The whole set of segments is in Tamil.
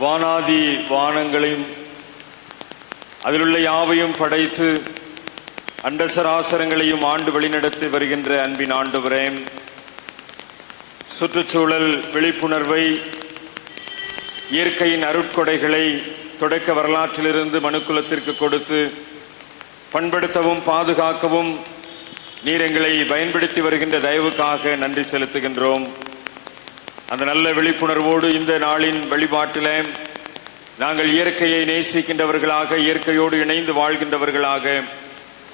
வானாதி வானங்களையும் அதிலுள்ள யாவையும் படைத்து அண்டசராசரங்களையும் ஆண்டு வழிநடத்தி வருகின்ற அன்பின் ஆண்டவரே, சுற்றுச்சூழல் விழிப்புணர்வை, இயற்கையின் அருட்கொடைகளை தொடக்க வரலாற்றிலிருந்து மனுக்குலத்திற்கு கொடுத்து பண்படுத்தவும் பாதுகாக்கவும் நீர் எங்களை பயன்படுத்தி வருகின்ற தயவுக்காக நன்றி செலுத்துகின்றோம். அந்த நல்ல விழிப்புணர்வோடு இந்த நாளின் வழிபாட்டிலே நாங்கள் இயற்கையை நேசிக்கின்றவர்களாக, இயற்கையோடு இணைந்து வாழ்கின்றவர்களாக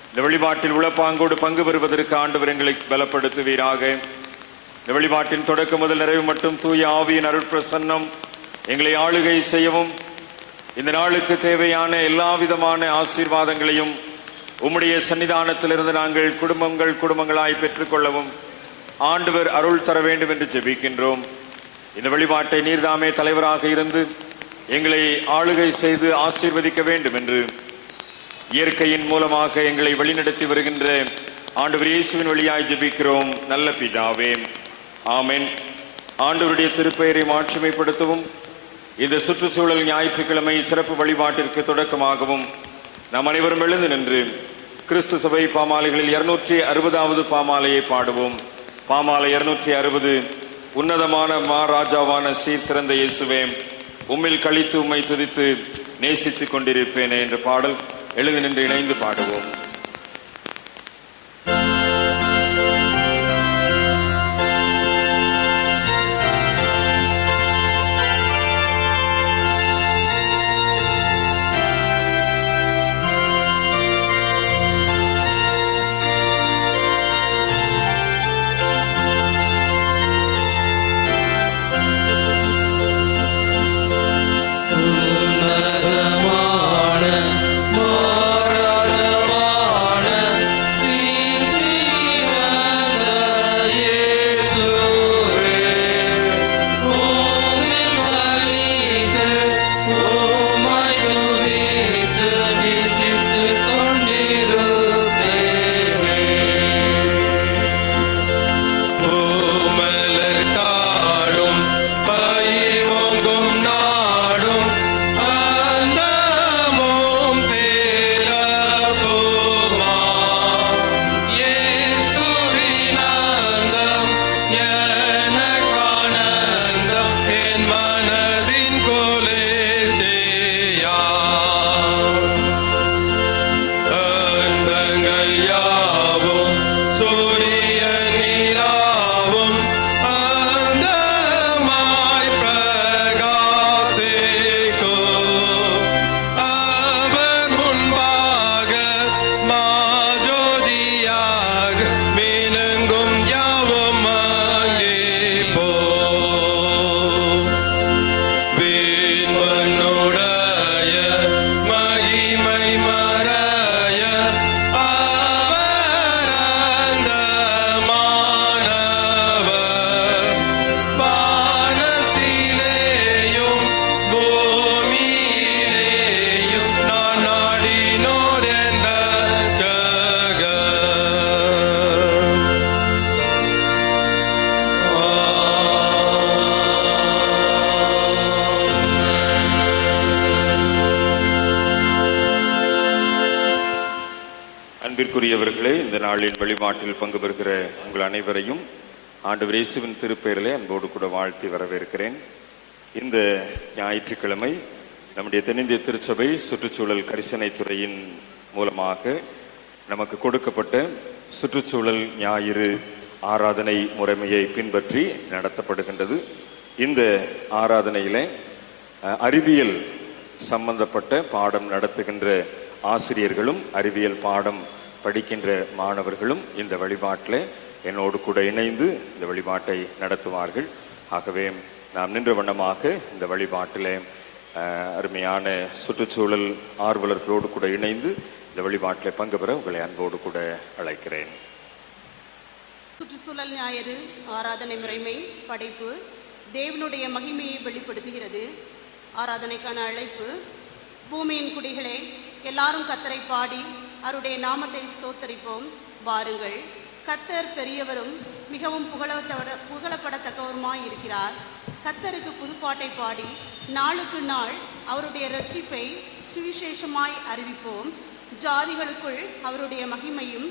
இந்த வழிபாட்டில் உளப்பாங்கோடு பங்கு பெறுவதற்கு ஆண்டவர் எங்களை பலப்படுத்துவீராக. இந்த வழிபாட்டின் தொடக்க முதல் நிறைவு மட்டும் தூய ஆவியின் அருட்பிரசன்னம் எங்களை ஆளுகை செய்யவும், இந்த நாளுக்கு தேவையான எல்லா விதமான ஆசீர்வாதங்களையும் உம்முடைய சன்னிதானத்திலிருந்து நாங்கள் குடும்பங்களாய் பெற்றுக்கொள்ளவும் ஆண்டவர் அருள் தர வேண்டும் என்று ஜெபிக்கின்றோம். இந்த வழிபாட்டை நீர்தாமே தலைவராக இருந்து எங்களை ஆளுகை செய்து ஆசீர்வதிக்க வேண்டும் என்று இயற்கையின் மூலமாக எங்களை வழிநடத்தி வருகின்ற ஆண்டவர் இயேசுவின் வழியாய் ஜெபிக்கிறோம் நல்ல பிதாவே, ஆமென். ஆண்டவருடைய திருப்பெயரை மாட்சிமைப்படுத்தவும் இந்த சுற்றுச்சூழல் ஞாயிற்றுக்கிழமை சிறப்பு வழிபாட்டிற்கு தொடக்கமாகவும் நாம் அனைவரும் எழுந்து நின்று கிறிஸ்து சபை பாமாலைகளில் 260வது பாமாலையை பாடுவோம். பாமாலை 260. உன்னதமான ராஜாவான சீர் சிறந்த இயேசுவே, உம்மில் கழித்து உம்மை துதித்து நேசித்துக் கொண்டிருப்பேனே என்ற பாடல் எழுந்து நின்று இணைந்து பாடுவோம். அன்பிற்குரியவர்களே, இந்த நாளின் வழிபாட்டில் பங்கு பெறுகிற உங்கள் அனைவரையும் ஆண்டவர் இயேசுவின் திருப்பெயரிலே அன்போடு கூட வாழ்த்தி வரவேற்கிறேன். இந்த ஞாயிற்றுக்கிழமை நம்முடைய தென்னிந்திய திருச்சபை சுற்றுச்சூழல் கரிசனை துறையின் மூலமாக நமக்கு கொடுக்கப்பட்ட சுற்றுச்சூழல் ஞாயிறு ஆராதனை முறைமையை பின்பற்றி நடத்தப்படுகின்றது. இந்த ஆராதனையிலே அறிவியல் சம்பந்தப்பட்ட பாடம் நடத்துகின்ற ஆசிரியர்களும் அறிவியல் பாடம் படிக்கின்ற மாணவர்களும் இந்த வழிபாட்டில் என்னோடு கூட இணைந்து இந்த வழிபாட்டை நடத்துவார்கள். ஆகவே நாம் நின்ற வண்ணமாக இந்த வழிபாட்டில் அருமையான சுற்றுச்சூழல் ஆர்வலர்களோடு கூட இணைந்து இந்த வழிபாட்டில் பங்கு பெற உங்களை அன்போடு கூட அழைக்கிறேன். சுற்றுச்சூழல் ஞாயிறு ஆராதனை முறைமை படைப்பு தேவனுடைய மகிமையை வெளிப்படுத்துகிறது. ஆராதனைக்கான அழைப்பு: பூமியின் குடிகளே, எல்லாரும் கர்த்தரை பாடி அவருடைய நாமத்தை ஸ்தோத்தரிப்போம். வாருங்கள், கர்த்தர் பெரியவரும் மிகவும் புகழப்படத்தக்கவருமாய் இருக்கிறார். கர்த்தருக்கு புதுப்பாட்டை பாடி நாளுக்கு நாள் அவருடைய இரட்சிப்பை சுவிசேஷமாய் அறிவிப்போம். ஜாதிகளுக்குள் அவருடைய மகிமையும்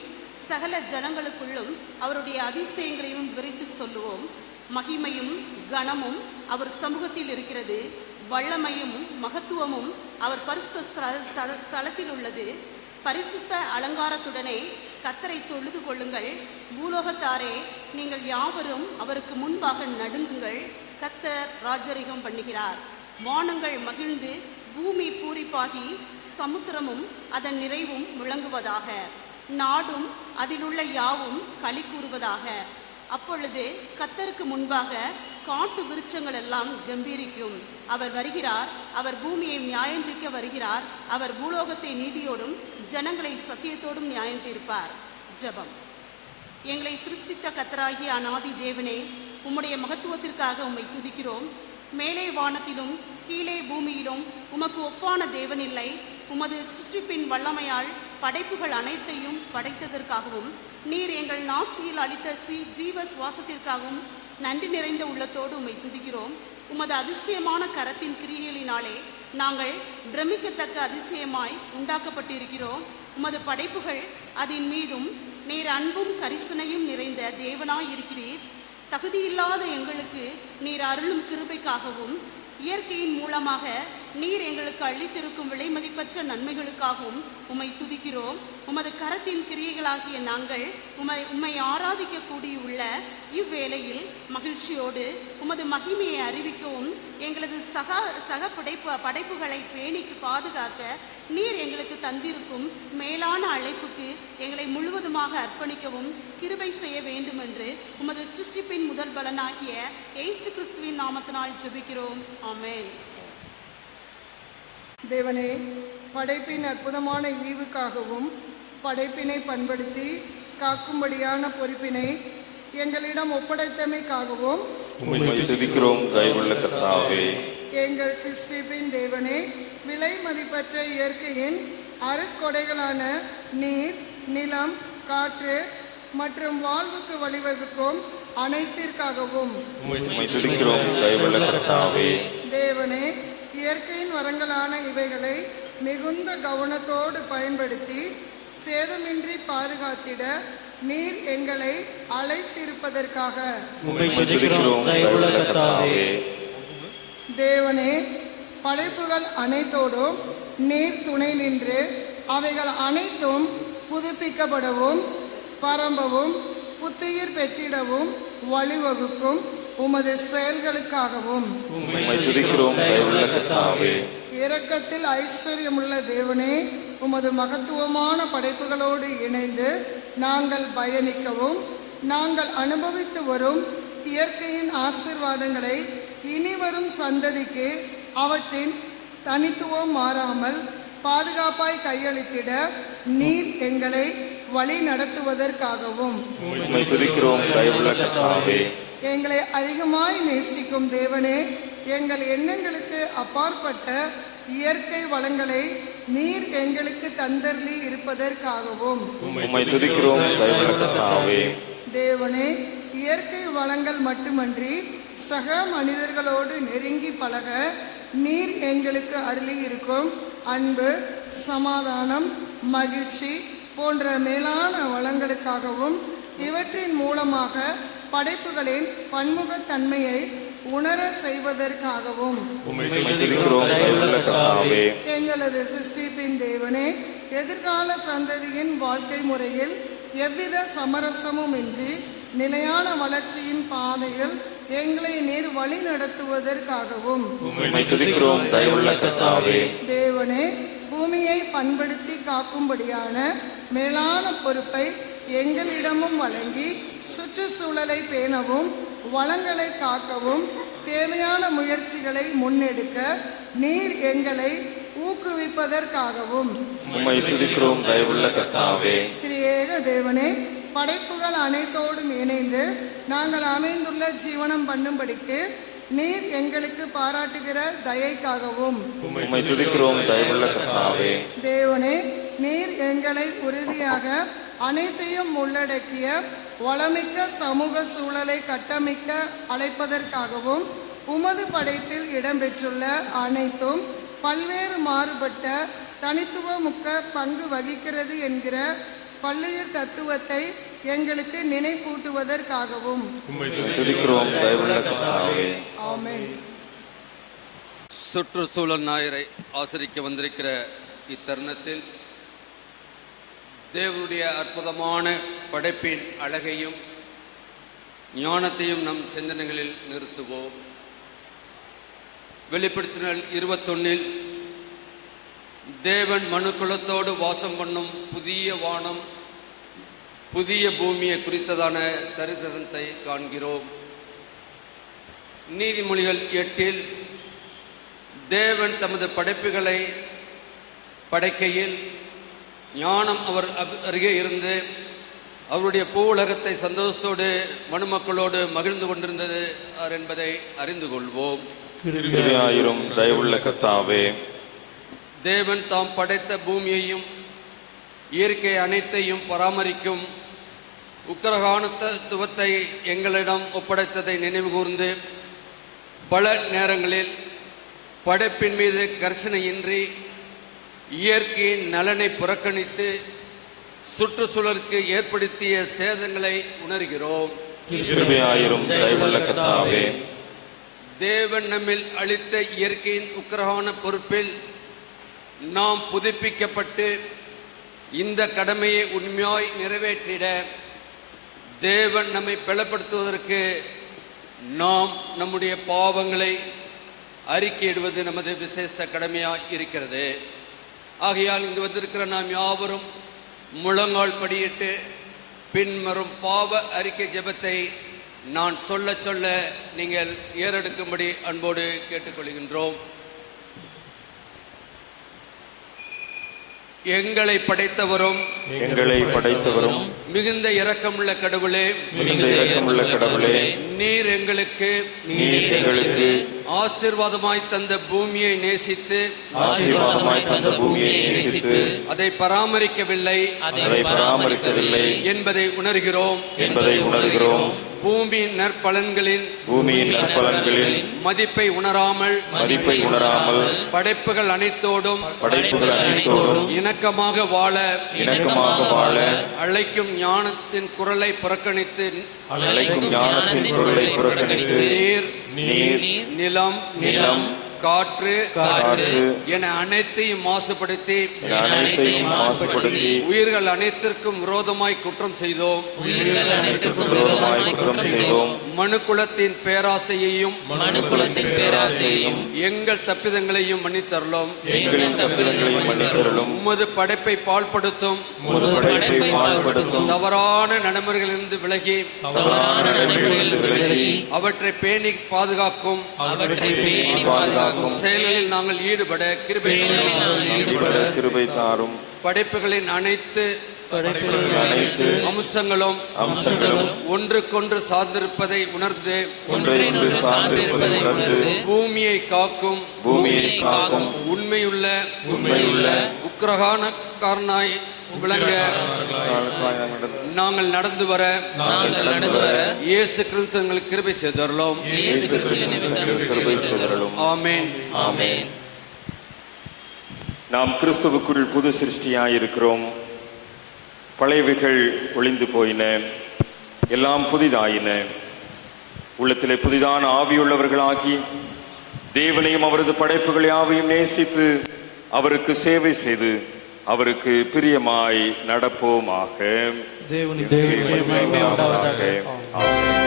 சகல ஜனங்களுக்குள்ளும் அவருடைய அதிசயங்களையும் விரித்து சொல்லுவோம். மகிமையும் கனமும் அவர் சமூகத்தில் இருக்கிறது, வல்லமையும் மகத்துவமும் அவர் பரிசுத்த ஸ்தலத்தில் உள்ளது. பரிசுத்த அலங்காரத்துடனே கர்த்தரை தொழுது கொள்ளுங்கள். பூலோகத்தாரே, நீங்கள் யாவரும் அவருக்கு முன்பாக நடுங்குங்கள். கர்த்தர் ராஜரிகம் பண்ணுகிறார். வானங்கள் மகிழ்ந்து பூமி பூரிப்பாகி சமுத்திரமும் அதன் நிறைவும் முழங்குவதாக. நாடும் அதிலுள்ள யாவும் களி கூறுவதாக. அப்பொழுது கர்த்தருக்கு முன்பாக காட்டு விருட்சங்கள் எல்லாம் கம்பீரிக்கும். அவர் வருகிறார், அவர் பூமியை நியாயந்தீர்க்க வருகிறார். அவர் பூலோகத்தை நீதியோடும் ஜனங்களை சத்தியத்தோடும் நியாயந்தீர்ப்பார். ஜெபம். எங்களை சிருஷ்டித்த கர்த்தராகிய அநாதி தேவனே, உம்முடைய மகத்துவத்திற்காக உம்மை துதிக்கிறோம். மேலே வானத்திலும் கீழே பூமியிலும் உமக்கு ஒப்பான தேவன் இல்லை. உமது சிருஷ்டிப்பின் வல்லமையால் படைப்புகள் அனைத்தையும் படைத்ததற்காகவும் நீர் எங்கள் நாசியில் அளித்த ஜீவ சுவாசத்திற்காகவும் நன்றி நிறைந்த உள்ளத்தோடு உம்மை துதிக்கிறோம். உமது அதிசயமான கரத்தின் கிரியைகளினாலே நாங்கள் பிரமிக்கத்தக்க அதிசயமாய் உண்டாக்கப்பட்டிருக்கிறோம். உமது படைப்புகள் அதன் மீதும் நீர் அன்பும் கரிசனையும் நிறைந்த தேவனாய் இருக்கிறீர். தகுதியில்லாத எங்களுக்கு நீர் அருளும் கிருபைக்காகவும் இயற்கையின் மூலமாக நீர் எங்களுக்கு அளித்திருக்கும் விலைமதிப்பற்ற நன்மைகளுக்காகவும் உம்மை துதிக்கிறோம். உமது கரத்தின் கிரியைகளாகிய நாங்கள் உம்மை ஆராதிக்க கூடியுள்ள இவ்வேளையில் மகிழ்ச்சியோடு உமது மகிமையை அறிவிக்கவும் எங்களது சக படைப்புகளை பேணி பாதுகாக்க நீர் எங்களுக்கு தந்திருக்கும் மேலான அழைப்புக்கு எங்களை முழுவதுமாக அர்ப்பணிக்கவும் கிருபை செய்ய வேண்டும் என்று உமது சிருஷ்டிப்பின் முதல் பலனாகிய இயேசு கிறிஸ்துவின் நாமத்தினால் ஜெபிக்கிறோம். ஆமென். தேவனே, படைப்பின் அற்புதமான ஈவுக்காகவும் படைப்பினை பண்படுத்தி காக்கும்படியான பொறுப்பினை எங்களிடம் ஒப்படைத்தமைக்காகவும் உம்மை துதிக்கிறோம். தயவுள்ள கர்த்தாவே, எங்கள் சிருஷ்டிப்பின் தேவனே, விலை மதிப்பற்ற இயற்கையின் அருட்கொடைகளான நீர், நிலம், காற்று மற்றும் வாழ்வுக்கு வழிவகுக்கும் அனைத்திற்காகவும் உம்மை துதிக்கிறோம். தயவுள்ள கர்த்தாவே, தேவனே, இயற்கையின் வரங்களான இவைகளை மிகுந்த கவனத்தோடு பயன்படுத்தி சேதமின்றி பாதுகாத்திட நீர் எங்களை அழைத்திருப்பதற்காக உம்மை துதிக்கிறோம். தயவுள்ள கர்த்தாவே, தேவனே, படைப்புகள் அனைத்தோடும் நீர் துணை நின்று அவைகள் அனைத்தும் புதுப்பிக்கப்படவும் பரம்பவும் புத்துயிர் பெற்றிடவும் வழிவகுக்கும் உமது செயல்களுக்காகவும் உம்மை துதிக்கிறோம். தயவுள்ள கர்த்தாவே, இரக்கத்தில் ஐஸ்வர்யமுள்ள தேவனே, உமது மகத்துவமான படைப்புகளோடு இணைந்து நாங்கள் பயணிக்கவும் நாங்கள் அனுபவித்து வரும் இயற்கையின் ஆசீர்வாதங்களை இனிவரும் சந்ததிக்கு அவற்றின் தனித்துவம் மாறாமல் பாதுகாப்பாய் கையளித்திட நீர் எங்களை வழி நடத்துவதற்காகவும் உம்மை துதிக்கிறோம். தயவுள்ள கர்த்தாவே, எங்களை அதிகமாய் நேசிக்கும் தேவனே, எங்கள் எண்ணங்களுக்கு அப்பாற்பட்ட இயற்கை வளங்களை நீர் எங்களுக்கு தந்தருளி இருப்பதற்காகவும் உம்மை துதிக்கிறோம். தயவுள்ள கர்த்தாவே, தேவனே, இயற்கை வளங்கள் மட்டுமன்றி சக மனிதர்களோடு நெருங்கி பழக நீர் எங்களுக்கு அருளி இருக்கும் அன்பு, சமாதானம், மகிழ்ச்சி போன்ற மேலான வளங்களுக்காகவும் இவற்றின் மூலமாக படைப்புகளின் பன்முகத்தன்மையை உணர செய்வதற்காகவும் உம்மை துதிக்கிறோம். தயவுள்ள கர்த்தாவே, எங்களது சிருஷ்டிப்பின் தேவனே, எதிர்கால சந்ததியின் வாழ்க்கை முறையில் எவ்வித சமரசமும் இன்றி நிலையான வளர்ச்சியின் பாதையில் எங்களை நீர் வழி நடத்துவதற்காகவும் உம்மை துதிக்கிறோம். தயவுள்ள கர்த்தாவே, தேவனே, பூமியை பண்படுத்தி காக்கும்படியான மேலான பொறுப்பை எங்களிடமும் வழங்கி சுற்றுச்சூழலை பேணவும் வளங்களை காக்கவும் தேவையான முயற்சிகளை முன்னெடுக்க நீர் எங்களை ஊக்குவிப்பதற்காகவும் உம்மை துதிக்கிறோம். தயவுள்ள கர்த்தாவே, திரியேக தேவனே, படைப்புகள் அனைத்தோடும் இணைந்து நாங்கள் அமைந்துள்ள ஜீவனம் பண்ணும்படிக்கு நீர் எங்களுக்கு பாராட்டுகிற தயைக்காகவும் உம்மை துதிக்கிறோம். தயவுள்ள கர்த்தாவே, தேவனே, நீர் எங்களை உறுதியாக அனைத்தையும் உள்ளடக்கிய வளமிக்க சமூக சூழலை கட்டமைக்க அழைப்பதற்காகவும் உமது படைப்பில் இடம்பெற்றுள்ள அனைத்தும் பல்வேறு மாறுபட்ட தனித்துவமுக்க பங்கு வகிக்கிறது என்கிற பல்லுயிர் தத்துவத்தை எங்களுக்கு நினைப்பூட்டுவதற்காகவும் துதிக்கிறோம் தயவுள்ள கர்த்தாவே. ஆமென். சுற்றுச்சூழல் ஞாயிறை ஆசரிக்க வந்திருக்கிற இத்தருணத்தில் தேவனுடைய அற்புதமான படைப்பின் அழகையும் ஞானத்தையும் நம் சிந்தனைகளில் நிறுத்துவோம். வெளிப்படுத்தினல் 21 தேவன் மனுக்குலத்தோடு வாசம் பண்ணும் புதிய வானம் புதிய பூமியை குறித்ததான தரிசனத்தை காண்கிறோம். நீதிமொழிகள் 8 தேவன் தமது படைப்புகளை படைக்கையில் ஞானம் அவர் அருகே இருந்து அவருடைய பூ உலகத்தை சந்தோஷத்தோடு மனுமக்களோடு மகிழ்ந்து கொண்டிருந்தது என்பதை அறிந்து கொள்வோம். கிருபையாயிரும் தயவுள்ள கர்த்தாவே. தேவன் தாம் படைத்த பூமியையும் இயற்கை அனைத்தையும் பராமரிக்கும் உக்கிரகானத்துவத்தை எங்களிடம் ஒப்படைத்ததை நினைவு கூர்ந்து பல நேரங்களில் படைப்பின் மீது கரிசனையின்றி இயற்கையின் நலனை புறக்கணித்து சுற்றுச்சூழலுக்கு ஏற்படுத்திய சேதங்களை உணர்கிறோம். கிருபையாயிரும் தயவுள்ள கர்த்தாவே. தேவன் நம்மில் அளித்த இயற்கையின் உக்கிரகான பொறுப்பில் நாம் புதுப்பிக்கப்பட்டு இந்த கடமையை உண்மையாய் நிறைவேற்றிட தேவன் நம்மை பலப்படுத்துவதற்கு நாம் நம்முடைய பாவங்களை அறிக்கையிடுவது நமது விசேஷ கடமையாய் இருக்கிறது. ஆகையால் இங்கு வந்திருக்கிற நாம் யாவரும் முழங்கால் படியிட்டு பின்வரும் பாவ அறிக்கை ஜெபத்தை நான் சொல்ல சொல்ல நீங்கள் ஏறெடுக்கும்படி அன்போடு கேட்டுக்கொள்கின்றோம். எங்களை படைத்தவரும் மிகுந்த இரக்கமுள்ள கடவுளே, நீர் எங்களுக்கு ஆசீர்வாதமாய் தந்த பூமியை நேசித்து அதை பராமரிக்கவில்லை என்பதை உணர்கிறோம். பூமியின் நற்பலன்களின் மதிப்பை உணராமல் படைப்புகள் அனைத்தோடும் இணக்கமாக வாழ அழைக்கும் ஞானத்தின் குரலை புறக்கணித்து நீர் நிலம் காற்று என அனைத்தையும் மாசுபடுத்தி உயிர்கள் அனைத்திற்கும் விரோதமாய் குற்றம் செய்தோம். மனுக்குலத்தின் பேராசையையும் எங்கள் தப்பிதங்களையும் மன்னித்தருளும். உமது படைப்பை பாழ்படுத்தும் தவறான நடைமுறைகளிலிருந்து விலகி அவற்றை பேணி பாதுகாக்கும் செயல்களில் நாங்கள் ஈடுபட கிருபை தாரும். படைப்புகளின் அனைத்து அம்சங்களும் ஒன்றுக்கொன்று சார்ந்திருப்பதை உணர்ந்து பூமியை காக்கும் உண்மையுள்ள உக்கிரகானக்காரனாய் விளங்க நாங்கள் நடந்து வர இயேசு கிறிஸ்து எங்களுக்கு கிருபை செய்தருளும். ஆமென். நாம் கிறிஸ்துவுக்குள் புது சிருஷ்டியாயிருக்கிறோம். பழையவைகள் ஒளிந்து போயின, எல்லாம் புதிதாயின. உள்ளத்திலே புதிதான ஆவியுள்ளவர்களாகி தேவனையும் அவரது படைப்புகள் யாவையும் நேசித்து அவருக்கு சேவை செய்து அவருக்கு பிரியமாய் நடப்போமாக. தேவனுக்கு மகிமை உண்டாவதாக. ஆமென்.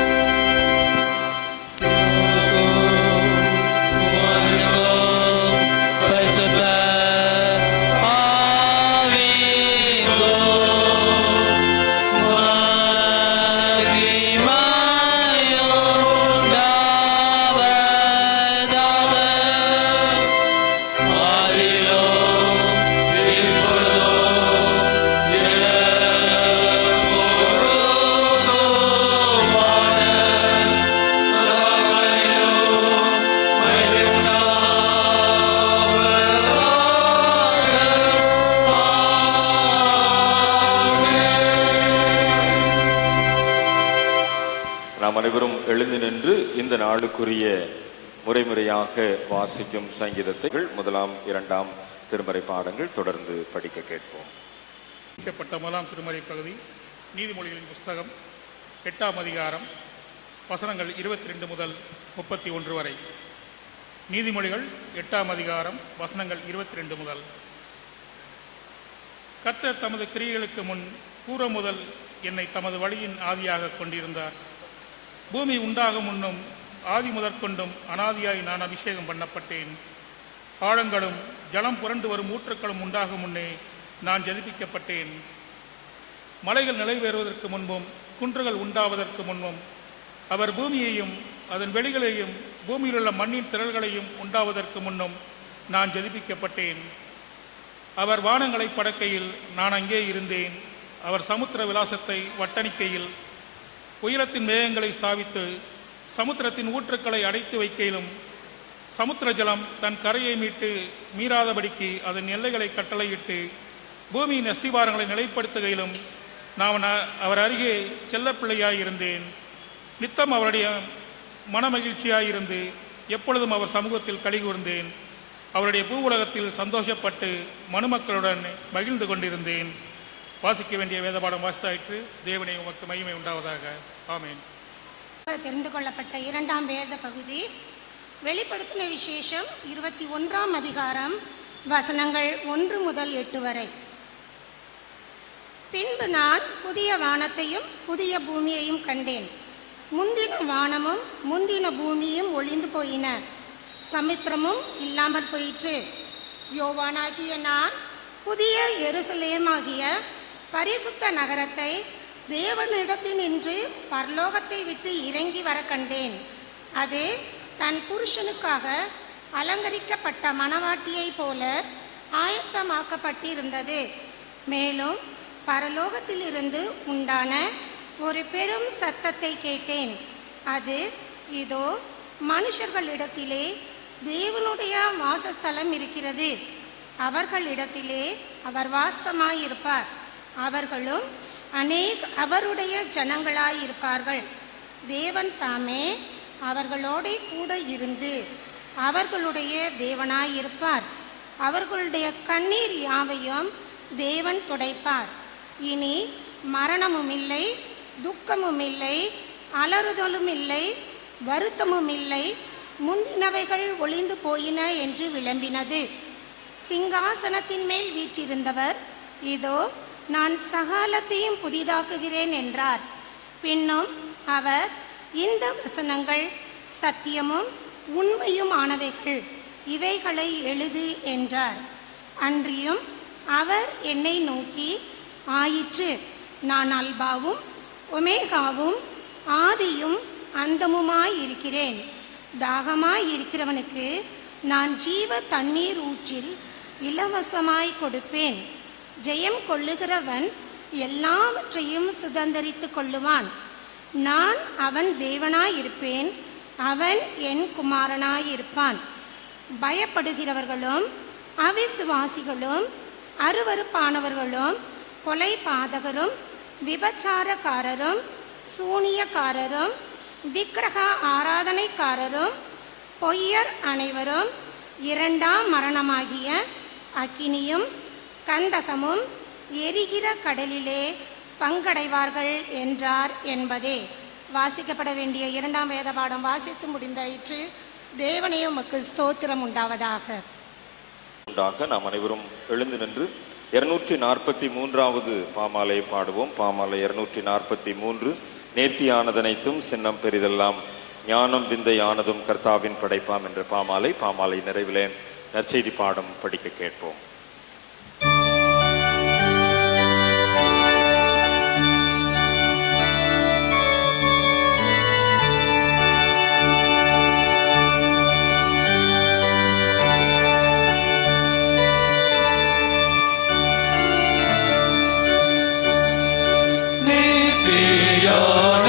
Amen. நாம் அனைவரும் எழுந்து நின்று இந்த நாளுக்குரிய முறைமுறையாக வாசிக்கும் சங்கீதத்தை முதலாம் இரண்டாம் திருமறை பாடங்கள் தொடர்ந்து படிக்க கேட்போம். முதலாம் திருமறை பகுதி நீதிமொழிகளின் புஸ்தகம் 8ஆம் அதிகாரம் வசனங்கள் 22 முதல் 31 வரை. நீதிமொழிகள் 8ஆம் அதிகாரம் வசனங்கள் 22 முதல். கர்த்தர் தமது கிரியைகளுக்கு முன் பூர்வ முதல் என்னை தமது வழியின் ஆதியாக கொண்டிருந்தார். பூமி உண்டாகும் முன்னும் ஆதி முதற்கொண்டும் அனாதியாய் நான் அபிஷேகம் பண்ணப்பட்டேன். ஆழங்களும் ஜலம் புரண்டு வரும் ஊற்றுக்களும் உண்டாகும் முன்னே நான் ஜெனிப்பிக்கப்பட்டேன். மலைகள் நிலைவேறுவதற்கு முன்பும் குன்றுகள் உண்டாவதற்கு முன்பும் அவர் பூமியையும் அதன் வெளிகளையும் பூமியில் உள்ள மண்ணின் திரள்களையும் உண்டாவதற்கு முன்னும் நான் ஜெனிப்பிக்கப்பட்டேன். அவர் வானங்களை படைக்கையில் நான் அங்கே இருந்தேன். அவர் சமுத்திர விலாசத்தை வட்டணிக்கையில் உயரத்தின் மேகங்களை ஸ்தாபித்து சமுத்திரத்தின் ஊற்றுக்களை அடைத்து வைக்கையிலும் சமுத்திர ஜலம் தன் கரையை மீட்டு மீறாதபடிக்கு அதன் எல்லைகளை கட்டளையிட்டு பூமியின் அஸ்திவாரங்களை நிலைப்படுத்துகையிலும் நான் அவர் அருகே செல்லப்பிள்ளையாய் இருந்தேன். நித்தம் அவருடைய மனமகிழ்ச்சியாயிருந்து எப்பொழுதும் அவர் சமூகத்தில் கலிகூர்ந்தேன். அவருடைய பூ உலகத்தில் சந்தோஷப்பட்டு மனுமக்களுடன் மகிழ்ந்து கொண்டிருந்தேன். வாசிக்க வேண்டிய வேதபாடம் வாசித்தாயிற்று. தேவனை உமக்கு மகிமை உண்டாவதாக. ஆமேன். தெரிந்து கொள்ளப்பட்ட இரண்டாம் வேத பகுதி வெளிப்படுத்தின விசேஷம் 21ஆம் அதிகாரம் வசனங்கள் 1 முதல் 8 வரை. பின்பு நான் புதிய வானத்தையும் புதிய பூமியையும் கண்டேன். முந்தின வானமும் முந்தின பூமியும் ஒளிந்து போயின, சமுத்திரமும் இல்லாமற் போயிற்று. யோவானாகிய நான் புதிய எருசலேமாகிய பரிசுத்த நகரத்தை தேவனிடத்தினின்று பரலோகத்தை விட்டு இறங்கி வர கண்டேன். அது தன் புருஷனுக்காக அலங்கரிக்கப்பட்ட மணவாட்டியை போல ஆயத்தமாக்கப்பட்டிருந்தது. மேலும் பரலோகத்திலிருந்து உண்டான ஒரு பெரும் சத்தத்தை கேட்டேன். அது, இதோ மனுஷர்களிடத்திலே தேவனுடைய வாசஸ்தலம் இருக்கிறது, அவர்களிடத்திலே அவர் வாசமாயிருப்பார், அவர்களும் அவருடைய ஜனங்களாயிருப்பார்கள். தேவன் தாமே அவர்களோட கூட இருந்து அவர்களுடைய தேவனாயிருப்பார். அவர்களுடைய கண்ணீர் யாவையும் தேவன் துடைப்பார். இனி மரணமும் இல்லை, துக்கமும் இல்லை, அலறுதலும் இல்லை, வருத்தமும் இல்லை, முந்தினவைகள் ஒளிந்து போயின என்று விளம்பினது. சிங்காசனத்தின் மேல் வீற்றிருந்தவர், இதோ நான் சகலத்தையும் புதிதாக்குகிறேன் என்றார். பின்னும் அவர், இந்த வசனங்கள் சத்தியமும் உண்மையும் ஆனவைகள், இவைகளை எழுது என்றார். அன்றியும் அவர் என்னை நோக்கி, ஆயிற்று, நான் அல்பாவும் ஒமேகாவும் ஆதியும் அந்தமுமாயிருக்கிறேன். தாகமாயிருக்கிறவனுக்கு நான் ஜீவ தண்ணீர் ஊற்றில் இலவசமாய் கொடுப்பேன். ஜெயம் கொள்ளுகிறவன் எல்லாவற்றையும் சுதந்தரித்து கொள்ளுவான். நான் அவன் தேவனாயிருப்பேன், அவன் என் குமாரனாயிருப்பான். பயப்படுகிறவர்களும் அவிசுவாசிகளும் அருவருப்பானவர்களும் கொலை பாதகரும் விபச்சாரக்காரரும் சூனியக்காரரும் விக்கிரக ஆராதனைக்காரரும் பொய்யர் அனைவரும் இரண்டாம் மரணமாகிய அக்கினியும் கந்தகமும் எரிகிற கடலிலே பங்கடைவார்கள் என்றார் என்பதே. வாசிக்கப்பட வேண்டிய இரண்டாம் வேத பாடம் வாசித்து முடிந்தாயிற்று. தேவனே உமக்கு ஸ்தோத்திரம் உண்டாவதாக. நாம் அனைவரும் எழுந்து நின்று 243வது பாமாலை பாடுவோம். பாமாலை 243. நேர்த்தியானதனைத்தும் சின்னம் பெரிதெல்லாம் ஞானம் விந்தையானதும் கர்த்தாவின் படைப்பாம் என்ற பாமாலை நிறைவிலே நற்செய்தி பாடம் படிக்க கேட்போம். ஞான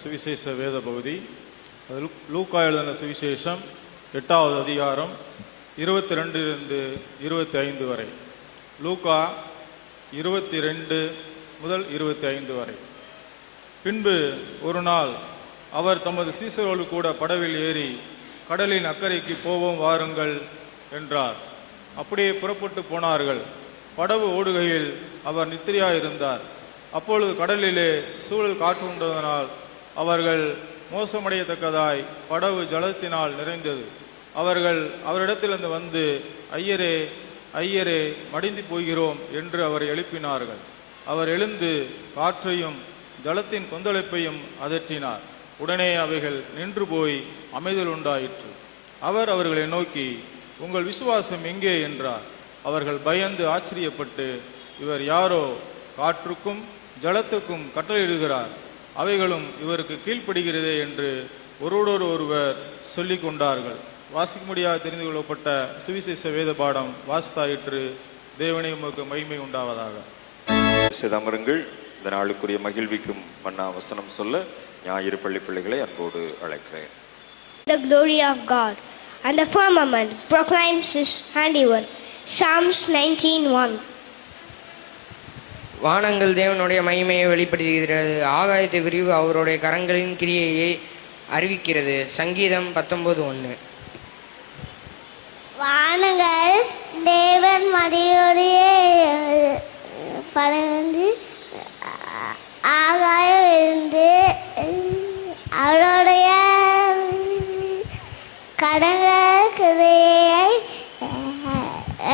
சுவிசேஷ வேத பகுதி லூக்கா எழுதின சுவிசேஷம் 8வது அதிகாரம் 22 25 வரை. லூக்கா 22 முதல் 25 வரை. பின்பு ஒரு நாள் அவர் தமது சீசரோடு கூட படவில் ஏறி கடலின் அக்கறைக்கு போவோம் வாருங்கள் என்றார். அப்படியே புறப்பட்டு போனார்கள். படவு ஓடுகையில் அவர் நித்திரையாயிருந்தார். அப்பொழுது கடலிலே சூழல் காற்று உண்டதனால் அவர்கள் மோசமடையத்தக்கதாய் படவு ஜலத்தினால் நிறைந்தது. அவர்கள் அவரிடத்திலிருந்து வந்து, ஐயரே ஐயரே, மடிந்து போகிறோம் என்று அவரை எழுப்பினார்கள். அவர் எழுந்து காற்றையும் ஜலத்தின் கொந்தளிப்பையும் அதட்டினார். உடனே அவைகள் நின்று போய் அமைதல் உண்டாயிற்று. அவர் அவர்களை நோக்கி, உங்கள் விசுவாசம் எங்கே என்றார். அவர்கள் பயந்து ஆச்சரியப்பட்டு, இவர் யாரோ, காற்றுக்கும் ஜலத்துக்கும் கட்டளையிடுகிறார், அவைகளும் இவருக்கு கீழ்ப்படுகிறதே என்று ஒருவரோடு ஒருவர் சொல்லிக் கொண்டார்கள். வாசிக்க முடியாது தெரிந்து கொள்ளப்பட்ட சுவிசேஷ வேத பாடம் வாசித்தாயிற்று. தேவனே உமக்கு மகிமை உண்டாவதாக. சிதம்பரங்கள் இந்த நாளுக்குரிய மகிழ்விக்கும் மன்னா வசனம் சொல்ல ஞாயிறு பள்ளி பிள்ளைகளை அன்போடு அழைக்கிறேன். The glory of God and the firmament proclaims his handiwork. Psalms 19:1. வானங்கள் தேவனுடைய மகிமையை வெளிப்படுத்துகிறது, ஆகாயத்தை விரிவு அவருடைய கரங்களின் கிரியையை அறிவிக்கிறது. சங்கீதம் 19:1. வானங்கள் தேவன் மடியோடைய பறந்து ஆகாயம் இருந்து அவருடைய கடங்கள் கிரியையை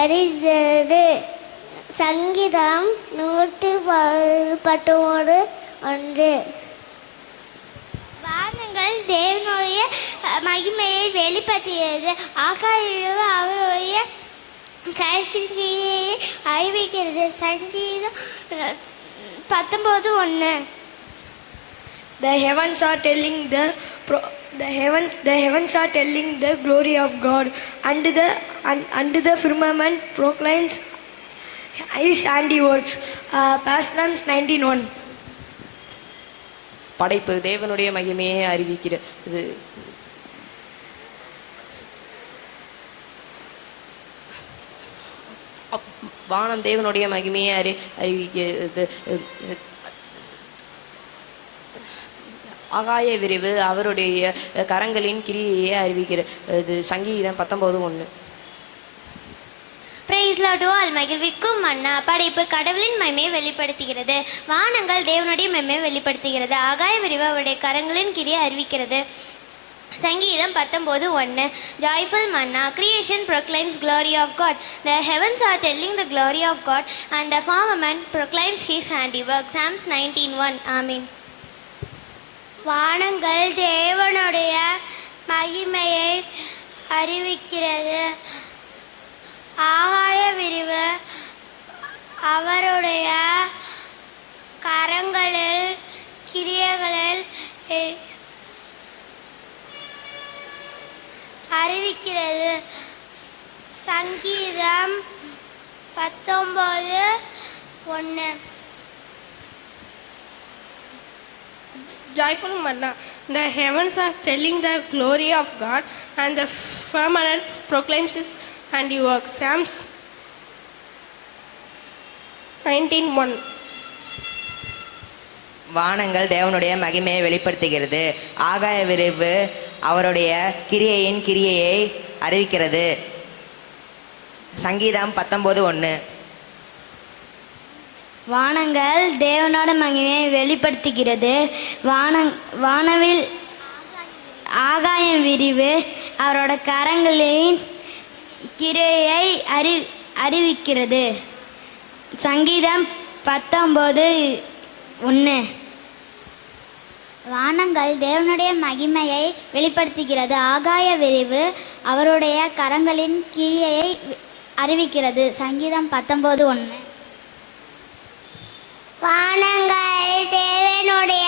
அறிந்தது. சங்கீதம் 119:1. வானங்கள் தேவனுடைய மகிமையை வெளிப்படுத்துகிறது, ஆகாயம் அவருடைய கருத்தியை அறிவிக்கிறது. சங்கீதம் 19:1. The heavens are telling the heavens are telling the glory of God, and the firmament proclaims his handiworks. Psalms 19:1. படைப்பு தேவனுடைய மகிமையை அறிவிக்கிறது. வானம் தேவனுடைய மகிமையை அறிவிக்கிறது. ஆகாய விரிவு அவருடைய கரங்களின் கிரியையை அறிவிக்கிறது. சங்கீதம் 19:1. Praise Lord to all. மகிழ்விக்கும் மன்னா படைப்பு கடவுளின் மகிமையை வெளிப்படுத்துகிறது. வானங்கள் தேவனுடைய மகிமையை வெளிப்படுத்துகிறது, ஆகாய விரிவு அவருடைய கரங்களின் கிரியை அறிவிக்கிறது. சங்கீதம் 19:1. Joyful manna, creation proclaims glory of God. The heavens are telling the glory of God, and the firmament proclaims his handiwork. Psalms 19:1. Amen. வானங்கள் தேவனுடைய மகிமையை அறிவிக்கிறது, ஆகாய விரிவு அவருடைய கரங்களில் கிரியைகளில் அறிவிக்கிறது. சங்கீதம் 19:1. Joyful manna, the heavens are telling the glory of God, and the firmament proclaims his handiwork. Psalms 19:1. வானங்கள் தேவனுடைய மகிமையை வெளிப்படுத்துகிறது, ஆகாய விரிவு அவருடைய கிரியையின் கிரியையை அறிவிக்கிறது. சங்கீதம் 19:1. வானங்கள் தேவனோட மகிமையை வெளிப்படுத்துகிறது, வானவில் ஆகாயம் விரிவு அவரோட கரங்களின் கிரியையை அறிவிக்கிறது. சங்கீதம் 19:1. வானங்கள் தேவனுடைய மகிமையை வெளிப்படுத்துகிறது, ஆகாய விரிவு அவருடைய கரங்களின் கிரியையை அறிவிக்கிறது. சங்கீதம் 19:1. வானங்கள் தேவனுடைய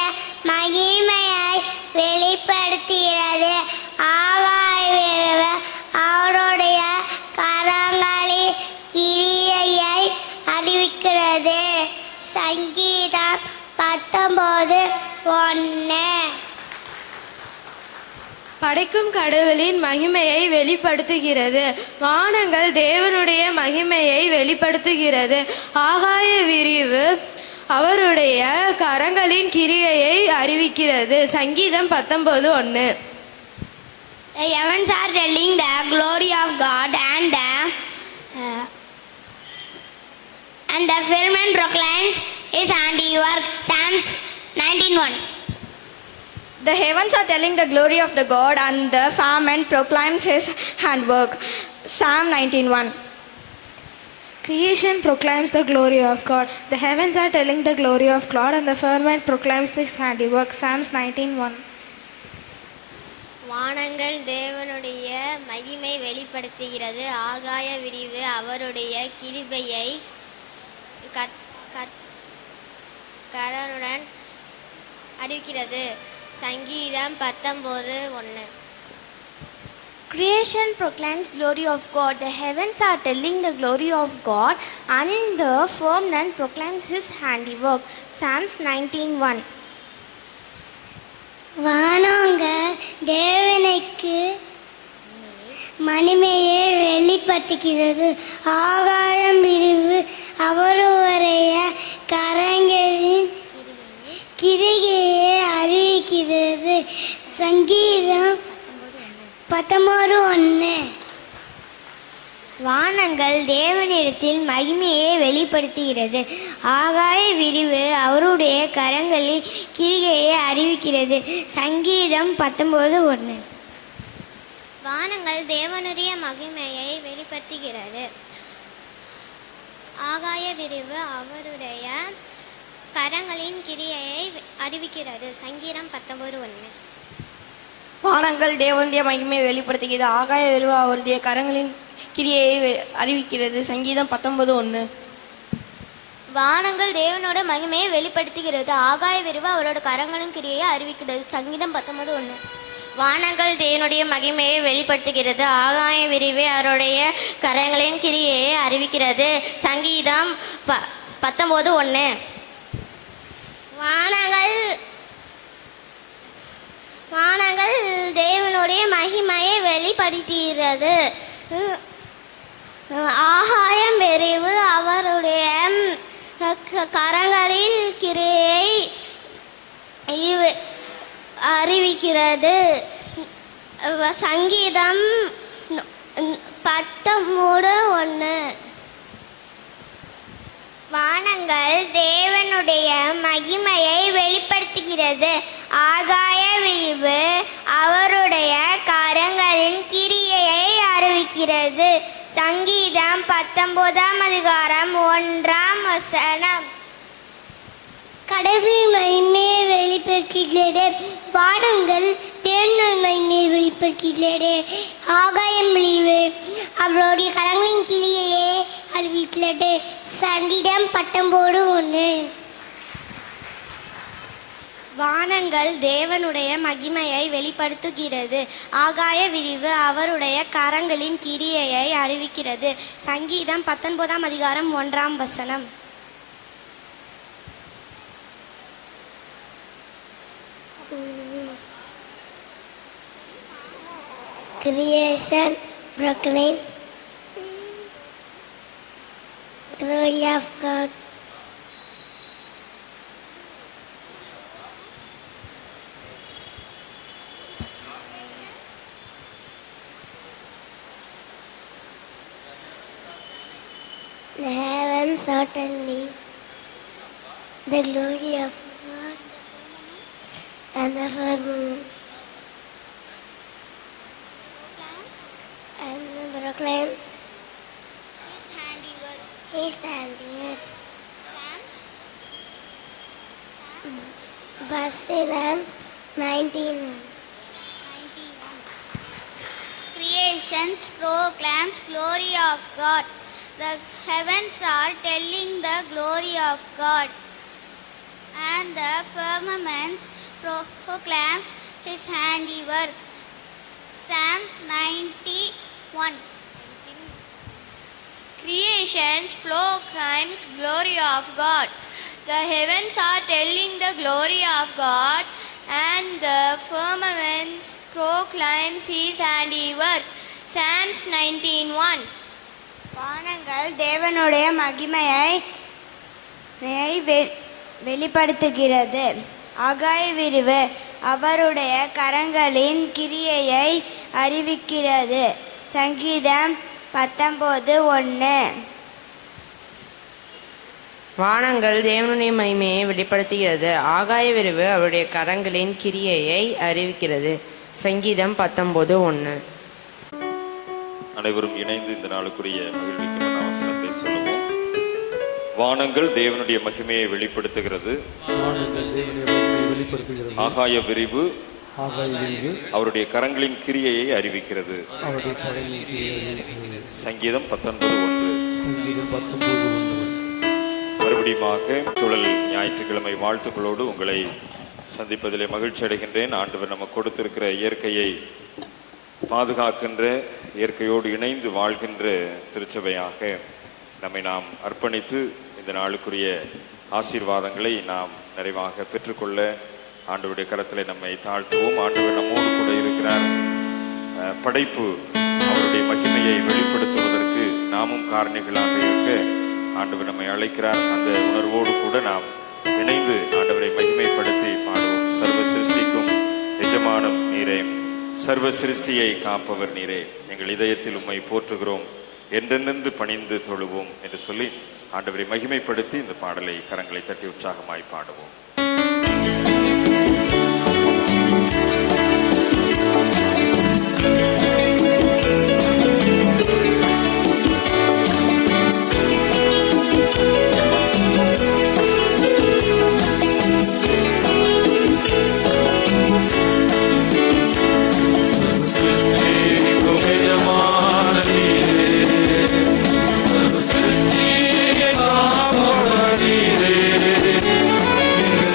மகிமையை வெளிப்படுத்துகிறது, ஆகாய விரிவு அவருடைய கரங்களின் கிரியையை அறிவிக்கிறது. சங்கீதம் 19:1. படைக்கும் கடவுளின் மகிமையை வெளிப்படுத்துகிறது. வானங்கள் தேவனுடைய மகிமையை வெளிப்படுத்துகிறது. ஆகாய விரிவு அவருடைய கரங்களின் கிரியையை அறிவிக்கிறது. சங்கீதம் 19:1. The heavens are telling the glory of God, and the firmament proclaims his handiwork. Psalms 19:1. The heavens are telling the glory of the God, and the firmament proclaims his handwork. Psalm 19:1. Creation proclaims the glory of God. The heavens are telling the glory of God, and the firmament proclaims his handiwork. Psalms 19:1. வானங்கள் தேவனுடைய மகிமை வெளிப்படுத்துகிறது. ஆகாய விரிவு அவருடைய கிருபையை கரனுடன் அறிவிக்கிறது. சங்கீதம் 19:1. Creation proclaims glory of God. The heavens are telling the glory of God, and the firmament proclaims his handiwork. Psalms 19:1. வானங்கள் தேவனுக்கு மகிமையை வெளிப்படுத்துகிறது. ஆகாயம் விரிவு அவருடைய கரங்களின் கிரிகையை அறிவிக்கிறது. சங்கீதம் 19:1. வானங்கள் தேவனிடத்தில் மகிமையை வெளிப்படுத்துகிறது. ஆகாய விரிவு அவருடைய கரங்களில் கிரிகையை அறிவிக்கிறது. சங்கீதம் 19:1. வானங்கள் தேவனுடைய மகிமையை வெளிப்படுத்துகிறது. ஆகாய விரிவு அவருடைய கரங்களின் கிரியையை அறிவிக்கிறது. சங்கீதம் 19:1. வானங்கள் தேவனுடைய மகிமையை வெளிப்படுத்துகிறது. ஆகாய விரிவு அவருடைய கரங்களின் கிரியையை அறிவிக்கிறது. சங்கீதம் 19:1. வானங்கள் தேவனோட மகிமையை வெளிப்படுத்துகிறது. ஆகாய விரிவு அவரோட கரங்களின் கிரியையை அறிவிக்கிறது. சங்கீதம் 19:1. வானங்கள் தேவனுடைய மகிமையை வெளிப்படுத்துகிறது. ஆகாய விரிவு அவருடைய கரங்களின் கிரியையை அறிவிக்கிறது. சங்கீதம் 19:1. வானங்கள் தேவனுடைய மகிமையை வெளிப்படுத்துகிறது. ஆகாயம் விரிவு அவருடைய கரங்களில் கிரியை அறிவிக்கிறது. சங்கீதம் 19:1. வானங்கள் தேவனுடைய மகிமையை வெளிப்படுத்துகிறது. ஆகாய விரிவு அவருடைய கரங்களின் கிரியையை அறிவிக்கிறது. சங்கீதம் 19:1. கடவுளின் மகிமையை வெளிப்படுத்துகிறது. வானங்கள் தேவனுடைய மகிமையை வெளிப்படுத்துகிறது. ஆகாயம் விரிவு அவருடைய கரங்களின் கிரியையை அறிவிக்கிறது. சங்கீதம் 19:1. வானங்கள் தேவனுடைய மகிமையை வெளிப்படுத்துகிறது. ஆகாய விரிவு அவருடைய கரங்களின் கிரியையை அறிவிக்கிறது. சங்கீதம் 19:1. Creation proclaims glory of God. The heavens are telling the glory of God, and the firmament proclaims his handiwork. Psalms 19:1. Creation proclaims glory of God. The heavens are telling the glory of God, and the firmament proclaims his handiwork. Psalms 91. Creation proclaims glory of God. The heavens are telling the glory of God, and the firmaments proclaims his handiwork. Psalms 19:1. வானங்கள் தேவனுடைய மகிமையை வெளிப்படுத்துகிறது. ஆகாய விரிவு அவருடைய கரங்களின் கிரியையை அறிவிக்கிறது. சங்கீதம் 19:1. வானங்கள் தேவனுடைய மகிமையை வெளிப்படுத்துகிறது. ஆகாய விரிவு அவருடைய கரங்களின் கிரியையை அறிவிக்கிறது. சங்கீதம் 19:1. அனைவரும் இணைந்து இந்த நாளுக்குரிய மகிழ்விக்கும் அவசரத்தை சொல்லுவோம். வானங்கள் தேவனுடைய மகிமையை வெளிப்படுத்துகிறது. வானங்கள் தேவனுடைய மகிமையை வெளிப்படுத்துகிறது. ஆகாய விரிவு ஆகாய விரிவு அவருடைய கரங்களின் கிரியையை அறிவிக்கிறது. அவருடைய கரங்களின் கிரியையை அறிவிக்கிறது. சங்கீதம் 19:1. சங்கீதம் 19:1. மறுபடியுமாக சூழல் ஞாயிற்றுக்கிழமை வாழ்த்துக்களோடு உங்களை சந்திப்பதிலே மகிழ்ச்சி அடைகின்றேன். ஆண்டவர் நமக்கு கொடுத்திருக்கிற இயற்கையை பாதுகாக்கின்ற, இயற்கையோடு இணைந்து வாழ்கின்ற திருச்சபையாக நம்மை நாம் அர்ப்பணித்து இந்த நாளுக்குரிய ஆசீர்வாதங்களை நாம் நிறைவாக பெற்றுக்கொள்ள ஆண்டவருடைய கரத்திலே நம்மை தாழ்த்துவோம். ஆண்டவர் நம்மோடு கூட இருக்கிறார். படைப்பு அவருடைய மகிமையை வெளிப்படுத்துவதற்கு நாமும் காரணிகளாக இருக்க ஆண்டவர் நம்மை அழைக்கிறார். அந்த உணர்வோடு கூட நாம் இணைந்து ஆண்டவரை மகிமைப்படுத்தி பாடுவோம். சர்வ சிருஷ்டிக்கும் எஜமானம் நீரே, சர்வ சிருஷ்டியை காப்பவர் நீரே, எங்கள் இதயத்தில் உம்மை போற்றுகிறோம், என்றென்று பணிந்து தொழுவோம் என்று சொல்லி ஆண்டவரை மகிமைப்படுத்தி இந்த பாடலை கரங்களை தட்டி உற்சாகமாய் பாடுவோம். எங்கள்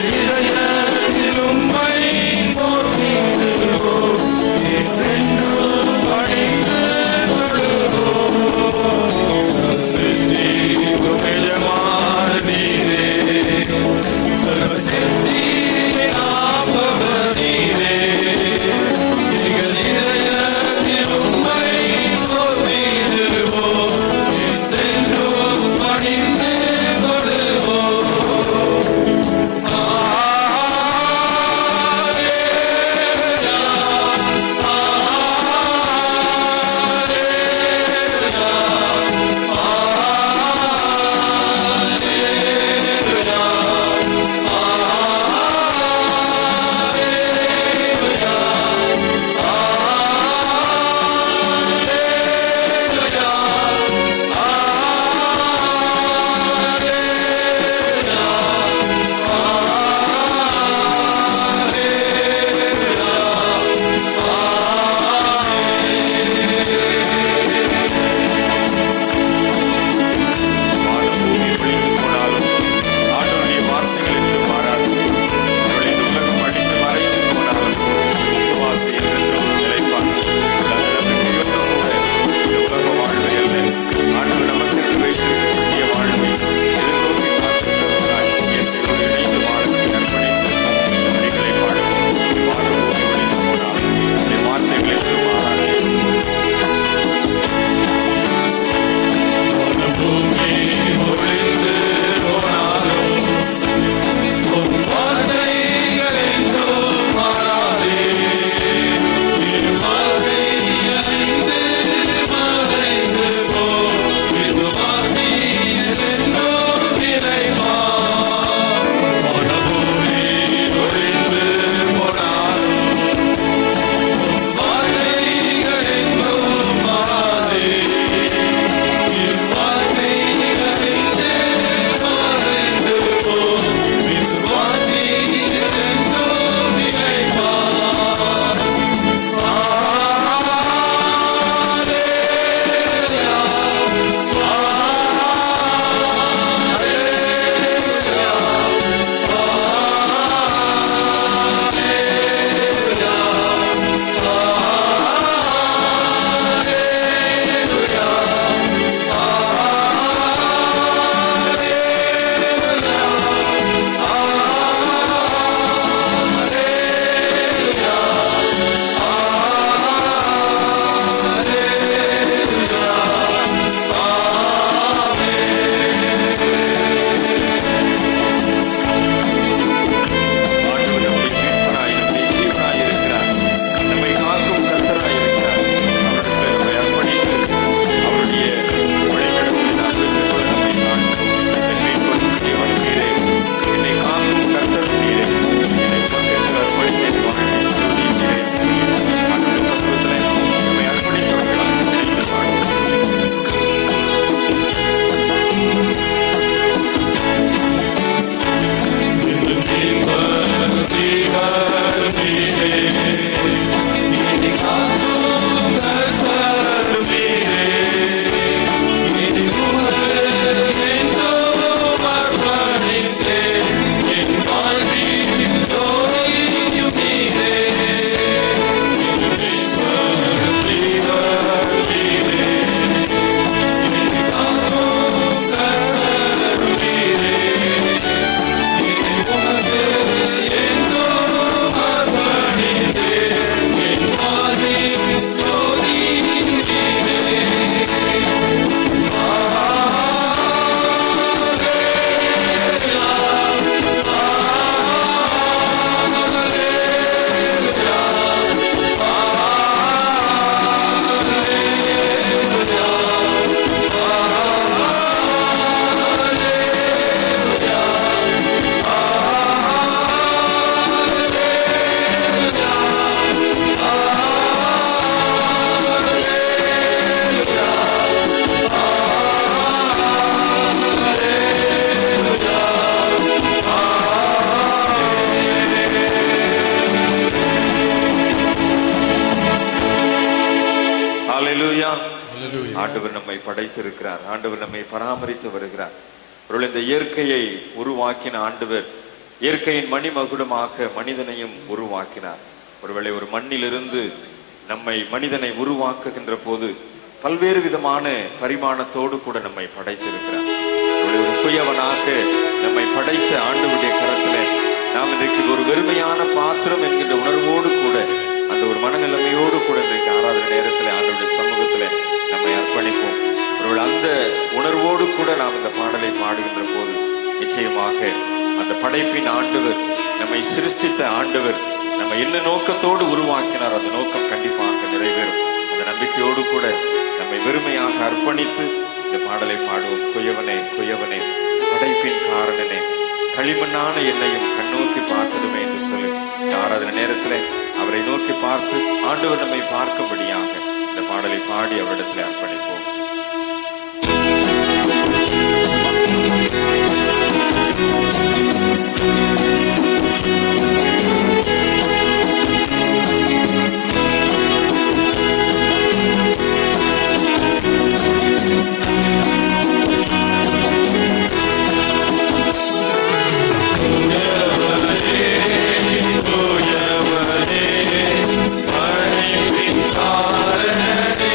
ஆண்டவர் நம்மை படைத்திருக்கிறார். ஆண்டவர் நம்மை பராமரித்து வருகிறார். அவர்கள் இந்த இயற்கையை உருவாக்கின ஆண்டவர் இயற்கையின் மணிமகுடமாக மனிதனையும் உருவாக்கினார். ஒருவேளை ஒரு மண்ணிலிருந்து நம்மை மனிதனை உருவாக்குகின்ற போது பல்வேறு விதமான பரிமாணத்தோடு கூட நம்மை படைத்திருக்கிறார். ஒரு குயவனாக நம்மை படைத்த ஆண்டவருடைய கரத்துல நாம் இன்றைக்கு ஒரு வெறுமையான பாத்திரம் என்கின்ற உணர்வோடு கூட, அந்த ஒரு மனநிலைமையோடு கூட இன்றைக்கு ஆராதனை நேரத்தில் ஆண்டவருடைய சமூகத்துல நம்மை அர்ப்பணிப்போம். ஒருவேளை அந்த உணர்வோடு கூட நாம் இந்த பாடலை பாடுகின்ற போது நிச்சயமாக அந்த படைப்பின் ஆண்டவர், நம்மை சிருஷ்டித்த ஆண்டவர் நம்ம என்ன நோக்கத்தோடு உருவாக்கினார் அந்த நோக்கம் கண்டிப்பாக நிறைவேறும். அந்த நம்பிக்கையோடு கூட நம்மை வெறுமையாக அர்ப்பணித்து இந்த பாடலை பாடுவோம். குயவனே குயவனே படைப்பின் காரணனே, களிமண்ணான என்னையும் கண்ணோக்கி பார்த்ததுமே என்று சொல்லி இந்த ஆராதனை நேரத்தில் அவரை நோக்கி பார்த்து ஆண்டவர் நம்மை பார்க்கும்படியாக இந்த பாடலை பாடி அவரிடத்தில் அர்ப்பணிப்போம். காரணனே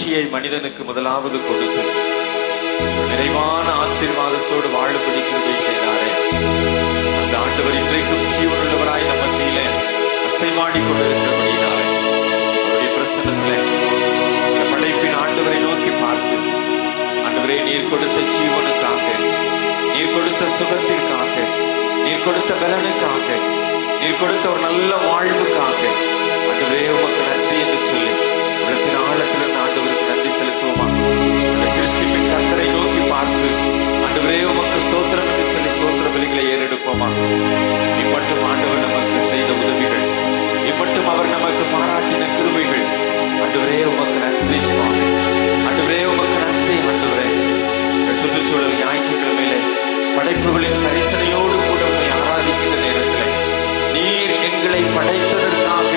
மகிழ்ச்சியை மனிதனுக்கு முதலாவது கொடுத்து நிறைவான ஆசீர்வாதத்தோடு வாழும்படி கிருபை செய்தாரே, அந்த ஆண்டவர் இன்றைக்கும் ஜீவனுள்ளவராய் நம் மத்தியிலே அசைவாடி கொண்டிருக்கிறபடினாலே அவருடைய பிரசன்னத்திலே இந்த படைப்பின் ஆண்டவரை நோக்கி பார்த்து, ஆண்டவரே நீர் கொடுத்த ஜீவனுக்காக, நீர் கொடுத்த சுகத்திற்காக, நீர் கொடுத்த பலனுக்காக, நீர் கொடுத்த ஒரு நல்ல வாழ்வுக்காக ஆண்டவரே உமக்கு நன்றி என்று சொல்லி உலகத்தின் ஆழத்திலிருந்து ஆண்டவருக்கு நன்றி செலுத்துவோமா? அந்த சிருஷ்டிப்பின் கர்த்தரை நோக்கி பார்த்து ஆண்டவரே உமக்கு ஸ்தோத்திரம் என்று சொல்லி ஸ்தோத்திர பலிகளை ஏறெடுப்போமா? இப்பட்டும் ஆண்டவர் நமக்கு செய்த உதவிகள், இப்பட்டும் அவர் நமக்கு பாராட்டின கிருபைகள், ஆண்டவரே உமக்கு நன்றி சுவாமி, ஆண்டவரே உமக்கு நன்றி. ஆண்டவரே சுற்றுச்சூழல் ஞாயிற்றுக்கிழமையிலே படைப்புகளின் கரிசனையோடு கூட உண்மை ஆராதிக்கின்ற நேரத்தில் நீர் எங்களை படைத்ததற்காக,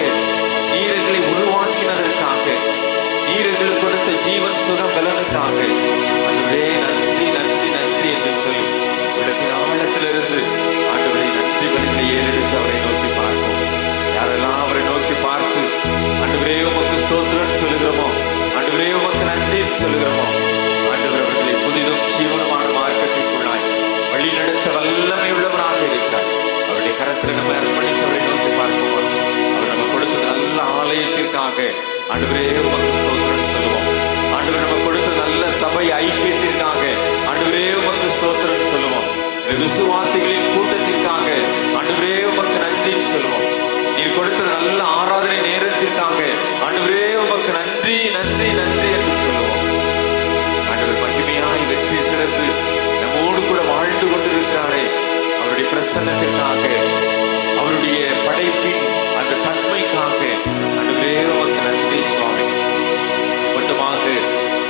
நீர் எங்களை உருவாக்கினதற்காக, நீர் எங்களுக்கு கொடுத்த ஜீவன் சுகம் பலனுக்காக ஆண்டவரே நன்றி நன்றி நன்றி என்று சொல்லி இடத்தின் ஆழத்திலிருந்து ஆண்டவரை நன்றி பலிகளை ஏறெடுத்து அவரை நோக்கி பார்ப்போம். யாரெல்லாம் அவரை நோக்கி பார்த்து ஆண்டவரே உமக்கு ஸ்தோத்திரம் சொல்லுகிறோமோ, ஆண்டவரே உமக்கு நன்றி சொல்லுகிறோமோ, ஆண்டவர் அவர்களை புதிதும் ஜீவனமான மார்க்கத்திற்குள்ளாய் வழி நடத்த வல்லமை உள்ளவராக இருக்கிறார். அவருடைய கரத்தில் நம்ம அர்ப்பணித்து அவரை நோக்கி பார்ப்போமா? அவர் நம்ம கொடுத்த நல்ல ஆலயத்திற்காக ஆண்டவரே உமக்கு ஸ்தோத்திரம் சொல்லுவோம். ஆண்டவர் நம்ம கொடுத்த நல்ல சபை ஐக்கியத்திற்காக ஆண்டவரே உமக்கு ஸ்தோத்திரம் சொல்லுவோம். விசுவாசிகளின் கூட்டத்திற்காக ஆண்டவரே உமக்கு நன்றி சொல்லுவோம். நீர் கொடுத்த நல்ல ஆராதனை நேரத்திற்காக ஆண்டவரே உமக்கு நன்றி நன்றி நன்றி என்று சொல்லுவோம். ஆண்டவர் மகிமையாய் வெற்றி சிறந்து நம்மோடு கூட வாழ்ந்து கொண்டிருக்கிறாரே, அவருடைய பிரசன்னத்திற்காக, அவருடைய படைப்பின் அந்த தன்மைக்காக ஆண்டவரே உமக்கு நன்றி சுவாமி. மட்டுமாக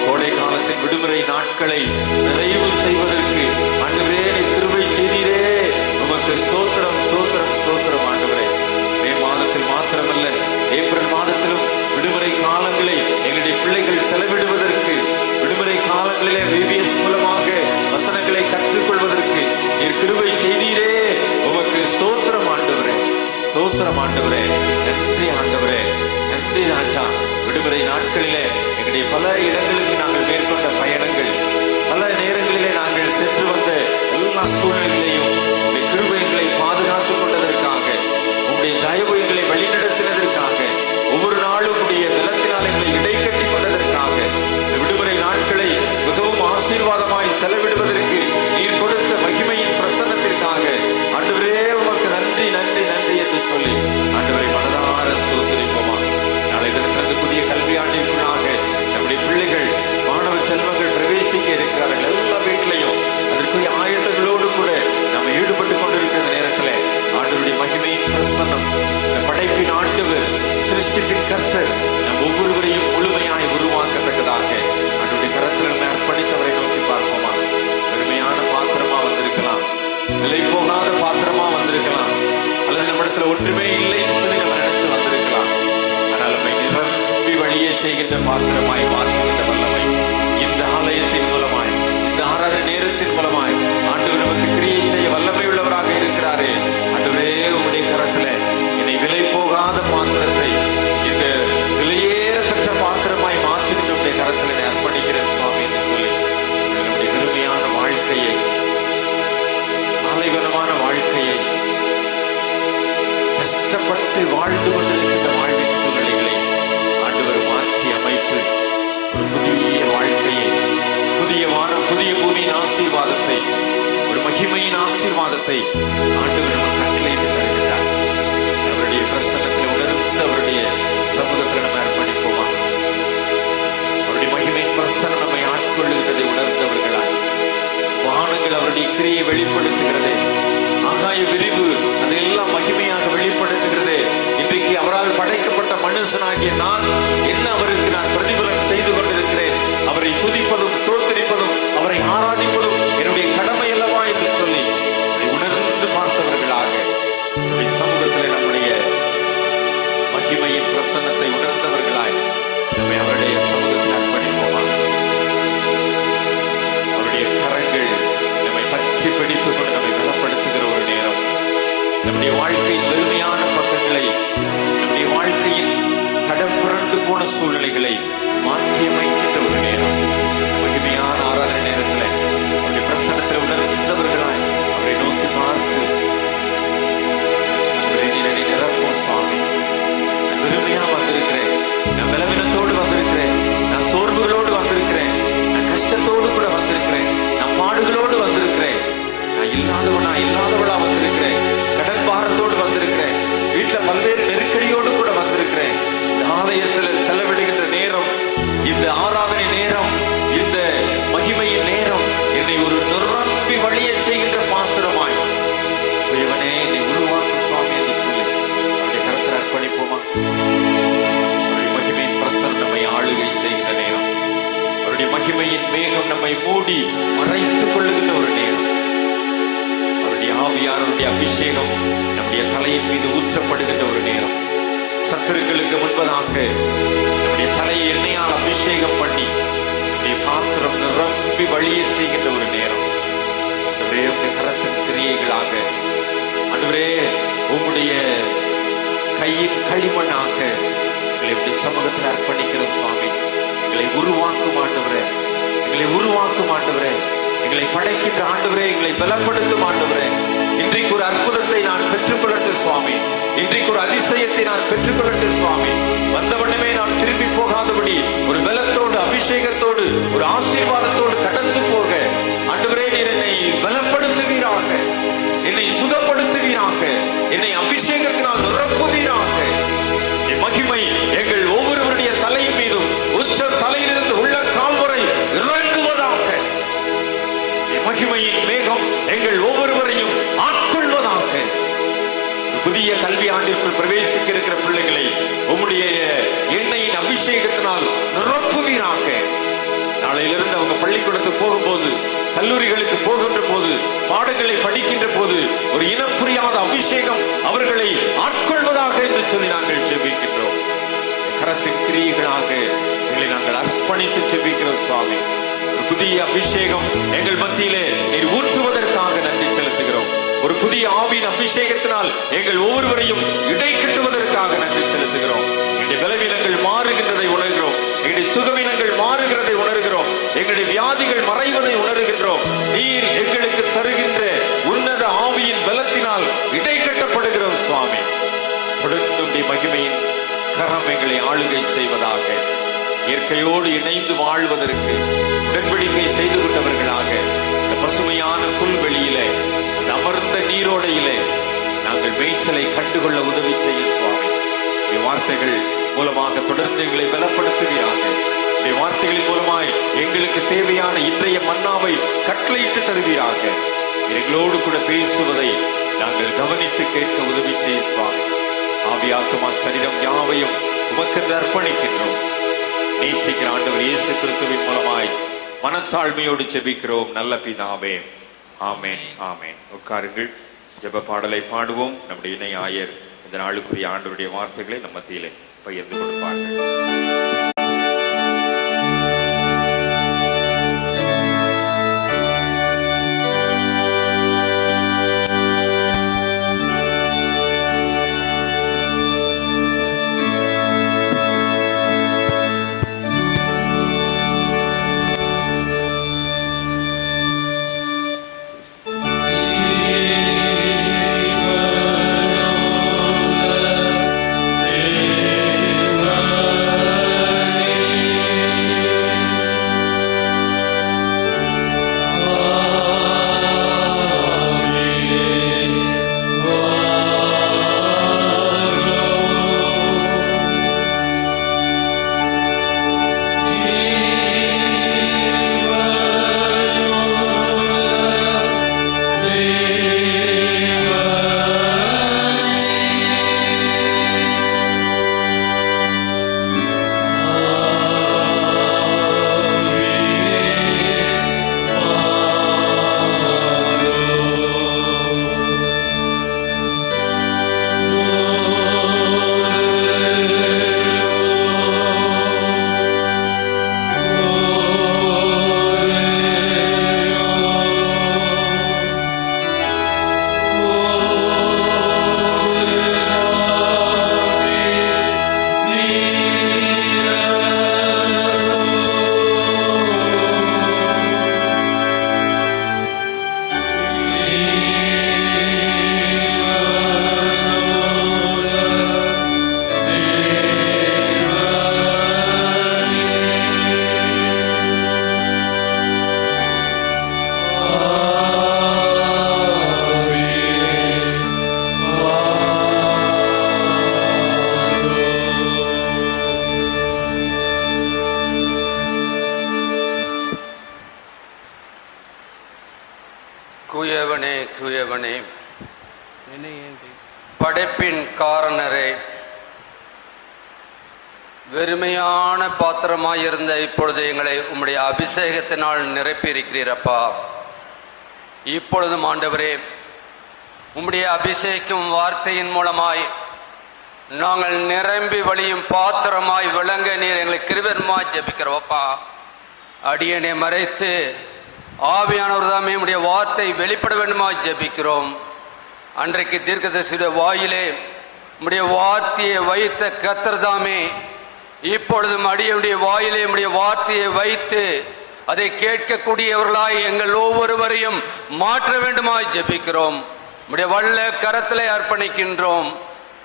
கோடை காலத்தின் விடுமுறை நாட்களை நிறைவு செய்வதற்கு ஆண்டவரே கிருபை செய்தீரே, உமக்கு ஸ்தோத்திரம் ஸ்தோத்திரம் ஸ்தோத்திரம். ஆண்டவரே மே மாதத்தில் மாத்திரமல்ல, ஏப்ரல் மாதத்திலும் விடுமுறை காலங்களை எங்களுடைய பிள்ளைகள் செலவிடுவதற்கு, விடுமுறை காலங்களிலே VBS மூலமாக வசனங்களை கற்றுக்கொள்வதற்கு நீர் கிருபை செய்தீரே, உமக்கு ஸ்தோத்திரம் ஆண்டவரே, ஸ்தோத்திரம் ஆண்டவரே. நன்றி ஆண்டவரே, நன்றி ராஜா. விடுமுறை நாட்களிலே எங்களுடைய பல இடங்களுக்கு நாங்கள் மேற்கொண்ட பயணங்கள், பல நேரங்களிலே நாங்கள் சென்று வந்த எல்லா சூழ்நிலையிலையும் உங்களுடைய கிருபை எங்களை பாதுகாத்துக் கொண்டதற்காக, உங்களுடைய தயவு எங்களை வழிநடத்தினதற்காக, ஒவ்வொரு நாளும் உடைய பலத்தினால் எங்களை இடைக்கட்டி கொண்டதற்காக, விடுமுறை நாட்களை மிகவும் ஆசீர்வாதமாய் செலவிடுவதற்கு நீர் கொடுத்த மகிமையின் பிரசன்னத்திற்காக ஆண்டவரே உமக்கு நன்றி நன்றி நன்றி என்று சொல்லி ஆண்டவரை மனதார ஸ்தோத்திரிப்போமா? நாளை தினத்திலிருந்து புதிய கல்வி ஆண்டிற்குள்ளாக நம்முடைய பிள்ளைகள், மாணவ செல்வங்கள் பிரவேசிக்க இருக்கிறார்கள். எல்லா வீட்டிலையும் அதற்குரிய ஆயத்தங்களோடு கூட நாம் ஈடுபட்டு கொண்டிருக்கிற நேரத்தில் ஆண்டவருடைய மகிமையின் பிரசன்னம், இந்த படைப்பின் ஆண்டவர், சிருஷ்டிப்பின் கர்த்தர் நம் ஒவ்வொருவரையும் முழுமையாய் உருவாக்கத்தக்கதாக ஆண்டவருடைய கரத்தில் நம்ம அர்ப்பணித்தவரை நோக்கி பார்ப்போமா? பெருமையான பாத்திரமா வந்திருக்கலாம், நிலை போகாத பாத்திரமா வந்திருக்கலாம், அல்லது நம்மிடத்துல ஒன்றுமே இல்லைன்னு சொல்லி நம்ம நினைச்சு வந்திருக்கலாம். ஆனால் நம்மை நிரம்பி வழியே செய்கின்ற பாத்திரமாய் மாற்றுகின்ற வல்லமை இந்த ஆலயத்தின் மூலமாய், இந்த ஆராதனை நேரத்தின் மூலமாய் ஆண்டவர் நமக்கு கிரியை செய்ய வல்லமை உள்ளவராக இருக்கிறாரே. ஆண்டவரே உங்களுடைய கரத்துல என்னை விலை போகாத பாத்திரத்தை இந்த விலையேற பெற்ற பாத்திரமாய் மாற்றுகின்ற உங்களுடைய கரத்தில் என்னை அர்ப்பணிக்கிறேன் சுவாமி என்று சொல்லி நம்முடைய பெருமையான வாழ்க்கையை, ஆலைவனமான வாழ்க்கையை, கஷ்டப்பட்டு வாழ்ந்து கொண்டிருக்கின்ற வாழ்வின் சூழ்நிலைகளை ஆண்டவர் மாற்றி அமைத்து ஒரு புதிய வாழ்க்கையை, புதிய வானம், புதிய பூமியின் ஆசீர்வாதத்தை, ஒரு மகிமையின் ஆசீர்வாதத்தை ஆண்டவர் நம்ம கட்டளையிட்டு தருகிறார். அவருடைய பிரசன்னத்தில் உணர்ந்து அவருடைய சமூகத்தில் நம்ம அர்ப்பணிப்போமா? அவருடைய மகிமையின் பிரசன்னம் நம்மை ஆட்கொள்ளுகிறதை உணர்ந்தவர்களாய், வானங்கள் அவருடைய கிரியை வெளிப்படுத்துகிறதே, ஆகாய விரிவு அதையெல்லாம் மகிமையாக வெளிப்படுத்துகிறது. இன்றைக்கு அவரால் படைக்கப்பட்ட மனுஷனாகிய நான் என்ன அவருக்கு நான் பிரதிபலன் செய்து கொண்டிருக்கிறேன். அவரை துதிப்பதும் ஸ்தோத்திரிப்பதும் அவரை ஆராதிப்பதும் என்னுடைய கடமை அல்லவா என்று சொல்லி உணர்ந்து பார்த்தவர்களாக சமூகத்தில் நம்முடைய மகிமையின் பிரசன்னத்தை உணர்ந்தவர்களாய் நம்மை அவருடைய சமூகத்தில் அர்ப்பணிப்போமா? அவருடைய கரங்கள் நம்மை பற்றி பிடித்துக் கொண்டு நம்மை பலப்படுத்துகிற ஒரு நேரம். நம்முடைய வாழ்க்கையின் வெறுமையான பக்கங்களை, நம்முடைய வாழ்க்கையின் கடல் புரண்டு போன சூழ்நிலைகளை மாற்றி அமைக்கின்ற ஒரு நேரம். மகிமையான ஆராதனை நேரத்தில் அவருடைய பிரசன்னத்தில் உணர்ந்தவர்களாய் அவரை நோக்கி பார்த்து, என்னை நிரப்பும் சுவாமி, நான் வெறுமையா வந்திருக்கிறேன், நான் பலவீனத்தோடு வந்திருக்கிறேன், நான் சோர்வுகளோடு வந்திருக்கிறேன், நான் கஷ்டத்தோடு கூட வந்திருக்கிறேன், நான் பாடுகளோடு வந்திருக்கிறேன், நான் இல்லாதவளா வந்திருக்கிறேன், கடன் பாரத்தோடு வந்திருக்கிறேன், வீட்டுல பல்வேறு நெருக்கடியோடு கூட வந்திருக்கிறேன். இந்த ஆலயத்துல செலவிடுகின்ற நேரம், இந்த ஆராதனை நேரம், இந்த மகிமையின் நேரம் என்னை ஒரு நிரம்பி வழிய செய்கின்ற பாத்திரமாய் இவனே என்னை உருவாக்கு சுவாமி என்று சொல்லி அவருடைய கருத்தில் அர்ப்பணிப்போமா? அவருடைய மகிமையின் பிரசன்னம் நம்மை ஆளுகை செய்கின்ற நேரம், அவருடைய மகிமையின் மேகம் நம்மை மூடி மறைத்துக் கொள்ளுகின்ற ஒரு நேரம், அவருடைய ஆவியானவருடைய அபிஷேகம் நம்முடைய தலையின் மீது ஊற்றப்படுகின்ற ஒரு நேரம், சத்துருக்களுக்கு முன்பதாக நம்முடைய தலையை எண்ணெயால் அபிஷேகம் பண்ணி நம்முடைய பாத்திரம் நிரம்பி வழிய செய்கின்ற ஒரு நேரம். கரத்தின் கிரியைகளாக ஆண்டவரே உம்முடைய கையின் களிமண்ணாக எங்களை சமூகத்தில் அர்ப்பணிக்கிற சுவாமி, எங்களை உருவாக்கும் ஆண்டவரே, எங்களை உருவாக்கும் ஆண்டவரே, எங்களை படைக்கின்ற ஆண்டவரே, எங்களை பலப்படுத்தும் ஆண்டவரே. இன்றைக்கு ஒரு அற்புதத்தை நான் பெற்றுக்கொள்ளட்டும் சுவாமி, இன்றைக்கு ஒரு அதிசயத்தை நான் பெற்றுக்கொள்ளட்டும் சுவாமி. வந்தவண்ணமே நான் திரும்பி போகாதபடி ஒரு பலத்தோடு, அபிஷேகத்தோடு, ஒரு ஆசீர்வாதத்தோடு கடந்து போக ஆண்டவரே நீர் என்னை பலப்படுத்துவீராக, என்னை சுகப்படுத்துவீராக, என்னை அபிஷேகத்தினால் நிரப்புவீராக. என் மகிமை எங்கள் ஒவ்வொருவருடைய தலை மீதும் உச்ச தலையிலிருந்து உள்ள கால் வரை இறங்குவதாக. என் மகிமையின் மேகம் எங்கள் ஒவ்வொருவரையும் ஆட்கொள்வதாக. புதிய கல்வி ஆண்டிற்குள் பிரவேசிக்க இருக்கிற பிள்ளைகளை உம்முடைய எண்ணெயின் அபிஷேகத்தினால் நிரப்புவீராக. நாளையிலிருந்து அவங்க பள்ளிக்கூடத்துக்கு போகும்போது, கல்லூரிகளுக்கு போகின்ற போது, பாடங்களை படிக்கின்ற போது ஒரு இனம் புரியாத அபிஷேகம் அவர்களை ஆட்கொள்வதாக என்று சொல்லி நாங்கள் ஜெபிக்கின்றோம். கரத்தின் கிரியைகளாக எங்களை நாங்கள் அர்ப்பணித்து ஜெபிக்கிறோம் சுவாமி. ஒரு புதிய அபிஷேகம் எங்கள் மத்தியிலே நீர் ஊற்றுவதற்காக நன்றி செலுத்துகிறோம். ஒரு புதிய ஆவியின் அபிஷேகத்தினால் எங்கள் ஒவ்வொருவரையும் இடை கட்டுவதற்காக நன்றி செலுத்துகிறோம். எங்களுடைய பலவீனங்கள் மாறுகின்றதை உணர்கிறோம், எங்களுடைய சுகவீனங்கள் மாறுகிறதை உணர்கிறோம், எங்களுடைய வியாதிகள் மறைவதை உணர்கின்றோம். நீர் எங்களுக்கு தருகின்ற உன்னத ஆவியின் பலத்தினால் இடை கட்டப்படுகிறோம் சுவாமி. கொடுக்கும் மகிமையின் கரம் எங்களை ஆளுகை செய்வதாக. இயற்கையோடு இணைந்து வாழ்வதற்கு உடன்படிக்கை செய்து கொண்டவர்களாக இந்த பசுமையான புல்வெளியிலே, அந்த அமர்ந்த நீரோடையிலே நாங்கள் மேய்ச்சலை கண்டுகொள்ள உதவி செய்யும் சுவாமி. வார்த்தைகள் மூலமாக தொடர்ந்து எங்களை பலப்படுத்துகிறாங்க. வார்த்தைகளின் மூலமாய் எங்களுக்கு தேவையான இன்றைய மன்னாவை கட்டளையிட்டு தருவீராக. எங்களோடு கூட பேசுவதை நாங்கள் கவனித்து கேட்க உதவி செய்யும் சுவாமி. ஆவியாத்மா சரீரம் யாவையும் உமக்கென்று அர்ப்பணிக்கின்றோம். நேசிக்கிற ஆண்டவர் இயேசு கிறிஸ்துவின் மூலமாய் மனத்தாழ்மையோடு ஜெபிக்கிறோம் நல்ல பிதாவே. ஆமென், ஆமென். உட்காருங்கள், ஜெப பாடலை பாடுவோம். நம்முடைய இணை ஆயர் இந்த நாளுக்குரிய ஆண்டவருடைய வார்த்தைகளை நம்ம மத்தியிலே பகிர்ந்து கொடுப்பார்கள். Amen. தூயவனே, படைப்பின் காரணரே, வெறுமையான பாத்திரமாயிருந்த இப்பொழுது எங்களை உம்முடைய அபிஷேகத்தினால் நிரப்பியிருக்கிறீரப்பா. இப்பொழுதும் ஆண்டவரே, உம்முடைய அபிஷேகம் வார்த்தையின் மூலமாய் நாங்கள் நிரம்பி வழியும் பாத்திரமாய் விளங்க நீர் எங்களை கிருபையாய் ஜெபிக்கிறோப்பா. அடியனை மறைத்து ஆவியானவர் தாமே உம்முடைய வார்த்தை வெளிப்பட வேண்டுமாய் ஜெபிக்கிறோம். அன்றைக்கு தீர்க்கதரிசியுடைய வாயிலே உம்முடைய வார்த்தையை வைத்த கர்த்தர் தாமே இப்பொழுதும் அடியனுடைய வாயிலே உம்முடைய வார்த்தையை வைத்து அதை கேட்கக்கூடியவர்களாய் எங்கள் ஒவ்வொருவரையும் மாற்ற வேண்டுமாய் ஜெபிக்கிறோம். உம்முடைய வல்ல கரத்திலே அர்ப்பணிக்கின்றோம்.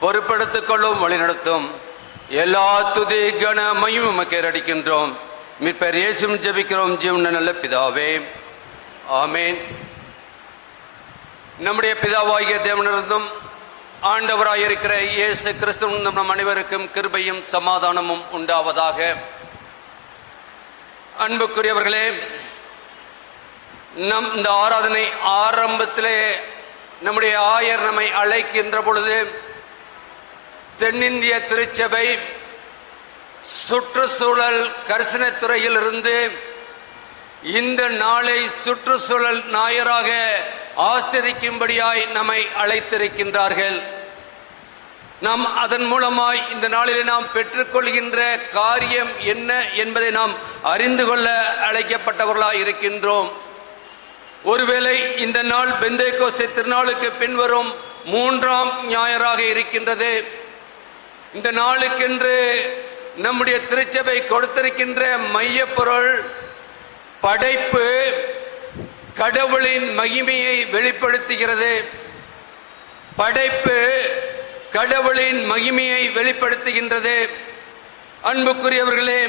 பொறுப்பெடுத்துக் கொள்ளும், வழிநடத்தும். எல்லா துதி கன மகிமையும் உமக்கு ஏறடிக்கின்றோம். மீட்பர் இயேசுவின் ஜெபிக்கிறோம் ஜீவன நல்ல பிதாவே, ஆமேன். நம்முடைய பிதாவாகிய தேவனிருந்தும் ஆண்டவராயிருக்கிற இயேசு கிறிஸ்துவின் நம் அனைவருக்கும் கிருபையும் சமாதானமும் உண்டாவதாக. அன்புக்குரியவர்களே, நம் இந்த ஆராதனை ஆரம்பத்திலே நம்முடைய ஆயர் நம்மை அழைக்கின்ற பொழுது தென்னிந்திய திருச்சபை சுற்றுச்சூழல் கரிசனத்துறையில் இருந்து இந்த நாளை சுற்றுச்சூழல் ஞாயிறாக ஆசிரிக்கும்படியாய் நம்மை அழைத்திருக்கின்றார்கள். நாம் அதன் மூலமாய் இந்த நாளிலே நாம் பெற்றுக்கொள்கின்ற காரியம் என்ன என்பதை நாம் அறிந்து கொள்ள அழைக்கப்பட்டவர்களாய் இருக்கின்றோம். ஒருவேளை இந்த நாள் பெந்தேகோஸ்தே திருநாளுக்கு பின்வரும் 3ஆம் ஞாயிறாக இருக்கின்றது. இந்த நாளுக்கென்று நம்முடைய திருச்சபை கொடுத்திருக்கின்ற மையப்பொருள் படைப்பு கடவுளின் மகிமையை வெளிப்படுத்துகிறது. படைப்பு கடவுளின் மகிமையை வெளிப்படுத்துகின்றது. அன்புக்குரியவர்களே,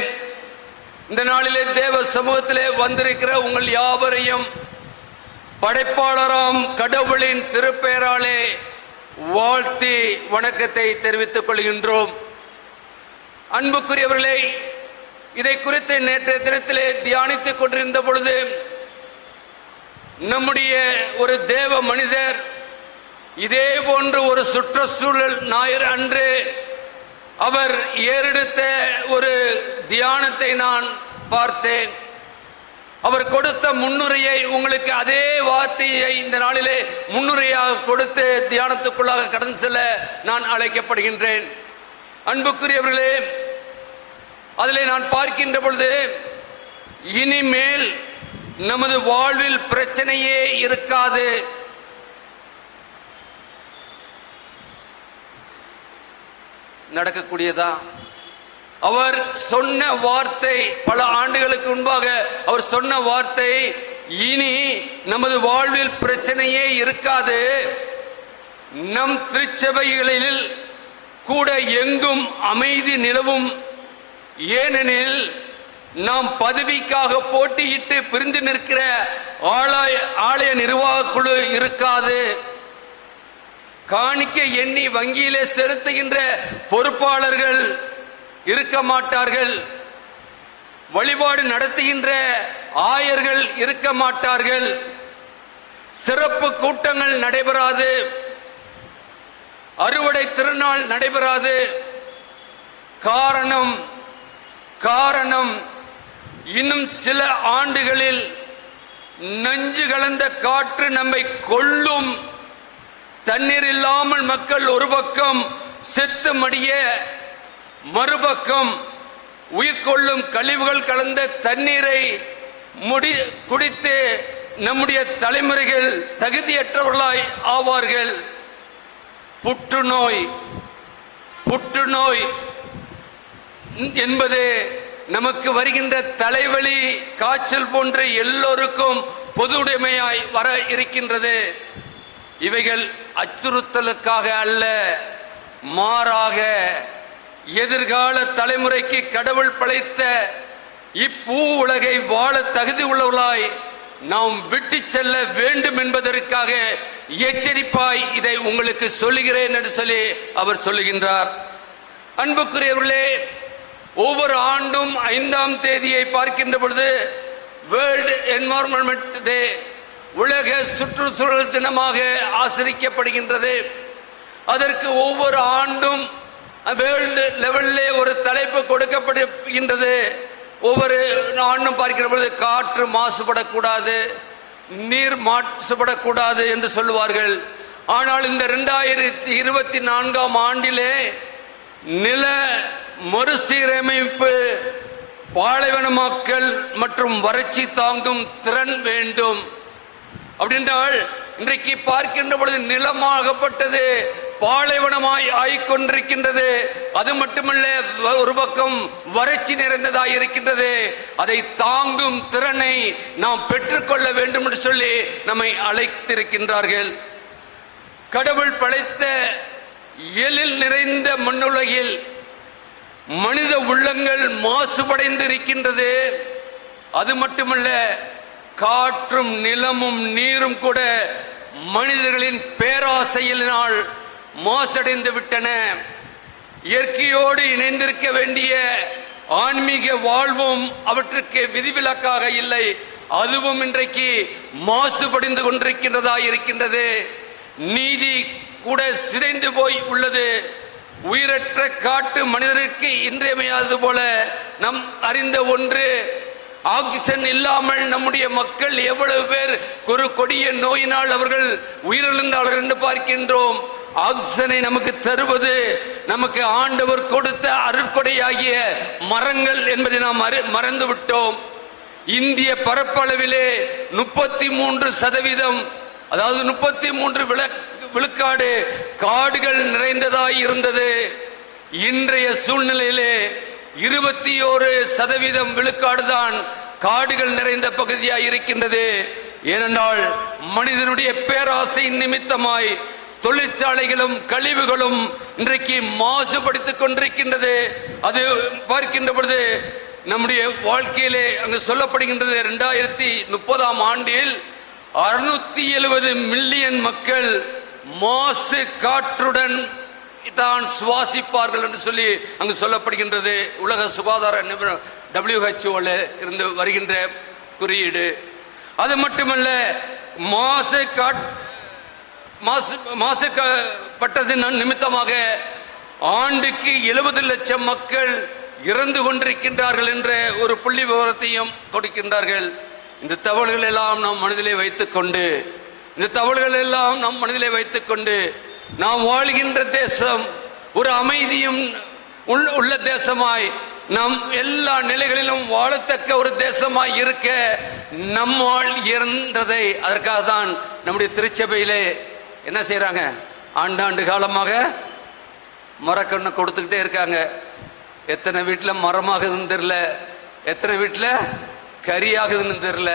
இந்த நாளிலே தேவ சமூகத்திலே வந்திருக்கிற உங்கள் யாவரையும் படைப்பாளராம் கடவுளின் திருப்பெயராலே வாழ்த்தி வணக்கத்தை தெரிவித்துக் கொள்கின்றோம். அன்புக்குரியவர்களே, இதை குறித்து நேற்றைய தினத்திலே தியானித்துக் கொண்டிருந்த பொழுது நம்முடைய ஒரு தேவ மனிதர் இதே போன்று ஒரு சுற்றுச்சூழல் ஞாயிறு அன்று அவர் ஏறெடுத்த ஒரு தியானத்தை நான் பார்த்தேன். அவர் கொடுத்த முன்னுரையை உங்களுக்கு அதே வார்த்தையை இந்த நாளிலே முன்னுரையாக கொடுத்து தியானத்துக்குள்ளாக கடந்து செல்ல நான் அழைக்கப்படுகின்றேன். அன்புக்குரியவர்களே, அதிலே நான் பார்க்கின்ற பொழுது இனிமேல் நமது வாழ்வில் பிரச்சனையே இருக்காது. நடக்கக்கூடியதா? அவர் சொன்ன வார்த்தை, பல ஆண்டுகளுக்கு முன்பாக அவர் சொன்ன வார்த்தை, இனி நமது வாழ்வில் பிரச்சனையே இருக்காது. நம் திருச்சபைகளில் கூட எங்கும் அமைதி நிலவும். ஏனெனில் நாம் பதவிக்காக போட்டியிட்டு பிரிந்து நிற்கிற ஆலய நிர்வாக குழு இருக்காது. காணிக்கை எண்ணி வங்கியிலே செலுத்துகின்ற பொறுப்பாளர்கள் இருக்க மாட்டார்கள். வழிபாடு நடத்துகின்ற ஆயர்கள் இருக்க மாட்டார்கள். சிறப்பு கூட்டங்கள் நடைபெறாது. அறுவடை திருநாள் நடைபெறாது. காரணம் இன்னும் சில ஆண்டுகளில் நஞ்சு கலந்த காற்று நம்மை கொல்லும். தண்ணீர் இல்லாமல் மக்கள் ஒரு பக்கம் செத்து மடிய, மறுபக்கம் உயிர் கொள்ளும் கழிவுகள் கலந்த தண்ணீரை குடித்து நம்முடைய தலைமுறைகள் தகுதியற்றவர்களாய் ஆவார்கள். புற்றுநோய் என்பது நமக்கு வருகின்ற தலைவலி, காய்ச்சல் போன்ற எல்லோருக்கும் பொது உடைமையாய் வர இருக்கின்றது. இவைகள் அச்சுறுத்தலுக்காக அல்ல, மாறாக எதிர்கால தலைமுறைக்கு கடவுள் படைத்த இப்பூ உலகை வாழ தகுதி உள்ளவர்களாய் நாம் விட்டு செல்ல வேண்டும் என்பதற்காக எச்சரிப்பாய் இதை உங்களுக்கு சொல்லுகிறேன் என்று சொல்லி அவர் சொல்லுகின்றார். அன்புக்குரியவர்களே, ஒவ்வொரு ஆண்டும் 5ஆம் தேதியை பார்க்கின்ற பொழுது வேர்ல்டு என்வாரன்மெண்ட் டே உலக சுற்றுச்சூழல் தினமாக ஆசரிக்கப்படுகின்றது. அதற்கு ஒவ்வொரு ஆண்டும் வேர்ல்டு லெவலிலே ஒரு தலைப்பு கொடுக்கப்படுகின்றது. ஒவ்வொரு ஆண்டும் பார்க்கிற பொழுது காற்று மாசுபடக்கூடாது, நீர் மாசுபடக்கூடாது என்று சொல்லுவார்கள். ஆனால் இந்த 2024ஆம் ஆண்டிலே நில மறுசீரமைப்பு, பாலைவனமாக்கல் மற்றும் வறட்சி தாங்கும் திறன் வேண்டும் அப்படின்றால் இன்றைக்கு பார்க்கின்ற பொழுது நிலமாகப்பட்டது பாலைவனமாய் ஆய்கொண்டிருக்கின்றது. அது மட்டுமல்ல, ஒரு பக்கம் வறட்சி நிறைந்ததாய் இருக்கின்றது. அதை தாங்கும் திறனை நாம் பெற்றுக்கொள்ள வேண்டும் என்று சொல்லி நம்மை அழைத்திருக்கின்றார்கள். கடவுள் படைத்த எழில் நிறைந்த மண்ணுலகில் மனித உள்ளங்கள் மாசுபடைந்து இருக்கின்றது. அது மட்டுமல்ல, காற்றும் நிலமும் நீரும் கூட மனிதர்களின் பேராசையினால் மாசடைந்து விட்டன. இயற்கையோடு இணைந்திருக்க வேண்டிய ஆன்மீக வாழ்வும் அவற்றுக்கு விதிவிலக்காக இல்லை. அதுவும் இன்றைக்கு மாசுபடைந்து கொண்டிருக்கின்றதா இருக்கின்றது. நீதி கூட சிதைந்து போய் உள்ளது. உயிரற்ற காட்டு மனிதருக்கு இன்றியமையாதது போல நம் அறிந்த ஒன்று, ஆக்சிஜன் இல்லாமல் நம்முடைய மக்கள் எவ்வளவு பேர் ஒரு கொடிய நோயினால் அவர்கள் உயிரிழந்தார்கள் என்று பார்க்கின்றோம். ஆக்சிஜனை நமக்கு தருவது நமக்கு ஆண்டவர் கொடுத்த அருட்கொடையாகிய மரங்கள் என்பதை நாம் மறந்து விட்டோம். இந்திய பரப்பளவிலே 33%, அதாவது 33 விழுக்காடு காடுகள் நிறைந்ததாய் இருந்தது. இன்றைய சூழ்நிலையிலே 21% விழுக்காடு தான் காடுகள் நிறைந்த பகுதியாய் இருக்கின்றது. ஏனென்றால் மனிதனுடைய பேராசையின் நிமித்தமாய் தொழிற்சாலைகளும் கழிவுகளும் இன்றைக்கு மாசுபடுத்திக் கொண்டிருக்கின்றது. அது பார்க்கின்ற பொழுது நம்முடைய வாழ்க்கையிலே அங்கு சொல்லப்படுகின்றது, 2030ஆம் ஆண்டில் 670 மில்லியன் மக்கள் மாசு காற்றுடன் தான் சுவாசிப்பார்கள் என்று சொல்லி அங்கு சொல்லப்படுகின்றது. உலக சுகாதார நிபுணர் WHO இருந்து வருகின்ற குறியீடு. அது மட்டுமல்ல, மாசுபட்டதின் நிமித்தமாக ஆண்டுக்கு 70 லட்சம் மக்கள் இறந்து கொண்டிருக்கின்றார்கள் என்ற ஒரு புள்ளி விவரத்தையும் கொடுக்கின்றார்கள். இந்த தகவல்கள் எல்லாம் நாம் மனதிலே வைத்துக்கொண்டு நாம் வாழ்கின்ற தேசம் ஒரு அமைதியும் உள்ள தேசமாய், நாம் எல்லா நிலைகளிலும் வாழத்தக்க ஒரு தேசமாய் இருக்க நம்மால் இறந்ததை, அதற்காக தான் நம்முடைய திருச்சபையிலே என்ன செய்யறாங்க, ஆண்டாண்டு காலமாக மரக்கண்ணை கொடுத்துக்கிட்டே இருக்காங்க. எத்தனை வீட்டில் மரமாகுதுன்னு தெரியல, எத்தனை வீட்டில் கரியாகுதுன்னு தெரியல.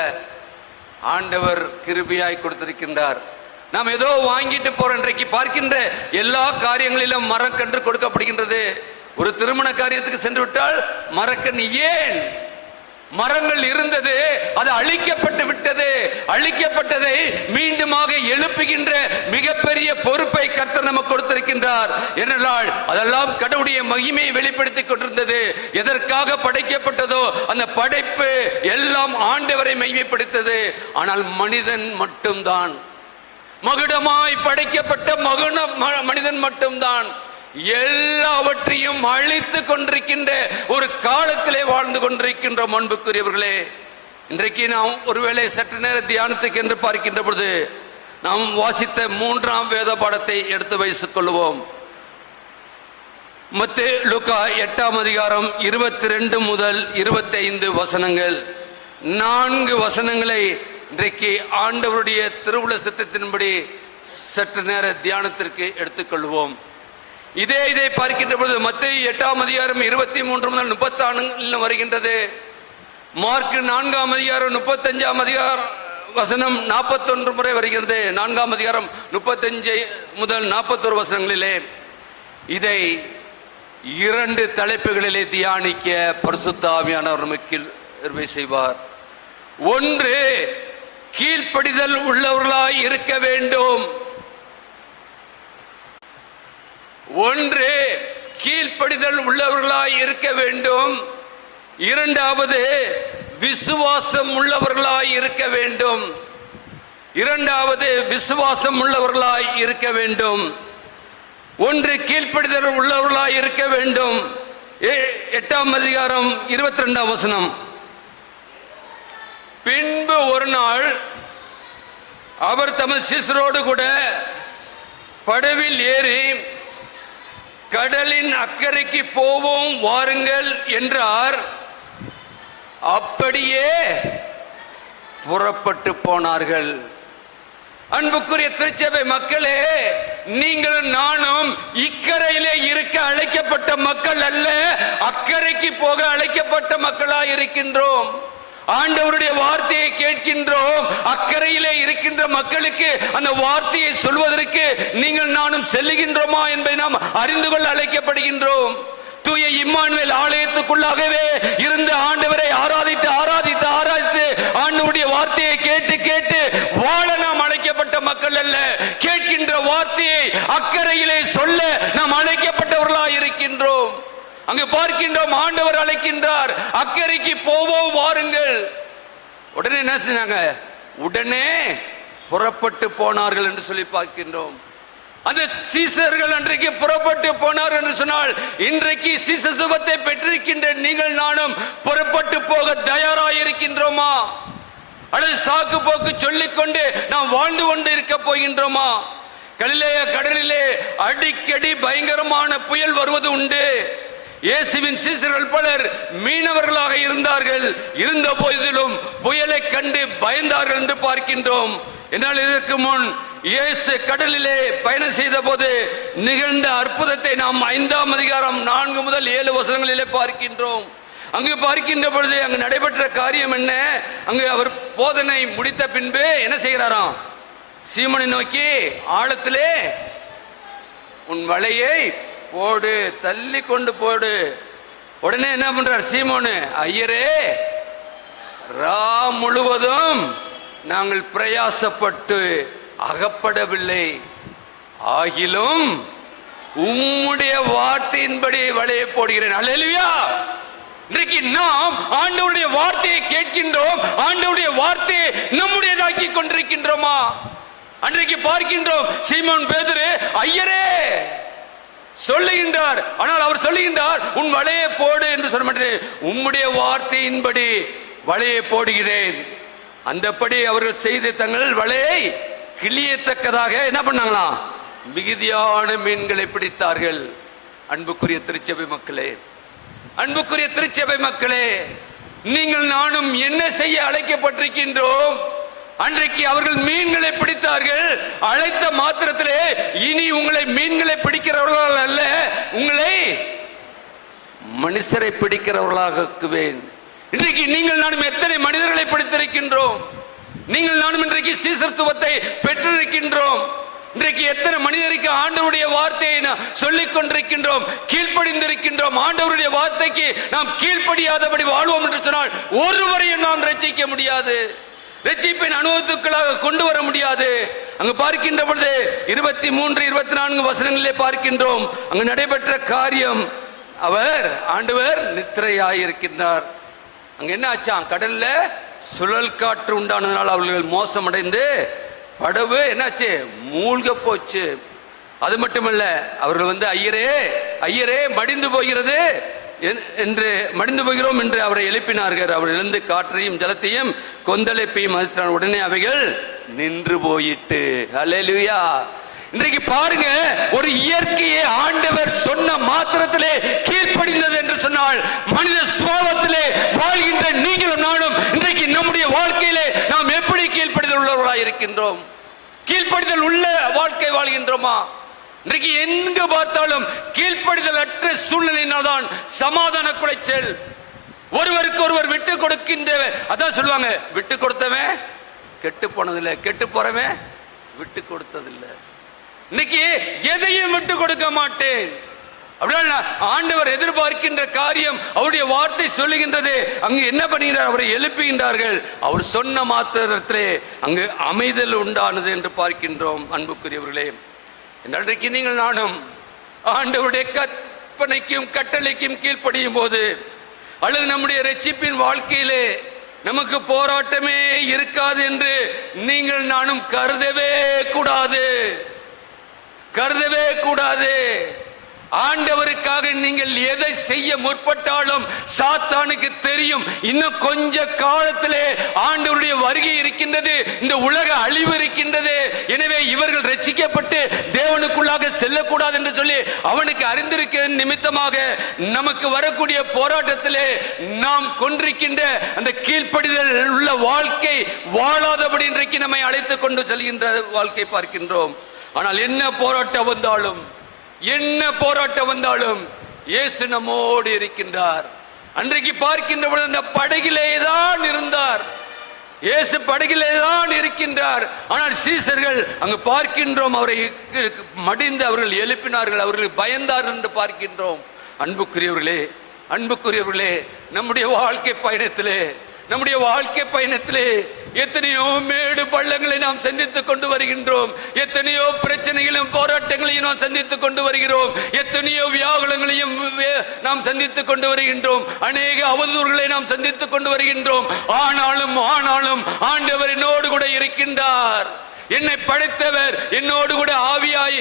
ஆண்டவர் கிருபையாய் கொடுத்திருக்கின்றார். நாம் ஏதோ வாங்கிட்டு போறோம். இன்றைக்கு பார்க்கின்ற எல்லா காரியங்களிலும் மரக்கன்று கொடுக்கப்படுகின்றது. ஒரு திருமண காரியத்துக்கு சென்று விட்டால் மரக்கன்று. ஏன்? மரங்கள் இருந்தது, அது அழிக்கப்பட்டு விட்டது. அழிக்கப்பட்டதை மீண்டுமாக எழுப்புகின்ற மிகப்பெரிய பொறுப்பை கர்த்தர் நமக்கு கொடுத்திருக்கின்றார். ஏனென்றால் அதெல்லாம் கடவுளுடைய மகிமையை வெளிப்படுத்திக் கொண்டிருந்தது. எதற்காக படைக்கப்பட்டதோ அந்த படைப்பு எல்லாம் ஆண்டவரை மகிமைப்படுத்தது. ஆனால் மனிதன் மட்டும்தான், மகுடமாய் படைக்கப்பட்ட மனிதன் மட்டும்தான் எல்லாவற்றையும் அழித்து கொண்டிருக்கின்ற ஒரு காலத்திலே வாழ்ந்து கொண்டிருக்கின்ற அன்புக்குரியவர்களே, இன்றைக்கு நாம் ஒருவேளை சற்று நேர தியானத்துக்கு என்று பார்க்கின்ற பொழுது நாம் வாசித்த 3ஆம் வேத பாடத்தை எடுத்து வைத்துக் கொள்வோம். மத்தேயு லூக்கா 8ஆம் அதிகாரம் 22 முதல் 25 வசனங்கள். 4 வசனங்களை இன்றைக்கு ஆண்டவருடைய திருவுள சித்தத்தின்படி சற்று நேர தியானத்திற்கு எடுத்துக்கொள்வோம். இதை பார்க்கின்ற பொழுது மத்தேயு 8ஆம் அதிகாரம் 23 முதல் 34 வருகின்றது. மார்க் 4ஆம் அதிகாரம் 35ஆம் அதிகாரம் வசனம் 41 முறை வருகிறது. 4ஆம் அதிகாரம் 35 முதல் 41 வசனங்களிலே இதை 2 தலைப்புகளிலே தியானிக்க பரிசுத்த ஆவியானவர் நமக்கு கிருபை செய்வார். ஒன்று, கீழ்ப்படிதல் உள்ளவர்களாய் இருக்க வேண்டும். கீழ்ப்படிதல் உள்ளவர்களாய் இருக்க வேண்டும். 2வது, விசுவாசம் உள்ளவர்களாய் இருக்க வேண்டும். இரண்டாவது விசுவாசம் உள்ளவர்களாய் இருக்க வேண்டும். ஒன்று கீழ்ப்படிதல் உள்ளவர்களாய் இருக்க வேண்டும். 8ஆம் அதிகாரம் 22ஆம் வசனம். பின்பு ஒரு நாள் அவர் தமது சீசரோடு கூட படவில் ஏறி கடலின் அக்கறைக்கு போவோம் வாருங்கள் என்றார். அப்படியே புறப்பட்டு போனார்கள். அன்புக்குரிய திருச்சபை மக்களே, நீங்கள் நானும் இக்கரையிலே இருக்க அழைக்கப்பட்ட மக்கள் அல்ல, அக்கறைக்கு போக அழைக்கப்பட்ட மக்களாய் இருக்கின்றோம். ஆண்டவருடைய வார்த்தையை கேட்கின்றோம். அக்கறையிலே இருக்கின்ற மக்களுக்கு அந்த வார்த்தையை சொல்வதற்கு நீங்கள் நானும் செல்லுகின்றோமா என்பதை நாம் அறிந்து கொள்ள அழைக்கப்படுகின்றோம். தூய இம்மானுவேல் ஆலயத்துக்குள்ளாகவே இருந்து ஆண்டவரை ஆராதித்து ஆராதித்து ஆராதித்து ஆண்டவருடைய வார்த்தையை கேட்டு கேட்டு வாழ நாம் அழைக்கப்பட்ட மக்கள் அல்ல. கேட்கின்ற வார்த்தையை அக்கறையிலே சொல்ல நாம் அழைக்கப்பட்டவர்களாய் இருக்கின்றோம். அங்கு பார்க்கின்றோம், ஆண்டவர் அழைக்கின்றார், அக்கறைக்கு போவோம் வாருங்கள். உடனே என்ன செஞ்சாங்க? உடனே புறப்பட்டு போனார்கள் என்று சொல்லி பார்க்கின்றோம். அந்த சீசர்கள் அன்றைக்கு புறப்பட்டு போனார் என்று சொன்னால், இன்றைக்கு சீசத்துவத்தை பெற்றிருக்கின்ற நீங்கள் நானும் புறப்பட்டு போக தயாராக இருக்கின்றோமா? அல்லது சாக்கு போக்கு சொல்லிக்கொண்டு நாம் வாழ்ந்து கொண்டு இருக்க போகின்றோமா? கடலிலே அடிக்கடி பயங்கரமான புயல் வருவது உண்டு. இயேசுவின் சீசர்கள் பலர் மீனவர்களாக இருந்தார்கள். இருந்த போதிலும் புயலை கண்டு பயந்தார்கள் என்று பார்க்கின்றோம். என்னால் இதற்கு முன் இயேசு கடலிலே பயணம் செய்த போது நிகழ்ந்த அற்புதத்தை நாம் 5ஆம் அதிகாரம் 4 முதல் 7 வசனங்களிலே பார்க்கின்றோம். அங்கு பார்க்கின்ற பொழுது அங்கு நடைபெற்ற காரியம் என்ன? அங்கு அவர் போதனை முடித்த பின்பு என்ன செய்கிறாராம்? சீமோனை நோக்கி, ஆழத்திலே உன் வலையை போடு, தள்ளி கொண்டு போடு. உடனே என்ன பண்றார் சீமோனு? ஐயரே, ரா முழுவதும் நாங்கள் பிரயாசப்பட்டு அகப்படவில்லை, ஆகிலும் உம்முடைய வார்த்தையின்படி வலையை போடுகிறேன். அல்லேலூயா! இன்றைக்கு நாம் ஆண்டவருடைய வார்த்தையை கேட்கின்றோம். ஆண்டவருடைய வார்த்தையை நம்முடையதாக்கி கொண்டிருக்கின்றோமா? அன்றைக்கு பார்க்கின்றோம், சீமோன் பேதுரு ஐயரே சொல்லுகின்றார். ஆனால் அவர் சொல்லுகின்றார், உன் வலையை போடு என்று சொல்ல மாட்டேன், உம்முடைய வார்த்தையின்படி வலையை போடுகிறேன். அந்தபடி அவர்கள் செய்து தங்கள் வலையை கிளியத்தக்கதாக என்ன பண்ணாங்களாம்? மிகுதியான மீன்களை பிடித்தார்கள். அன்புக்குரிய திருச்சபை மக்களே, அன்புக்குரிய திருச்சபை மக்களே, நீங்கள் நானும் என்ன செய்ய அழைக்கப்பட்டிருக்கின்றோம்? அன்றைக்கு அவர்கள் மீன்களை பிடித்தார்கள். அழைத்த மாத்திரத்திலே இனி உங்களை மீன்களை பிடிக்கிறவர்களால் அல்ல, உங்களை மனுஷரை பிடிக்கிறவர்களாக்குவேன். இன்றைக்கு நீங்கள் நானும் எத்தனை மனிதர்களை பிடித்திருக்கின்றோம்? நீங்கள் நானும் இன்றைக்கு சீசத்துவத்தை பெற்றிருக்கின்றோம். இன்றைக்கு எத்தனை மனிதருக்கு ஆண்டவருடைய வார்த்தையை சொல்லிக் கொண்டிருக்கின்றோம், கீழ்ப்படிந்திருக்கின்றோம். ஆண்டவருடைய வார்த்தைக்கு நாம் கீழ்ப்படியாதபடி வாழ்வோம் என்று சொன்னால் ஒருவரையும் நாம் ரட்சிக்க முடியாது, ரட்சிப்பின் அனுபவத்துக்களாக கொண்டு வர முடியாது. அங்கு பார்க்கின்ற பொழுது 23, 24 வசனங்களிலே பார்க்கின்றோம், அங்கு நடைபெற்ற காரியம். ஆண்டவர் நித்திரையாயிருக்கின்றார். அங்க என்ன ஆச்சாம்? கடல்ல சுழல் காற்று உண்டானதுனால அவர்கள் மோசமடைந்து படவு என்னாச்சு? மூழ்க போச்சு. அது மட்டுமல்ல, அவர்கள் ஐயரே ஐயரே மடிந்து போகிறது என்று மடிந்து போகிறோம் என்று அவரை எழுப்பினார்கள். அவர் எழுந்து காற்றையும் ஜலத்தையும் கொந்தளிப்பையும் மதித்தார். உடனே அவைகள் நின்று போயிட்டு. அல்லேலூயா! இன்றைக்கு பாருங்க, ஒரு இயற்கையை ஆண்டவர் சொன்ன மாத்திரத்திலே கீழ்ப்படிந்தது என்று சொன்னால், மனித சுபாவத்திலே வாழ்கின்ற நீங்களும் நானும் இன்றைக்கு நம்முடைய வாழ்க்கையிலே நாம் எப்படி கீழ்ப்படிதல் உள்ளவர்களாக இருக்கின்றோம்? கீழ்ப்படிதல் உள்ள வாழ்க்கை வாழ்கின்றோமா? இன்றைக்கு எங்க பார்த்தாலும் கீழ்ப்படிதல் அற்ற சூழ்நிலையினால்தான் சமாதான குலைச்சல். ஒருவருக்கு ஒருவர் விட்டு கொடுக்கின்றவன், அதான் சொல்லுவாங்க, விட்டு கொடுத்தவன் கெட்டு போனதில்லை, கெட்டு போறவன் விட்டு கொடுத்ததில்லை. இன்னைக்கு எதையும் விட்டு கொடுக்க மாட்டேன். அப்படின்னா ஆண்டவர் எதிர்பார்க்கின்ற காரியம், அவருடைய வார்த்தை சொல்லுகின்றது. அங்கு என்ன பண்ணுகிறார்? அவரை எழுப்புகின்றார்கள். அவர் சொன்ன மாத்திரத்திலே அங்கு அமைதல் உண்டானது என்று பார்க்கின்றோம். அன்புக்குரியவர்களே, இன்றைக்கு நீங்கள் நானும் ஆண்டவருடைய கற்பனைக்கும் கட்டளைக்கும் கீழ்ப்படியும் போது, அல்லது நம்முடைய ரட்சிப்பின் வாழ்க்கையிலே நமக்கு போராட்டமே இருக்காது என்று நீங்கள் நானும் கருதவே கூடாது. ஆண்டவருக்காக நீங்கள் எதை செய்ய முற்பட்டாலும் சாத்தானுக்கு தெரியும், இன்னும் கொஞ்ச காலத்திலே ஆண்டவருடைய வருகை இருக்கின்றது, இந்த உலக அழிவு இருக்கின்றது, எனவே இவர்கள் ரட்சிக்கப்பட்டு தேவனுக்குள்ளாக செல்லக்கூடாது என்று சொல்லி அவனுக்கு அறிந்திருக்க நிமித்தமாக நமக்கு வரக்கூடிய போராட்டத்திலே நாம் கொண்டிருக்கின்ற அந்த கீழ்ப்படிதல் உள்ள வாழ்க்கை வாழாதபடி இன்றைக்கு நம்மை அழைத்துக் கொண்டு செல்கின்ற வாழ்க்கை பார்க்கின்றோம். ஆனால் என்ன போராட்டம் வந்தாலும் இயேசு நம்மோடு இருக்கின்றார். அன்றைக்கு பார்க்கின்ற பொழுது அந்த படகிலே தான் இருந்தார், இயேசு படகிலே தான் இருக்கின்றார். ஆனால் சீசர்கள் அங்கு பார்க்கின்றோம், அவரை மடிந்து அவர்கள் எழுப்பினார்கள், அவர்கள் பயந்தார்கள் என்று பார்க்கின்றோம். அன்புக்குரியவர்களே, நம்முடைய வாழ்க்கை பயணத்திலே எத்தனையோ மேடு பள்ளங்களை நாம் சந்தித்துக் கொண்டு வருகின்றோம், எத்தனையோ பிரச்சனைகளையும் போராட்டங்களையும் நாம் சந்தித்துக் கொண்டு வருகிறோம், எத்தனையோ வியாகுலங்களையும் நாம் சந்தித்துக் கொண்டு வருகின்றோம், அநேக அவதூறுகளை நாம் சந்தித்துக் கொண்டு வருகின்றோம். ஆனாலும் ஆண்டவர் என்னோடு கூட இருக்கின்றார். என்னை படைத்தவர் என்னோடு கூட ஆவியாய்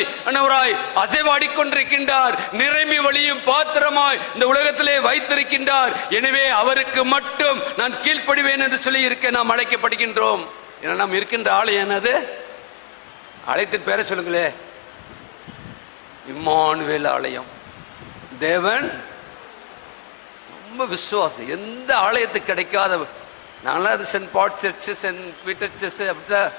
அசைவாடிக் கொண்டிருக்கின்றார். நிறைமை வழியும் பாத்திரமாய் இந்த உலகத்திலே வைத்திருக்கின்றார். எனவே அவருக்கு மட்டும் நான் கீழ்ப்படிவேன் என்று சொல்லி இருக்க நாம் அழைக்கப்படுகின்றோம். ஏன்னா நாம் இருக்கின்ற ஆலயம் என்னது? அழைத்து பேர சொல்லுங்களே, இம்மானுவேல் ஆலயம். தேவன் ரொம்ப விசுவாசம், எந்த ஆலயத்துக்கு கிடைக்காத. நான்லாம் அது சென்ட் பாட் சர்ச்சு, சென்ட் பீட்டர் சர்ச்சு அப்படிதான்.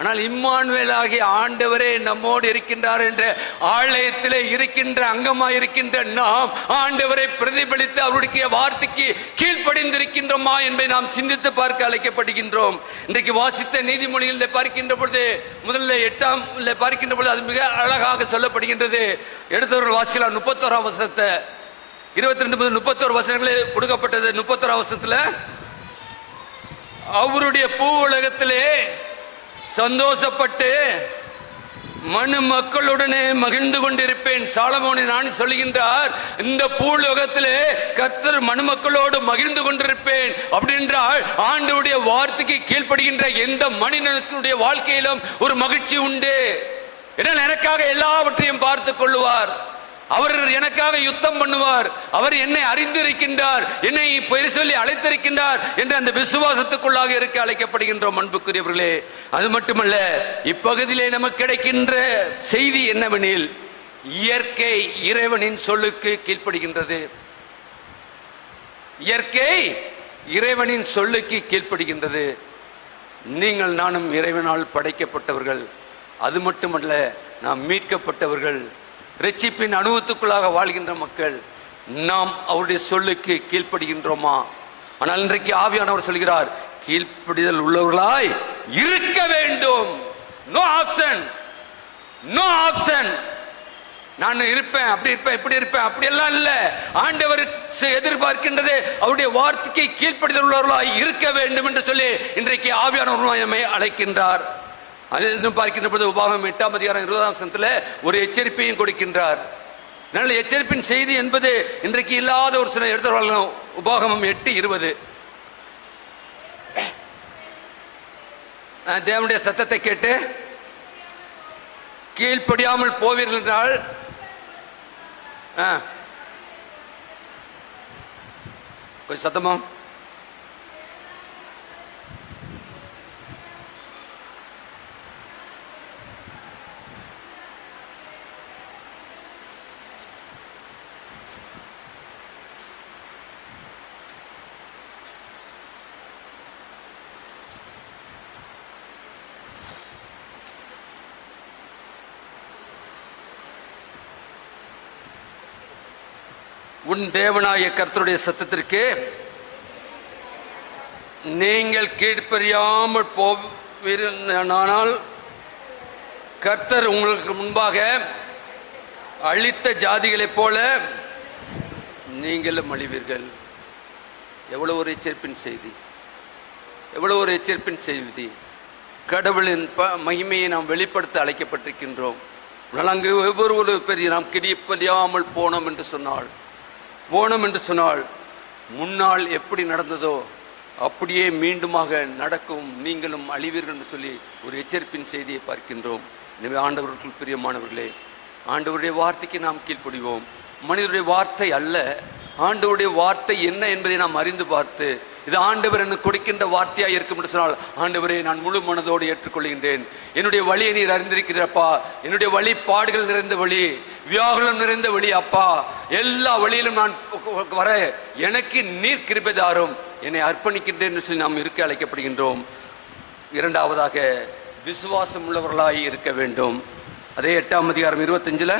ஆனால் இம்மானுவேல் ஆகிய ஆண்டவரே நம்மோடு இருக்கின்றார் என்ற ஆலயத்திலே இருக்கின்ற அங்கமாய் இருக்கின்ற நாம் ஆண்டவரை பிரதிபலித்து அவருடைய வார்த்தைக்கு கீழ்ப்படிந்திருக்கின்றோமா என்பதை நாம் சிந்தித்து பார்க்க அழைக்கப்படுகின்றோம். இன்றைக்கு வாசித்த நீதிமொழிகளில் பார்க்கின்ற பொழுது முதல்ல 8 பார்க்கின்ற பொழுது அது மிக அழகாக சொல்லப்படுகின்றது. எடுத்தவர்கள் வாசிக்கலாம் 31 வசனத்தை, 22 முதல் 31 வசனங்களே கொடுக்கப்பட்டது. 31 வசனத்துல அவருடைய பூ உலகத்திலே சந்தோஷப்பட்டு மனு மக்களுடனே மகிழ்ந்து கொண்டிருப்பேன். சாலமோனை நான் சொல்லுகின்றார், இந்த பூலோகத்திலே கர்த்தர் மனுமக்களோடு மகிழ்ந்து கொண்டிருப்பேன் அப்படின்றால் ஆண்டவருடைய வார்த்தைக்கு கீழ்ப்படுகின்ற எந்த மனிதனுடைய வாழ்க்கையிலும் ஒரு மகிழ்ச்சி உண்டு. ஏன்னா எனக்காக எல்லாவற்றையும் பார்த்துக் கொள்ளுவார், அவர் எனக்காக யுத்தம் பண்ணுவார், அவர் என்னை அறிந்திருக்கின்றார், என்னை பெயர் சொல்லி அழைத்திருக்கின்றார் என்ற அந்த விசுவாசத்துக்குள்ளாக இருக்க அழைக்கப்படுகின்றோம். அன்புக்குரியவர்களே, அது மட்டுமல்ல, இப்பகுதியிலே நமக்கு கிடைக்கின்ற செய்தி என்னவெனில், இயற்கை இறைவனின் சொல்லுக்கு கீழ்ப்படுகின்றது. இயற்கை இறைவனின் சொல்லுக்கு கீழ்ப்படுகின்றது. நீங்கள் நானும் இறைவனால் படைக்கப்பட்டவர்கள். அது மட்டுமல்ல, நாம் மீட்கப்பட்டவர்கள், ரட்சிப்பின் அனுபவத்துக்குள்ளாக வாழ்கின்ற மக்கள். நாம் அவருடைய சொல்லுக்கு கீழ்ப்படுகின்றோமா? ஆனால் இன்றைக்கு ஆவியானவர் சொல்கிறார், கீழ்ப்படிதல் உள்ளவர்களாய் இருக்க வேண்டும். No option. நான் இருப்பேன், அப்படி இருப்பேன், இப்படி இருப்பேன், அப்படி எல்லாம் இல்ல. ஆண்டவர் எதிர்பார்க்கின்றது அவருடைய வார்த்தைக்கு கீழ்ப்படிதல் உள்ளவர்களாய் இருக்க வேண்டும் என்று சொல்லி இன்றைக்கு ஆவியானவர் நம்மை அழைக்கின்றார். அது பார்க்கின்ற பொழுது உபாகமம் 8ஆம் அதிகாரம் 20ஆம் வசனத்துல ஒரு எச்சரிப்பையும் கொடுக்கின்றார். நல்ல எச்சரிப்பின் செய்தி என்பது இன்றைக்கு இல்லாத ஒரு சில எடுத்து உபாகமம் 8:20. தேவனுடைய சத்தத்தை கேட்டு கீழ்ப்படியாமல் போவீர்கள் என்றால் கொஞ்சம் சத்தமா உன் தேவனாய கர்த்தருடைய சத்தத்திற்கு நீங்கள் கீழ்ப்படியாமல் போவீர்களானால் கர்த்தர் உங்களுக்கு முன்பாக அழித்த ஜாதிகளைப் போல நீங்களும் அழிவீர்கள். எவ்வளவு ஒரு எச்சரிப்பின் செய்தி, எவ்வளவு ஒரு எச்சரிப்பின் செய்தி. கடவுளின் மகிமையை நாம் வெளிப்படுத்த அழைக்கப்பட்டிருக்கின்றோம். அங்கு ஒவ்வொரு பெரிய நாம் கீழ்ப்படியாமல் போனோம் என்று சொன்னால் முன்னால் எப்படி நடந்ததோ அப்படியே மீண்டுமாக நடக்கும், நீங்களும் அழிவீர்கள் என்று சொல்லி ஒரு எச்சரிப்பின் செய்தியை பார்க்கின்றோம். எனவே ஆண்டவருக்குள் பிரியமானவர்களே, ஆண்டவருடைய வார்த்தைக்கு நாம் கீழ்ப்படிவோம். மனிதருடைய வார்த்தை அல்ல, ஆண்டவருடைய வார்த்தை என்ன என்பதை நாம் அறிந்து பார்த்து, இது ஆண்டவர் எனக்கு கொடுக்கின்ற வார்த்தையாக இருக்கும் என்று சொன்னால், ஆண்டவரே நான் முழு மனதோடு ஏற்றுக்கொள்கின்றேன். என்னுடைய வழியை நீர் அறிந்திருக்கிறப்பா. என்னுடைய வழி பாடுகள் நிறைந்த வழி, வியாகுலம் நிறைந்த வழி அப்பா. எல்லா வழியிலும் நான் வர எனக்கு நீர் கிருபை தாரும், என்னை அர்ப்பணிக்கின்றேன் என்று சொல்லி நாம் இருக்க அழைக்கப்படுகின்றோம். இரண்டாவதாக விசுவாசம் உள்ளவர்களாய் இருக்க வேண்டும். அதே 8ஆம் அதிகாரம் 25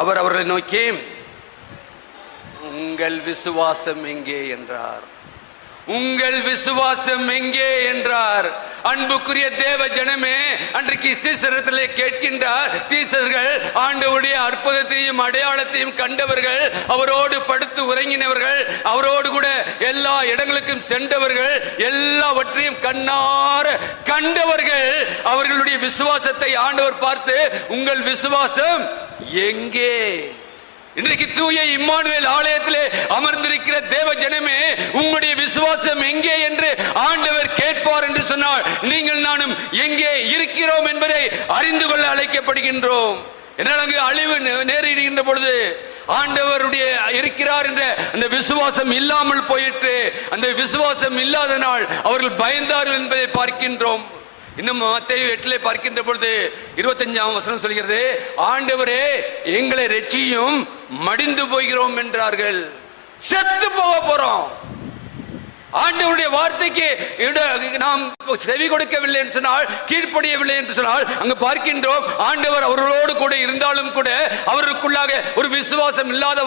அவர் அவர்களை நோக்கி உங்கள் விசுவாசம் எங்கே என்றார். உங்கள் விசுவாசம் எங்கே என்றார். அன்புக்குரிய தேவ ஜனமே, அன்றைக்கு சீசரத்திலே கேட்கின்றார். சீசர்கள் ஆண்டவருடைய அற்புதத்தையும் அடையாளத்தையும் கண்டவர்கள், அவரோடு படுத்து உறங்கினவர்கள், அவரோடு கூட எல்லா இடங்களுக்கும் சென்றவர்கள், எல்லாவற்றையும் கண்ணார கண்டவர்கள். அவர்களுடைய விசுவாசத்தை ஆண்டவர் பார்த்து உங்கள் விசுவாசம் எங்கே? இன்றைக்கு தூய இம்மானுவேல் ஆலயத்திலே அமர்ந்திருக்கிற தேவ ஜனமே, உங்களுடைய விசுவாசம் எங்கே என்று ஆண்டவர் கேட்பார் என்று சொன்னால், நீங்கள் நானும் எங்கே இருக்கிறோம் என்பதை அறிந்து கொள்ள அழைக்கப்படுகின்றோம். என்னால் அங்கு அழிவு நேரிடுகின்ற பொழுது ஆண்டவருடைய இருக்கிறார் என்ற அந்த விசுவாசம் இல்லாமல் போயிற்று. அந்த விசுவாசம் இல்லாத நாள் அவர்கள் பயந்தார்கள் என்பதை பார்க்கின்றோம். இன்னும் மத்தேயு 8 பார்க்கின்ற பொழுது 25ஆம் வசனம் சொல்கிறது, ஆண்டவரே எங்களை ரட்சியும், மடிந்து போகிறோம் என்றார்கள். செத்து போக போறோம். ஆண்டவருடைய வார்த்தைக்கு நாம் செவி கொடுக்கவில்லை என்று சொன்னால், கீழ்ப்படியவில்லை என்று சொன்னால், அங்கு பார்க்கின்றோம் ஆண்டவர் அவர்களோடு கூட இருந்தாலும் கூட அவர்களுக்குள்ளாக ஒரு விசுவாசம் இல்லாத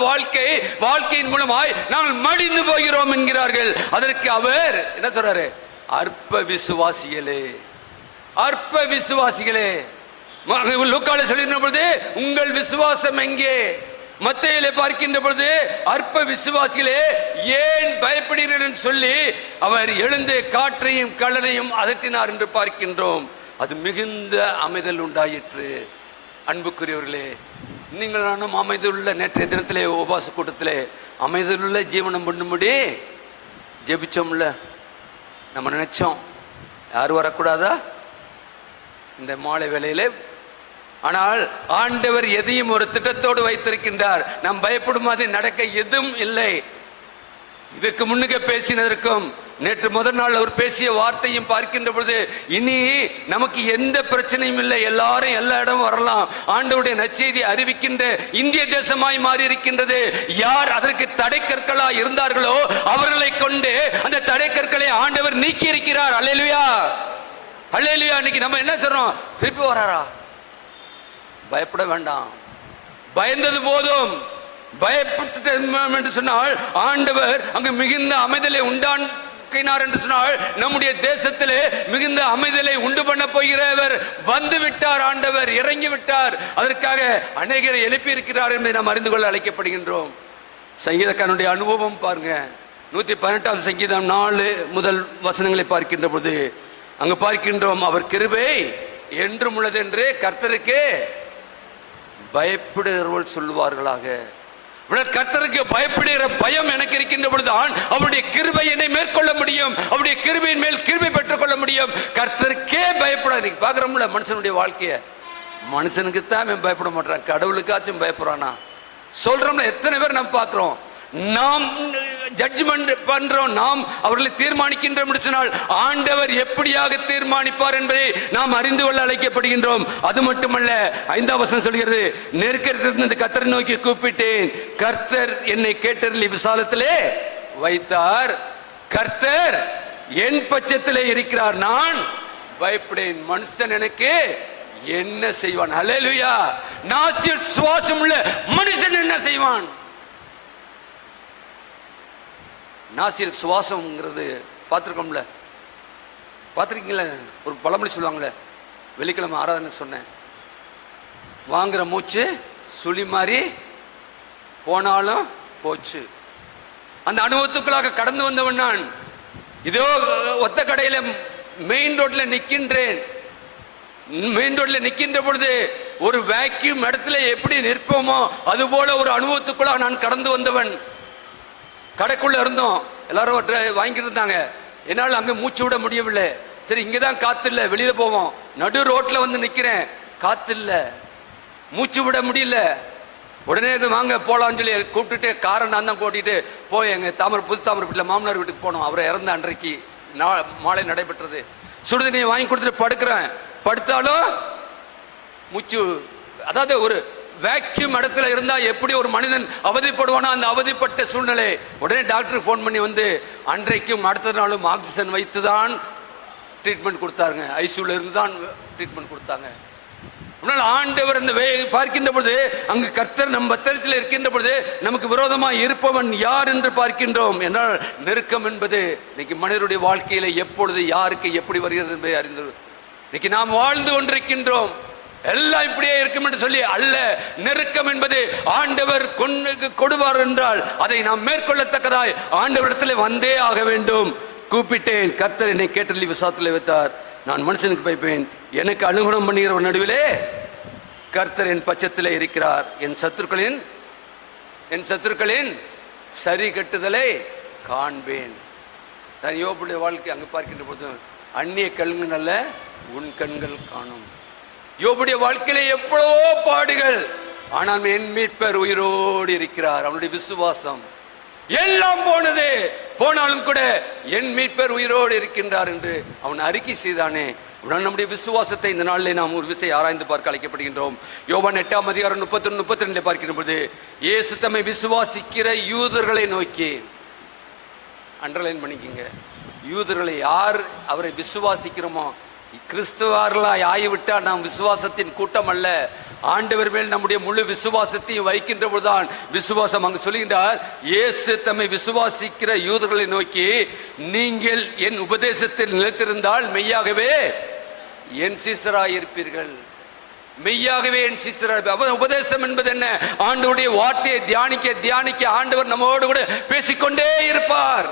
வாழ்க்கையின் மூலமாய் நாம் மடிந்து போகிறோம் என்கிறார்கள். அதற்கு அவர் என்ன சொல்றாரு? அற்ப விசுவாசிகளே, அற்ப விசுவாசிகளே. லூக்கால சொல்கின்ற பொழுது உங்கள் விசுவாசம் எங்கே? மத்தேயுவிலே பார்க்கின்ற பொழுது அற்ப விசுவாசிகளே ஏன் பயப்படுகிறீர்கள் என்று சொல்லி அவர் எழுந்து காற்றையும் கடலையும் அதட்டினார் என்று பார்க்கின்றோம். அது மிகுந்த அமைதல் உண்டாயிற்று. அன்புக்குரியவர்களே, நீங்கள் நானும் அமைதலுள்ள நேற்றைய தினத்திலே உபவாச கூட்டத்திலே அமைதலுள்ள ஜீவனம் பண்ணும்படி ஜெபிச்சோம்ல. நம்ம நினைச்சோம் யாரும் வரக்கூடாதா இந்த மாலை வேளையிலே. ஆனால் ஆண்டவர் எதையும் ஒரு திட்டத்தோடு வைத்திருக்கின்றார். நாம் பயப்படும் மாதிரி நடக்க எதுவும் இல்லை. இதற்கு முன்னுக்கு பேசினதற்கும் நேற்று முதல் நாள் அவர் பேசிய வார்த்தையும் பார்க்கின்ற பொழுது இனி நமக்கு எந்த பிரச்சனையும் இல்லை. எல்லாரும் எல்லா இடமும் வரலாம். ஆண்டவருடைய நற்செய்தி அறிவிக்கின்ற இந்திய தேசமாய் மாறி இருக்கின்றது. யார் அதற்கு தடைக்கற்களா இருந்தார்களோ அவர்களை கொண்டு அந்த தடைக்கற்களை ஆண்டவர் நீக்கி இருக்கிறார். அல்லேலூயா, அல்லேலூயா. இன்னைக்கு நம்ம என்ன சொல்றோம்? திருப்பி வராரா? பயப்பட வேண்டாம். பயந்தது போதும். பயப்பட்டு என்று சொன்னால் ஆண்டவர் அங்கு மிகுந்த அமைதலை உண்டாக்கினார் என்று சொன்னால் நம்முடைய தேசத்திலே மிகுந்த அமைதலை உண்டு பண்ண போகிறவர் வந்து விட்டார். ஆண்டவர் இறங்கி விட்டார். அதற்காக அநேகரை எழுப்பி இருக்கிறார் என்பதை நாம் அறிந்து கொள்ள அழைக்கப்படுகின்றோம். சங்கீதக்காரனுடைய அனுபவம் பாருங்க. 118ஆம் சங்கீதம் 4 முதல் வசனங்களை பார்க்கின்ற போது அங்கு பார்க்கின்றோம், அவர் கிருபை என்றும் உள்ளது என்று கர்த்தருக்கு பயப்படுகிறவர்கள் சொல்லுவார்களாக. கர்த்தருக்கு பயப்படுகிற பயம் எனக்கு இருக்கின்ற பொழுதுதான் அவருடைய கிருபை என்னை மேற்கொள்ள முடியும். அவருடைய கிருபையின் மேல் கிருபை பெற்றுக் கொள்ள முடியும். கர்த்தருக்கே பயப்பட பாக்குறோம்ல மனுஷனுடைய வாழ்க்கைய. மனுஷனுக்கு தான் பயப்பட மாட்டான், கடவுளுக்காச்சும் பயப்படுறானா சொல்றோம்ல. எத்தனை பேர் நாம் பார்க்கிறோம். நாம் ஜட்ஜ்மெண்ட் பண்றோம், நாம் அவர்களை தீர்மானிக்கின்றோம் என்று சொன்னால் ஆண்டவர் எப்படியாக தீர்மானிப்பார் என்பதை நாம் அறிந்து கொள்ள அழைக்கப்படுகின்றோம். அது மட்டுமல்ல, 5ஆம் வசனம் சொல்கிறது, நெருக்கத்திலிருந்து கர்த்தரை நோக்கி கூப்பிட்டேன், கர்த்தர் என்னை கேட்டறில் விசாலத்திலே வைத்தார். கர்த்தர் என் பட்சத்திலே இருக்கிறார், நான் பயப்படேன். மனுஷன் எனக்கு என்ன செய்வான்? அல்லேலூயா. நாசில் சுவாசம் உள்ள மனுஷன் என்ன செய்வான்? நாசில் சுவாசம்ங்கிறது பார்த்துருக்கோம்ல, பார்த்துருக்கீங்களே. ஒரு பழமொழி சொல்லுவாங்களே, வெள்ளிக்கிழமை ஆராதனை சொன்னேன், வாங்குற மூச்சு சுழி மாதிரி போனாலும் போச்சு. அந்த அனுபவத்துக்குள்ளாக கடந்து வந்தவன் நான். இதோ ஒத்த கடையில மெயின் ரோட்ல நிற்கின்றேன். மெயின் ரோட்ல நிற்கின்ற பொழுது ஒரு வேக்யூம் இடத்துல எப்படி நிற்போமோ அது போல ஒரு அனுபவத்துக்குள்ளாக நான் கடந்து வந்தவன். கடைக்குள்ள இருந்தோம், எல்லாரும் வாங்கிட்டு இருந்தாங்க. என்னால் அங்கே மூச்சு விட முடியவில்லை. சரி, இங்கே தான் காத்து இல்லை, வெளியில போவோம். நடு ரோட்ல வந்து நிற்கிறேன், காத்து இல்லை, மூச்சு விட முடியல. உடனே வாங்க போலான்னு சொல்லி கூப்பிட்டுட்டு காரை நான் தான் கூட்டிட்டு போய் எங்கள் புது தாமரப்பட்டியில் மாமனார் வீட்டுக்கு போனோம். அவரை இறந்த அன்றைக்கு மாலை நடைபெற்றது. சுடுதண்ணியை வாங்கி கொடுத்துட்டு படுக்கிறேன். படுத்தாலும் மூச்சு, அதாவது ஒரு வேக்யூம் இடத்துல இருந்தா எப்படி ஒரு மனிதன் அவதிப்படுவானோ அந்த அவதிப்பட்ட சூழ்நிலை. உடனே டாக்டருக்கு ஃபோன் பண்ணி வந்து அன்றைக்கும் அடுத்த நாளும் ஆக்சிஜன் வைத்து தான் ட்ரீட்மெண்ட் கொடுத்தாருங்க. ஐசியூல இருந்து தான் ட்ரீட்மெண்ட் கொடுத்தாங்க. ஆண்டவர் இந்த பார்க்கின்ற பொழுது, அங்கு கர்த்தர் நம் பத்திரத்தில் இருக்கின்ற பொழுது நமக்கு விரோதமாக இருப்பவன் யார் என்று பார்க்கின்றோம். என்றால் நெருக்கம் என்பது இன்னைக்கு மனிதருடைய வாழ்க்கையில எப்பொழுது யாருக்கு எப்படி வருகிறது என்பதை அறிந்து இன்னைக்கு நாம் வாழ்ந்து கொண்டிருக்கின்றோம். எல்லாம் இப்படியே இருக்கும் என்று சொல்லி அல்ல, நெருக்கம் என்பது ஆண்டவர் கொடுவார் என்றால் அதை நாம் மேற்கொள்ளத்தக்கதாய் ஆண்டவரிடத்தில் வந்தே ஆக வேண்டும். கூப்பிட்டேன், கர்த்தர் என்னை கேட்டல்லி விசாரத்தில் வைத்தார். நான் மனுஷனுக்கு பயப்பேன், எனக்கு அனுகுணம் பண்ணுகிற நடுவிலே கர்த்தர் என் பட்சத்திலே இருக்கிறார். என் சத்துருக்களின் சரி கட்டுதலை காண்பேன். நான் யோபுடைய வாழ்க்கை அங்கு பார்க்கின்ற போது, அந்நிய கண்கள் அல்ல உன் கண்கள் காணும். யோபுடைய வாழ்க்கையிலே எவ்வளவோ பாடுகள், ஆனால் என் மீட்பர் உயிரோடு இருக்கிறார். அவனுடைய விசுவாசம் எல்லாம் போனது, போனாலும் கூட என் மீட்பர் உயிரோடு இருக்கின்றார் என்று அவன் அறிக்கை செய்தானே. நம்முடைய விசுவாசத்தை இந்த நாளில் நாம் ஒரு விஷயம் ஆராய்ந்து பார்க்க அழைக்கப்படுகின்றோம். யோவான் 8ஆம் அதிகாரம் 31-32 பார்க்கின்ற பொழுது, இயேசு தம்மை விசுவாசிக்கிற யூதர்களை நோக்கி, அண்டர்லைன் பண்ணிக்கங்க, யூதர்களை யார் அவரை விசுவாசிக்கிறோமோ, கிறிஸ்துவர்களாய் ஆகிவிட்டால் நாம் விசுவாசத்தின் கூட்டம் அல்ல. ஆண்டவர் மேல் நம்முடைய முழு விசுவாசத்தையும் வைக்கின்ற பொழுதுதான் விசுவாசம். அங்கு சொல்லுகின்றார், இயேசு தம்மை விசுவாசிக்கிற யூதர்களை நோக்கி, நீங்கள் என் உபதேசத்தில் நிலைத்திருந்தால் மெய்யாகவே என் சீசராய் இருப்பீர்கள். மெய்யாகவே என் சீசராய். உபதேசம் என்பது என்ன? ஆண்டவருடைய வார்த்தையை தியானிக்க தியானிக்க ஆண்டவர் நம்மோடு கூட பேசிக்கொண்டே இருப்பார்.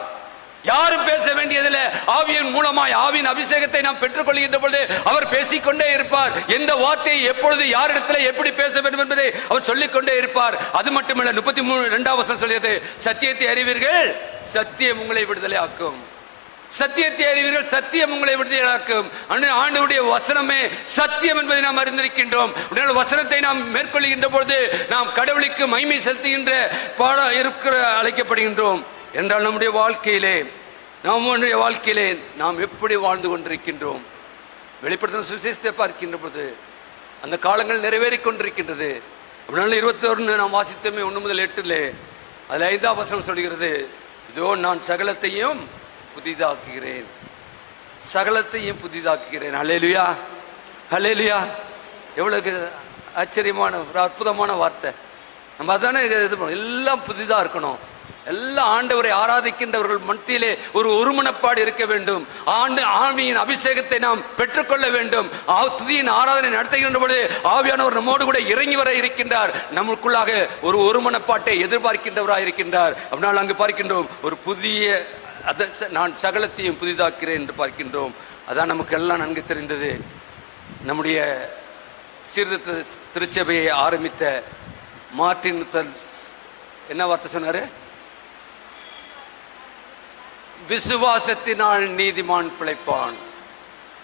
யாரும் பேச வேண்டியதில்லை. ஆவியின் மூலமாய் ஆவியின் அபிஷேகத்தை நாம் பெற்றுக்கொள்கின்ற பொழுது அவர் பேசிக்கொண்டே இருப்பார். எந்த வார்த்தையை எப்பொழுது யாரிடத்தில் எப்படி பேச வேண்டும் என்பதை அவர் சொல்லிக்கொண்டே இருப்பார். அது மட்டுமல்ல, 33 வசனம் சொல்லியது, சத்தியத்தை அறிவீர்கள், சத்தியம் உங்களை விடுதலை ஆக்கும். சத்தியத்தை அறிவீர்கள், சத்தியம் உங்களை விடுதலை ஆக்கும். ஆண்டவருடைய வசனமே சத்தியம் என்பதை நாம் அறிந்திருக்கின்றோம். வசனத்தை நாம் மேற்கொள்கின்ற பொழுது நாம் கடவுளுக்கு மகிமை செலுத்துகின்ற பாட இருக்கிற அழைக்கப்படுகின்றோம். என்றால் நம்முடைய வாழ்க்கையிலே நாம் எப்படி வாழ்ந்து கொண்டிருக்கின்றோம்? வெளிப்படுத்தின சுவிசேஷத்தை பார்க்கின்ற போது அந்த காலங்கள் நிறைவேறிக் கொண்டிருக்கின்றது. அப்படினால 21 நாம் வாசித்தோமே 1 முதல் 8, அதில் 5ஆம் வசனம் சொல்கிறது, இதோ நான் சகலத்தையும் புதிதாக்குகிறேன், சகலத்தையும் புதிதாக்குகிறேன். ஹல்லேலூயா, ஹல்லேலூயா. எவ்வளவு ஆச்சரியமான ஒரு அற்புதமான வார்த்தை. நம்ம அதானே எல்லாம் புதிதாக இருக்கணும். எல்லா ஆண்டவரை ஆராதிக்கின்றவர்கள் மத்தியிலே ஒரு ஒருமனப்பாடு இருக்க வேண்டும். ஆவியின் அபிஷேகத்தை நாம் பெற்றுக்கொள்ள வேண்டும். துதியின் ஆராதனை நடத்துகின்ற பொழுது ஆவியானவர் நம்மோடு கூட இறங்கி வர இருக்கின்றார். நமக்குள்ளாக ஒரு ஒருமனப்பாட்டை எதிர்பார்க்கின்றவராக இருக்கின்றார். அப்படினால் அங்கு பார்க்கின்றோம், ஒரு புதிய நான் சகலத்தையும் புதிதாக்கிறேன் என்று பார்க்கின்றோம். அதான் நமக்கு எல்லாம் நன்கு தெரிந்தது. நம்முடைய சீர்திருத்த திருச்சபையை ஆரம்பித்த மார்ட்டின் லூத்தர் என்ன வார்த்தை சொன்னாரு? விசுவாசத்தினால் நீதிமான் பிழைப்பான்.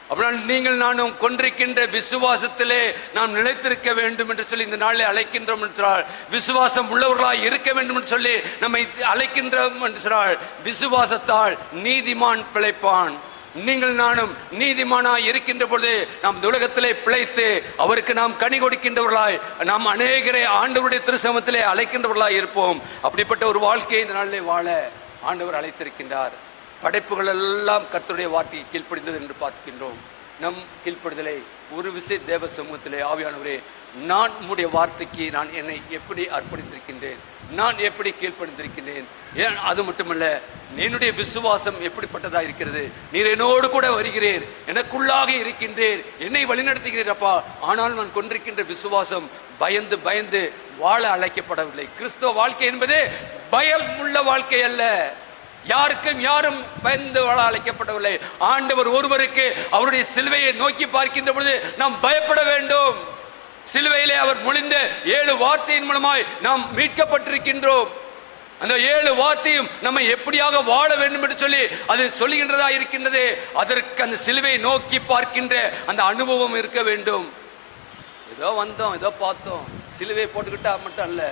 அப்படினால் நீங்கள் நானும் கொண்டிருக்கின்ற விசுவாசத்திலே நாம் நிலைத்திருக்க வேண்டும் என்று சொல்லி இந்த நாளில் அழைக்கின்றோம் என்றால், விசுவாசம் உள்ளவர்களாய் இருக்க வேண்டும் என்று சொல்லி நம்மை அழைக்கின்றோம் என்றால், விசுவாசத்தால் நீதிமான் பிழைப்பான். நீங்கள் நானும் நீதிமானாய் இருக்கின்ற பொழுது நாம் உலகத்திலே பிழைத்து அவருக்கு நாம் கனி கொடுக்கின்றவர்களாய், நாம் அநேகரை ஆண்டவருடைய திருச்சமத்திலே அழைக்கின்றவர்களாய் இருப்போம். அப்படிப்பட்ட ஒரு வாழ்க்கையை இந்த நாளிலே வாழ ஆண்டவர் அழைத்திருக்கின்றார். படைப்புகள் எல்லாம் கர்த்தருடைய வார்த்தையை கீழ்ப்படிந்தது என்று பார்க்கின்றோம். நம் கீழ்ப்படுதலை ஒரு விசை தேவ சமூகத்திலே, ஆவியானவரே, நான் உம்முடைய வார்த்தைக்கு நான் என்னை எப்படி அர்ப்பணித்திருக்கின்றேன், நான் எப்படி கீழ்ப்படிந்திருக்கின்றேன். ஏன் அது மட்டுமல்ல, என்னுடைய விசுவாசம் எப்படிப்பட்டதா இருக்கிறது. நீர் என்னோடு கூட வருகிறீர், எனக்குள்ளாக இருக்கின்றீர், என்னை வழிநடத்துகிறீர் அப்பா. ஆனால் நான் கொண்டிருக்கின்ற விசுவாசம் பயந்து பயந்து வாழ அழைக்கப்படவில்லை. கிறிஸ்துவ வாழ்க்கை என்பது பயம் உள்ள வாழ்க்கை அல்ல. யாரும் பயந்து வாழ அழைக்கப்படவில்லை. ஆண்டவர் ஒருவருக்கு அவருடைய சிலுவையை நோக்கி பார்க்கின்ற பொழுது நாம் பயப்பட வேண்டும். சிலுவையிலே அவர் மொழிந்த 7 வார்த்தையின் மூலமாய் நாம் மீட்கப்பட்டிருக்கின்றோம். அந்த 7 வார்த்தையும் நம்ம எப்படியாக வாழ வேண்டும் என்று சொல்லி அது சொல்லுகின்றதா இருக்கின்றது. அதற்கு அந்த சிலுவை நோக்கி பார்க்கின்ற அந்த அனுபவம் இருக்க வேண்டும். ஏதோ வந்தோம், ஏதோ பார்த்தோம், சிலுவை போட்டுக்கிட்டா மட்டும் அல்ல,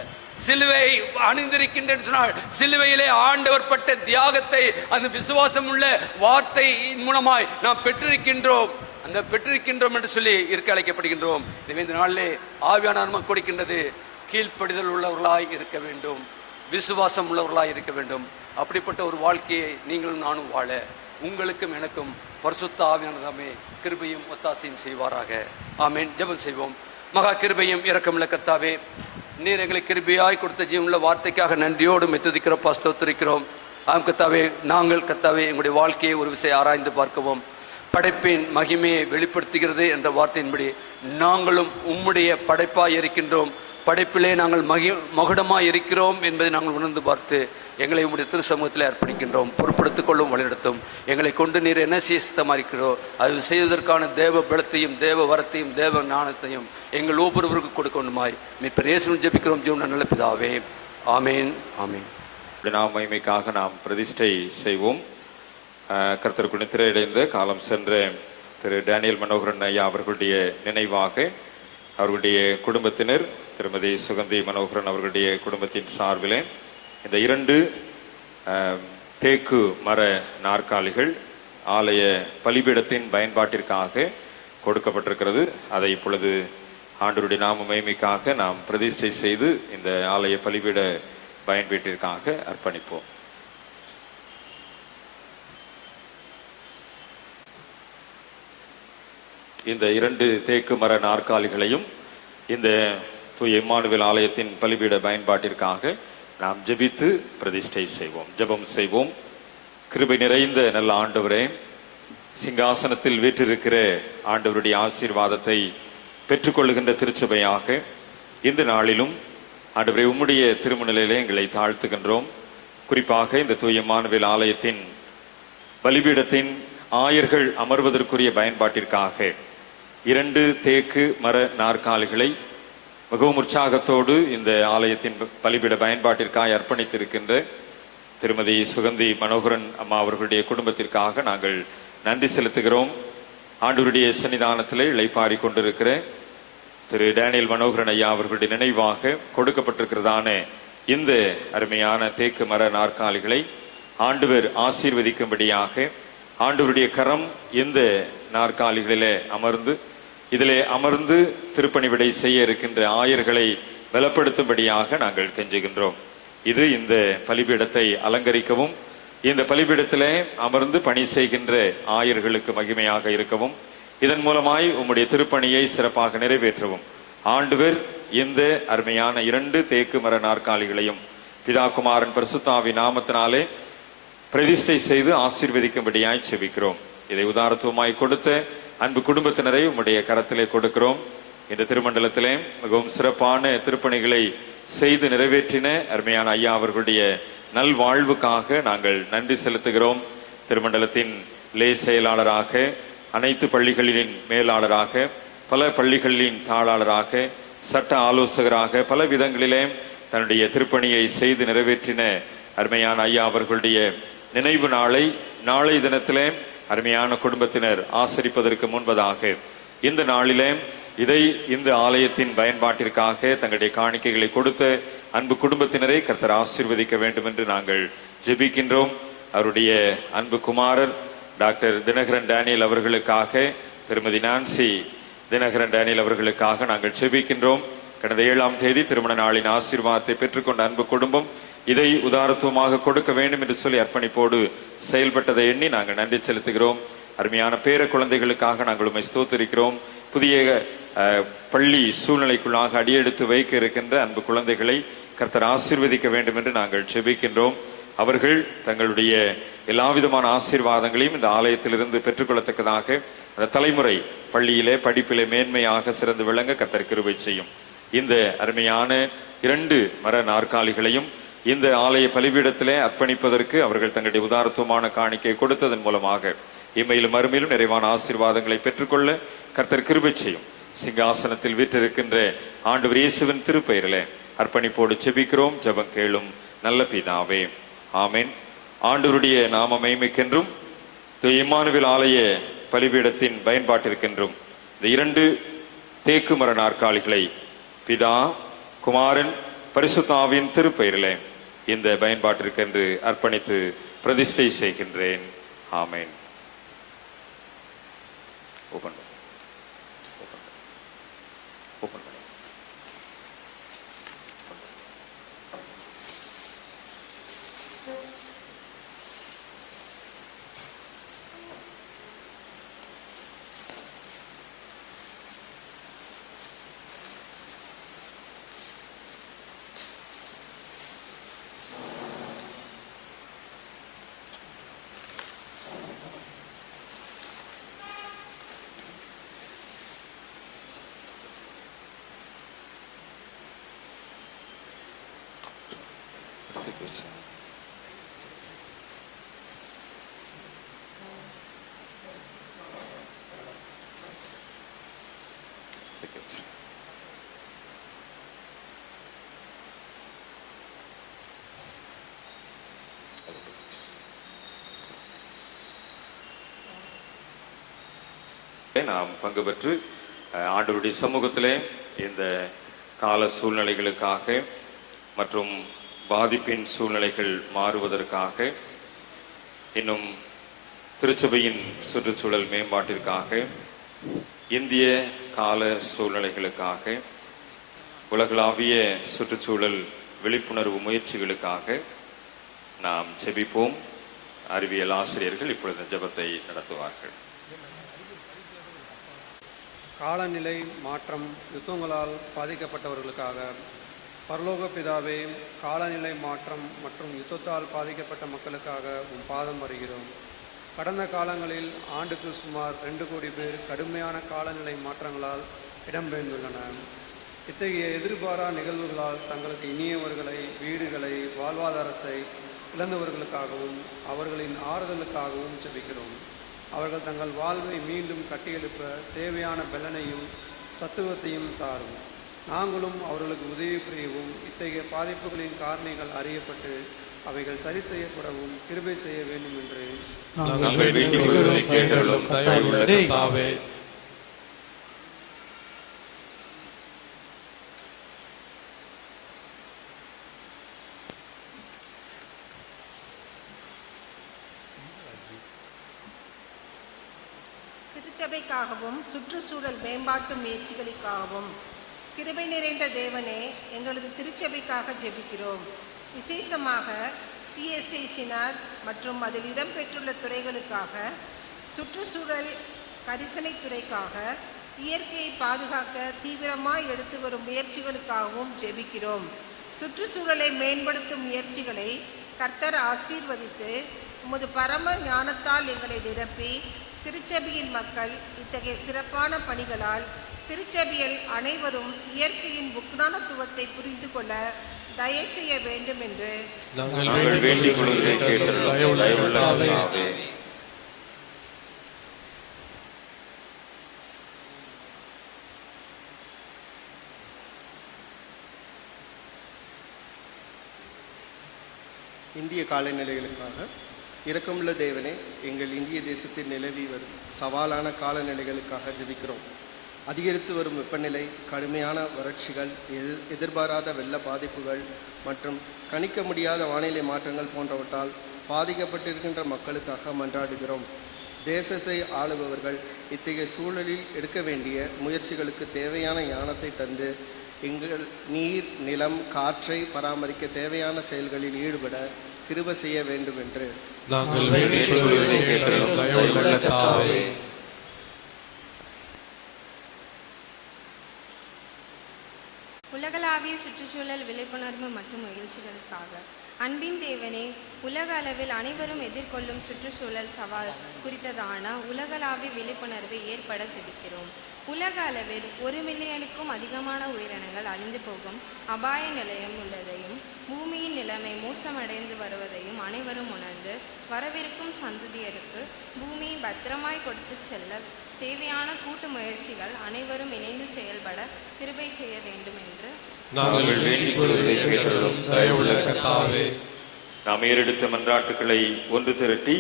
சிலுவை அணிந்திருக்கின்ற சொன்னால் சிலுவையிலே ஆண்டவர் பட்ட தியாகத்தை அந்த விசுவாசம் உள்ள வார்த்தையின் மூலமாய் நாம் பெற்றிருக்கின்றோம். அந்த பெற்றிருக்கின்றோம் என்று சொல்லி இருக்க அழைக்கப்படுகின்றோம். எனவே இந்த நாளிலே ஆவியானவர் நமக்கு கொடுக்கின்றது, கீழ்ப்படிதல் உள்ளவர்களாய் இருக்க வேண்டும், விசுவாசம் உள்ளவர்களாய் இருக்க வேண்டும். அப்படிப்பட்ட ஒரு வாழ்க்கையை நீங்களும் நானும் வாழ உங்களுக்கும் எனக்கும் பரிசுத்த ஆவியானவரே கிருபையும் ஒத்தாசையும் செய்வாராக. ஆமென். ஜெபம் செய்வோம். மகா கிருபையும் இரக்கமுள்ள கர்த்தாவே, நீர் எங்களை கிருபையாய் கொடுத்த ஜீவனுள்ள வார்த்தைக்காக நன்றியோடு மெத்துதிக்கிறோம், ஸ்தோத்திரிக்கிறோம். ஆம் கர்த்தாவே, நாங்கள் கர்த்தாவே எங்களுடைய வாழ்க்கையை ஒரு விஷயம் ஆராய்ந்து பார்க்கவும், படைப்பின் மகிமையை வெளிப்படுத்துகிறது என்ற வார்த்தையின்படி நாங்களும் உம்முடைய படைப்பாய் இருக்கின்றோம், படைப்பிலே நாங்கள் மகுடமாய் இருக்கிறோம் என்பதை நாங்கள் உணர்ந்து பார்த்து எங்களை உம்முடைய திரு சமூகத்தில் அர்ப்பணிக்கின்றோம். பொறுப்படுத்திக் கொள்ளும், வழிநடத்தும். எங்களை கொண்டு நீர் என்ன செய்ய சித்தமாக இருக்கிறோ அது செய்வதற்கான தேவ பலத்தையும் தேவ வரத்தையும் தேவ ஞானத்தையும் எங்கள் ஒவ்வொருவருக்கு கொடுக்கணுமாய் மீட்பர் இயேசுவின் ஜெபிக்கிறோம் ஜீவனுள்ள நல்ல பிதாவே. ஆமேன். ஆமேன். நாம் மகிமைக்காக நாம் பிரதிஷ்டை செய்வோம். கர்த்தருக்கு நித்திரையடைந்த காலம் சென்ற திரு டேனியல் மனோகரன் ஐயா அவர்களுடைய நினைவாக அவர்களுடைய குடும்பத்தினர், திருமதி சுகந்தி மனோகரன் அவர்களுடைய குடும்பத்தின் சார்பில் இந்த 2 தேக்கு மர நாற்காலிகள் ஆலய பலிபீடத்தின் பயன்பாட்டிற்காக கொடுக்கப்பட்டிருக்கிறது. அதை இப்பொழுது ஆண்டவருடைய நாம மகிமைக்காக நாம் பிரதிஷ்டை செய்து இந்த ஆலய பலிபீட பயன்பாட்டிற்காக அர்ப்பணிப்போம். இந்த 2 தேக்கு மர நாற்காலிகளையும் இந்த தூய இம்மானுவேல் ஆலயத்தின் பலிபீட பயன்பாட்டிற்காக நாம் ஜெபித்து பிரதிஷ்டை செய்வோம். ஜெபம் செய்வோம். கிருபை நிறைந்த நல்ல ஆண்டவரே, சிங்காசனத்தில் வீற்றிருக்கிற ஆண்டவருடைய ஆசீர்வாதத்தை பெற்றுக்கொள்ளுகின்ற திருச்சபையாக இந்த நாளிலும் ஆண்டவரே உம்முடைய திருமுன்னிலையிலே எங்களை தாழ்த்துகின்றோம். குறிப்பாக இந்த தூய இம்மானுவேல் ஆலயத்தின் பலிபீடத்தின் ஆயர்கள் அமர்வதற்குரிய பயன்பாட்டிற்காக 2 தேக்கு மர நாற்காலிகளை மிகவும் உற்சாகத்தோடு இந்த ஆலயத்தின் பலிபீட பயன்பாட்டிற்காக அர்ப்பணித்திருக்கின்ற திருமதி சுகந்தி மனோகரன் அம்மா அவர்களுடைய குடும்பத்திற்காக நாங்கள் நன்றி செலுத்துகிறோம். ஆண்டவருடைய சன்னிதானத்திலே இளைப்பாரி கொண்டிருக்கிற திரு டேனியல் மனோகரன் ஐயா அவர்களுடைய நினைவாக கொடுக்கப்பட்டிருக்கிறதான இந்த அருமையான தேக்கு மர நாற்காலிகளை ஆண்டவர் ஆசீர்வதிக்கும்படியாக ஆண்டவருடைய கரம் இந்த நாற்காலிகளிலே இதிலே அமர்ந்து திருப்பணி விடை செய்ய இருக்கின்ற ஆயர்களை பலப்படுத்தும்படியாக நாங்கள் கெஞ்சுகின்றோம். இது இந்த பலிபீடத்தை அலங்கரிக்கவும் இந்த பலிபீடத்திலே அமர்ந்து பணி செய்கின்ற ஆயர்களுக்கு மகிமையாக இருக்கவும் இதன் மூலமாய் உம்முடைய திருப்பணியை சிறப்பாக நிறைவேற்றவும் ஆண்டவர் இந்த அருமையான 2 தேக்கு மர நாற்காலிகளையும் பிதா குமாரன் பரிசுத்த நாமத்தினாலே பிரதிஷ்டை செய்து ஆசீர்வதிக்கும்படியாய் செபிக்கிறோம். இதை உதாரத்துவமாய் கொடுத்த அன்பு குடும்பத்தினரை உம்முடைய கரத்திலே கொடுக்கிறோம். இந்த திருமண்டலத்திலே மிகவும் சிறப்பான திருப்பணிகளை செய்து நிறைவேற்றின அருமையான ஐயா அவர்களுடைய நல்வாழ்வுக்காக நாங்கள் நன்றி செலுத்துகிறோம். திருமண்டலத்தின் லே செயலாளராக, அனைத்து பள்ளிகளின் மேலாளராக, பல பள்ளிகளின் தாளாளராக, சட்ட ஆலோசகராக பல விதங்களிலே தன்னுடைய திருப்பணியை செய்து நிறைவேற்றின அருமையான ஐயா அவர்களுடைய நினைவு நாளை தினத்திலே அருமையான குடும்பத்தினர் ஆசரிப்பதற்கு முன்பதாக இந்த நாளிலே இதை இந்த ஆலயத்தின் பயன்பாட்டிற்காக தங்களுடைய காணிக்கைகளை கொடுத்த அன்பு குடும்பத்தினரை கர்த்தர் ஆசீர்வதிக்க வேண்டும் என்று நாங்கள் ஜெபிக்கின்றோம். அவருடைய அன்பு குமாரர் டாக்டர் தினகரன் டேனியல் அவர்களுக்காக, திருமதி நான்சி தினகரன் டேனியல் அவர்களுக்காக நாங்கள் ஜெபிக்கின்றோம். கடந்த 7ஆம் தேதி திருமண நாளின் ஆசீர்வாதத்தை பெற்றுக்கொண்ட அன்பு குடும்பம் இதை உதாரத்துவமாக கொடுக்க வேண்டும் என்று சொல்லி அர்ப்பணிப்போடு செயல்பட்டதை எண்ணி நாங்கள் நன்றி செலுத்துகிறோம். அருமையான பேர குழந்தைகளுக்காக நாங்கள் உம்மை ஸ்தோத்திரிக்கிறோம். புதிய பள்ளி சூழ்நிலைக்குள்ளாக அடியெடுத்து வைக்க இருக்கின்ற அன்பு குழந்தைகளை கர்த்தர் ஆசீர்வதிக்க வேண்டும் என்று நாங்கள் ஜெபிக்கின்றோம். அவர்கள் தங்களுடைய எல்லா விதமான ஆசீர்வாதங்களையும் இந்த ஆலயத்திலிருந்து பெற்றுக்கொள்ளத்தக்கதாக அந்த தலைமுறை பள்ளியிலே படிப்பிலே மேன்மையாக சிறந்து விளங்க கர்த்தர் கிருபை செய்யும். இந்த அருமையான 2 மர நாற்காலிகளையும் இந்த ஆலய பலிபீடத்திலே அர்ப்பணிப்பதற்கு அவர்கள் தங்களுடைய உதாரத்துவமான காணிக்கை கொடுத்ததன் மூலமாக இம்மையிலும் மறுமையிலும் நிறைவான ஆசீர்வாதங்களை பெற்றுக்கொள்ள கர்த்தர் கிருபை செய்யும். சிங்காசனத்தில் வீற்றிருக்கின்ற ஆண்டவர் இயேசுவின் திருப்பெயரிலே அர்ப்பணிப்போடு செபிக்கிறோம். ஜெபம் கேளும் நல்ல பிதாவே, ஆமென். ஆண்டவருடைய நாம மகிமைக்கென்றும் இம்மானுவேல் ஆலய பலிபீடத்தின் பயன்பாட்டிற்கென்றும் இந்த 2 தேக்கு மர நாற்காலிகளை பிதா, குமாரன், பரிசுத்த ஆவியின் திருப்பெயரிலே இந்த பயன்பாட்டிற்கென்று அர்ப்பணித்து பிரதிஷ்டை செய்கின்றேன். ஆமென். ஓபன் ஓபன் நாம் பங்கு பெற்று ஆண்டவருடைய சமூகத்திலே இந்த கால சூழ்நிலைகளுக்காக மற்றும் பாதிப்பின் சூழ்நிலைகள் மாறுவதற்காக, இன்னும் திருச்சபையின் சுற்றுச்சூழல் மேம்பாட்டிற்காக, இந்திய கால சூழ்நிலைகளுக்காக, உலகளாவிய சுற்றுச்சூழல் விழிப்புணர்வு முயற்சிகளுக்காக நாம் ஜெபிப்போம். அறிவியல் ஆசிரியர்கள் இப்பொழுது ஜெபத்தை நடத்துவார்கள். காலநிலை மாற்றம் யுத்தங்களால் பாதிக்கப்பட்டவர்களுக்காக பரலோக பிதாவே, காலநிலை மாற்றம் மற்றும் யுத்தத்தால் பாதிக்கப்பட்ட மக்களுக்காக உம் பாதம் வருகிறோம். கடந்த காலங்களில் ஆண்டுக்கு சுமார் 2 கோடி பேர் கடுமையான காலநிலை மாற்றங்களால் இடம்பெயர்ந்துள்ளன. இத்தகைய எதிர்பாரா நிகழ்வுகளால் தங்களுக்கு இனியவர்களை, வீடுகளை, வாழ்வாதாரத்தை இழந்தவர்களுக்காகவும் அவர்களின் ஆறுதலுக்காகவும் ஜெபிக்கிறோம். அவர்கள் தங்கள் வாழ்வை மீண்டும் கட்டியெழுப்ப தேவையான பலனையும் சத்துவத்தையும் தாரும். நாங்களும் அவர்களுக்கு உதவி புரியவும், இத்தகைய பாதிப்புகளின் காரணிகள் அறியப்பட்டு அவைகள் சரி செய்யப்படவும் கிருபை செய்ய வேண்டும் என்று திருச்சபைக்காகவும் சுற்றுச்சூழல் மேம்பாட்டு முயற்சிகளுக்காகவும் கிருபை நிறைந்த தேவனே, எங்களது திருச்சபைக்காக ஜெபிக்கிறோம். விசேஷமாக CSI சினாட் மற்றும் அதில் இடம்பெற்றுள்ள துறைகளுக்காக, சுற்றுச்சூழல் கரிசனை துறைக்காக, இயற்கையை பாதுகாக்க தீவிரமாய் எடுத்து வரும் முயற்சிகளுக்காகவும் ஜெபிக்கிறோம். சுற்றுச்சூழலை மேம்படுத்தும் முயற்சிகளை கர்த்தர் ஆசீர்வதித்து உமது பரம ஞானத்தால் எங்களை நிரப்பி, திருச்சபையின் மக்கள் இத்தகைய சிறப்பான பணிகளால் திருச்சபையில் அனைவரும் இயற்கையின் விஞ்ஞானத்துவத்தை புரிந்து கொள்ள தயவு செய்ய வேண்டும் என்று நாங்கள் வேண்டிக் கொள்வதை கேட்டருளும். இந்திய காலநிலைகளுக்காக இரக்கமுள்ள தேவனே, எங்கள் இந்திய தேசத்தில் நிலவி வரும் சவாலான காலநிலைகளுக்காக ஜெபிக்கிறோம். அதிகரித்து வரும் வெப்பநிலை, கடுமையான வறட்சிகள், எதிர்பாராத வெள்ள பாதிப்புகள் மற்றும் கணிக்க முடியாத வானிலை மாற்றங்கள் போன்றவற்றால் பாதிக்கப்பட்டிருக்கின்ற மக்களுக்காக மன்றாடுகிறோம். தேசத்தை ஆளுபவர்கள் இத்தகைய சூழலில் எடுக்க வேண்டிய முயற்சிகளுக்கு தேவையான ஞானத்தை தந்து எங்கள் நீர், நிலம், காற்றை பராமரிக்க தேவையான செயல்களில் ஈடுபட கிருபை செய்ய வேண்டும் என்று நாங்கள் வேண்டிக் கொள்வதை கேட்டருளும். தயவுள்ள கர்த்தாவே, உலகளாவிய சுற்றுச்சூழல் விழிப்புணர்வு மற்றும் மகிழ்ச்சிகளுக்காக அன்பின் தேவனே, உலக அளவில் அனைவரும் எதிர்கொள்ளும் சுற்றுச்சூழல் சவால் குறித்ததான உலகளாவிய விழிப்புணர்வை ஏற்பட ஜெபிக்கிறோம். உலக அளவில் 1 மில்லியனுக்கும் அதிகமான உயிரினங்கள் அழிந்து போகும் அபாய நிலையம் உள்ளதையும், பூமியின் நிலைமை மோசமடைந்து வருவதையும் அனைவரும் உணர்ந்து வரவிருக்கும் சந்ததியருக்கு பூமியை பத்திரமாய் கொடுத்து செல்ல தேவையான கூட்டு முயற்சிகள் அனைவரும் இணைந்து செயல்பட கிருபை செய்ய வேண்டும் என்று நாங்கள் வேண்டிக் கொள்வதை கேட்டருளும். தயவுள்ள கர்த்தாவே. நாம் ஏறெடுத்த மன்றாட்டுக்களை ஒன்று திரட்டி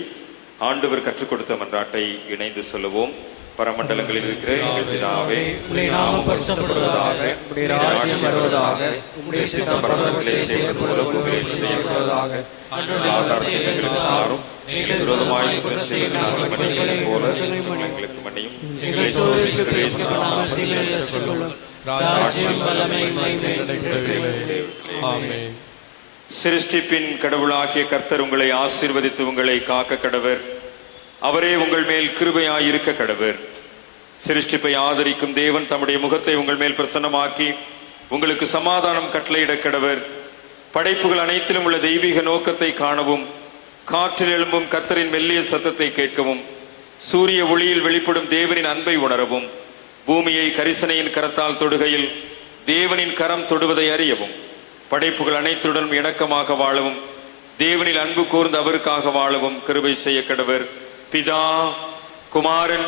ஆண்டவர் கற்றுக் கொடுத்த மன்றாட்டை இணைந்து சொல்லுவோம். பரமண்டலங்களில் இருக்கிற எங்கள் பிதாவே, உம்முடைய நாமம் பரிசுத்தப்படுவதாக, உம்முடைய ராஜ்யம் வருவதாக, உம்முடைய சித்தம் பரலோகத்திலே செய்வது போல பூமியிலும் செய்யப்படுவதாக. அன்றைய ஆகாரத்தை எங்களுக்கு தாரும். எங்களுக்கு விரோதமாய் குற்றம் செய்ய நாங்கள் மன்னிப்பதைப் போல எங்களுக்கு மன்னியும். எங்களை சோதனைக்கு பிரவேசிக்காமல் தீமையை ரட்சித்துக் ராஜ்யம் வல்லமை மகிமை நிறைவேறுவதாக. ஆமென். சிருஷ்டிப்பின் கடவுளாகிய கர்த்தர் உங்களை ஆசீர்வதித்து உங்களை காக்க கடவர். அவரே உங்கள் மேல் கிருபையாயிருக்க கடவர். சிருஷ்டிப்பை ஆதரிக்கும் தேவன் தம்முடைய முகத்தை உங்கள் மேல் பிரசன்னமாக்கி உங்களுக்கு சமாதானம் கட்டளையிட கடவர். படைப்புகள் அனைத்திலும் உள்ள தெய்வீக நோக்கத்தை காணவும், காற்றில் எழும்பும் கர்த்தரின் மெல்லிய சத்தத்தை கேட்கவும், சூரிய ஒளியில் வெளிப்படும் தேவனின் அன்பை உணரவும், பூமியை கரிசனையின் கரத்தால் தொடுகையில் தேவனின் கரம் தொடுவதை அறியவும், படைப்புகள் அனைத்துடன் இணக்கமாக வாழவும், தேவனில் அன்பு கூர்ந்து அவருக்காக வாழவும் கிருபை செய்ய கடவர். பிதா, குமாரன்,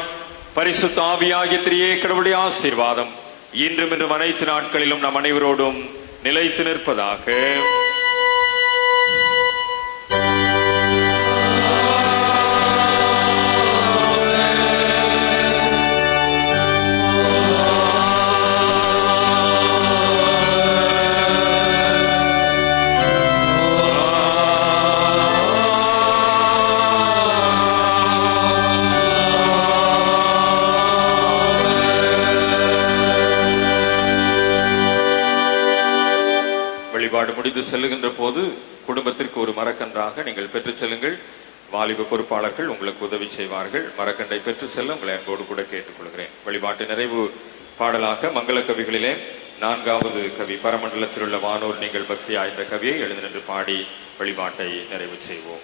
பரிசுத்த ஆவியாகிய திரியேகனுடைய ஆசீர்வாதம் இன்றும் இன்றும் அனைத்து நாட்களிலும் நம் அனைவரோடும் நிலைத்து நிற்பதாக. வழிபாடு முடிந்து செல்லுகின்ற போது குடும்பத்திற்கு ஒரு மரக்கன்றாக நீங்கள் பெற்று செல்லுங்கள். வாலிப பொறுப்பாளர்கள் உங்களுக்கு உதவி செய்வார்கள். மரக்கன்றை பெற்று செல்ல உங்களை அன்போடு கூட கேட்டுக்கொள்கிறேன். வழிபாட்டு நிறைவு பாடலாக மங்கள கவிகளிலே 4வது கவி பரமண்டலத்தில் உள்ள வானோர் நீங்கள் பக்தி ஆய்ந்த கவியை எழுந்து நின்று பாடி வழிபாட்டை நிறைவு செய்வோம்.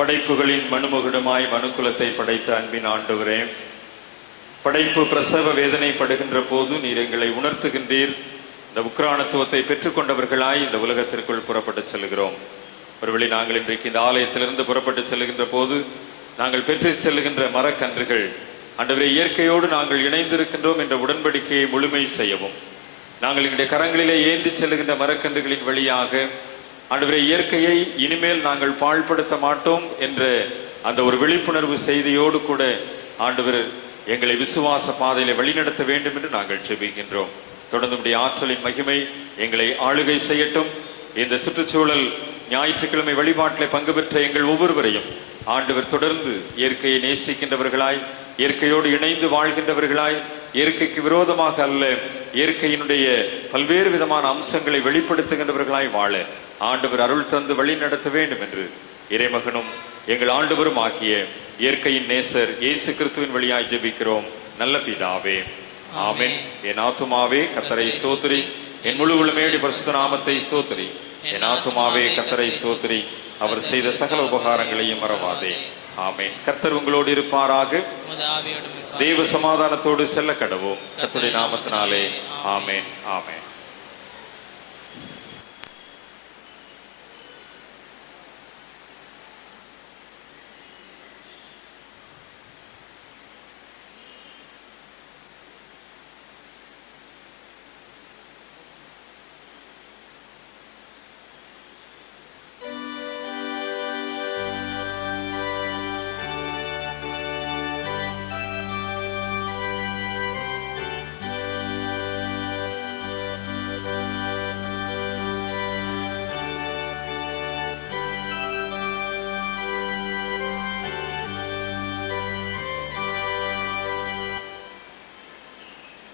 படைப்புகளின் மனுமகுடமாய் மனுக்குலத்தை படைத்த அன்பின் ஆண்டவரே, படைப்பு பிரசவ வேதனைப்படுகின்ற போது நீர் எங்களை உணர்த்துகின்றீர். இந்த உக்ரானத்துவத்தை பெற்றுக்கொண்டவர்களாய் இந்த உலகத்திற்குள் புறப்பட்டு செல்கிறோம். ஒருவேளை நாங்கள் இன்றைக்கு இந்த ஆலயத்திலிருந்து புறப்பட்டு செல்லுகின்ற போது நாங்கள் பெற்று செல்லுகின்ற மரக்கன்றுகள் ஆண்டவரே இயற்கையோடு நாங்கள் இணைந்திருக்கின்றோம் என்ற உடன்படிக்கையை முழுமை செய்யவும், நாங்கள் எங்களுடைய கரங்களிலே ஏந்தி செல்லுகின்ற மரக்கன்றுகளின் வழியாக ஆண்டவரே இயற்கையை இனிமேல் நாங்கள் பாழ்படுத்த மாட்டோம் என்ற அந்த ஒரு விழிப்புணர்வு செய்தியோடு கூட ஆண்டவர் எங்களை விசுவாச பாதையில வழிநடத்த வேண்டும் என்று நாங்கள் செபிக்கின்றோம். தொடர்ந்து ஆற்றலின் மகிமை எங்களை ஆளுகை செய்யட்டும். இந்த சுற்றுச்சூழல் ஞாயிற்றுக்கிழமை வழிபாட்டிலே பங்கு பெற்ற எங்கள் ஒவ்வொருவரையும் ஆண்டவர் தொடர்ந்து இயற்கையை நேசிக்கின்றவர்களாய், இயற்கையோடு இணைந்து வாழ்கின்றவர்களாய், இயற்கைக்கு விரோதமாக அல்ல இயற்கையினுடைய பல்வேறு விதமான அம்சங்களை வெளிப்படுத்துகின்றவர்களாய் வாழ ஆண்டவர் அருள் தந்து வழி நடத்த வேண்டும் என்று இறைமகனும் எங்கள் ஆண்டவரும் ஆகிய இயற்கையின் நேசர் இயேசு கிறிஸ்துவின் வழியாய் ஜெபிக்கிறோம் நல்ல பிதாவே, ஆமென். என் ஆத்துமாவே கர்த்தரை ஸ்தோத்திரி, என் முழு உள்ளமையுடைய பரிசுத்த நாமத்தை ஸ்தோத்திரி. என் ஆத்துமாவே கர்த்தரை ஸ்தோத்திரி, அவர் செய்த சகல உபகாரங்களையும் மறவாதே. ஆமென். கர்த்தர் உங்களோடு இருப்பாராக. தேவ சமாதானத்தோடு செல்ல கடவோம். கர்த்தருடைய நாமத்தினாலே ஆமென், ஆமென்.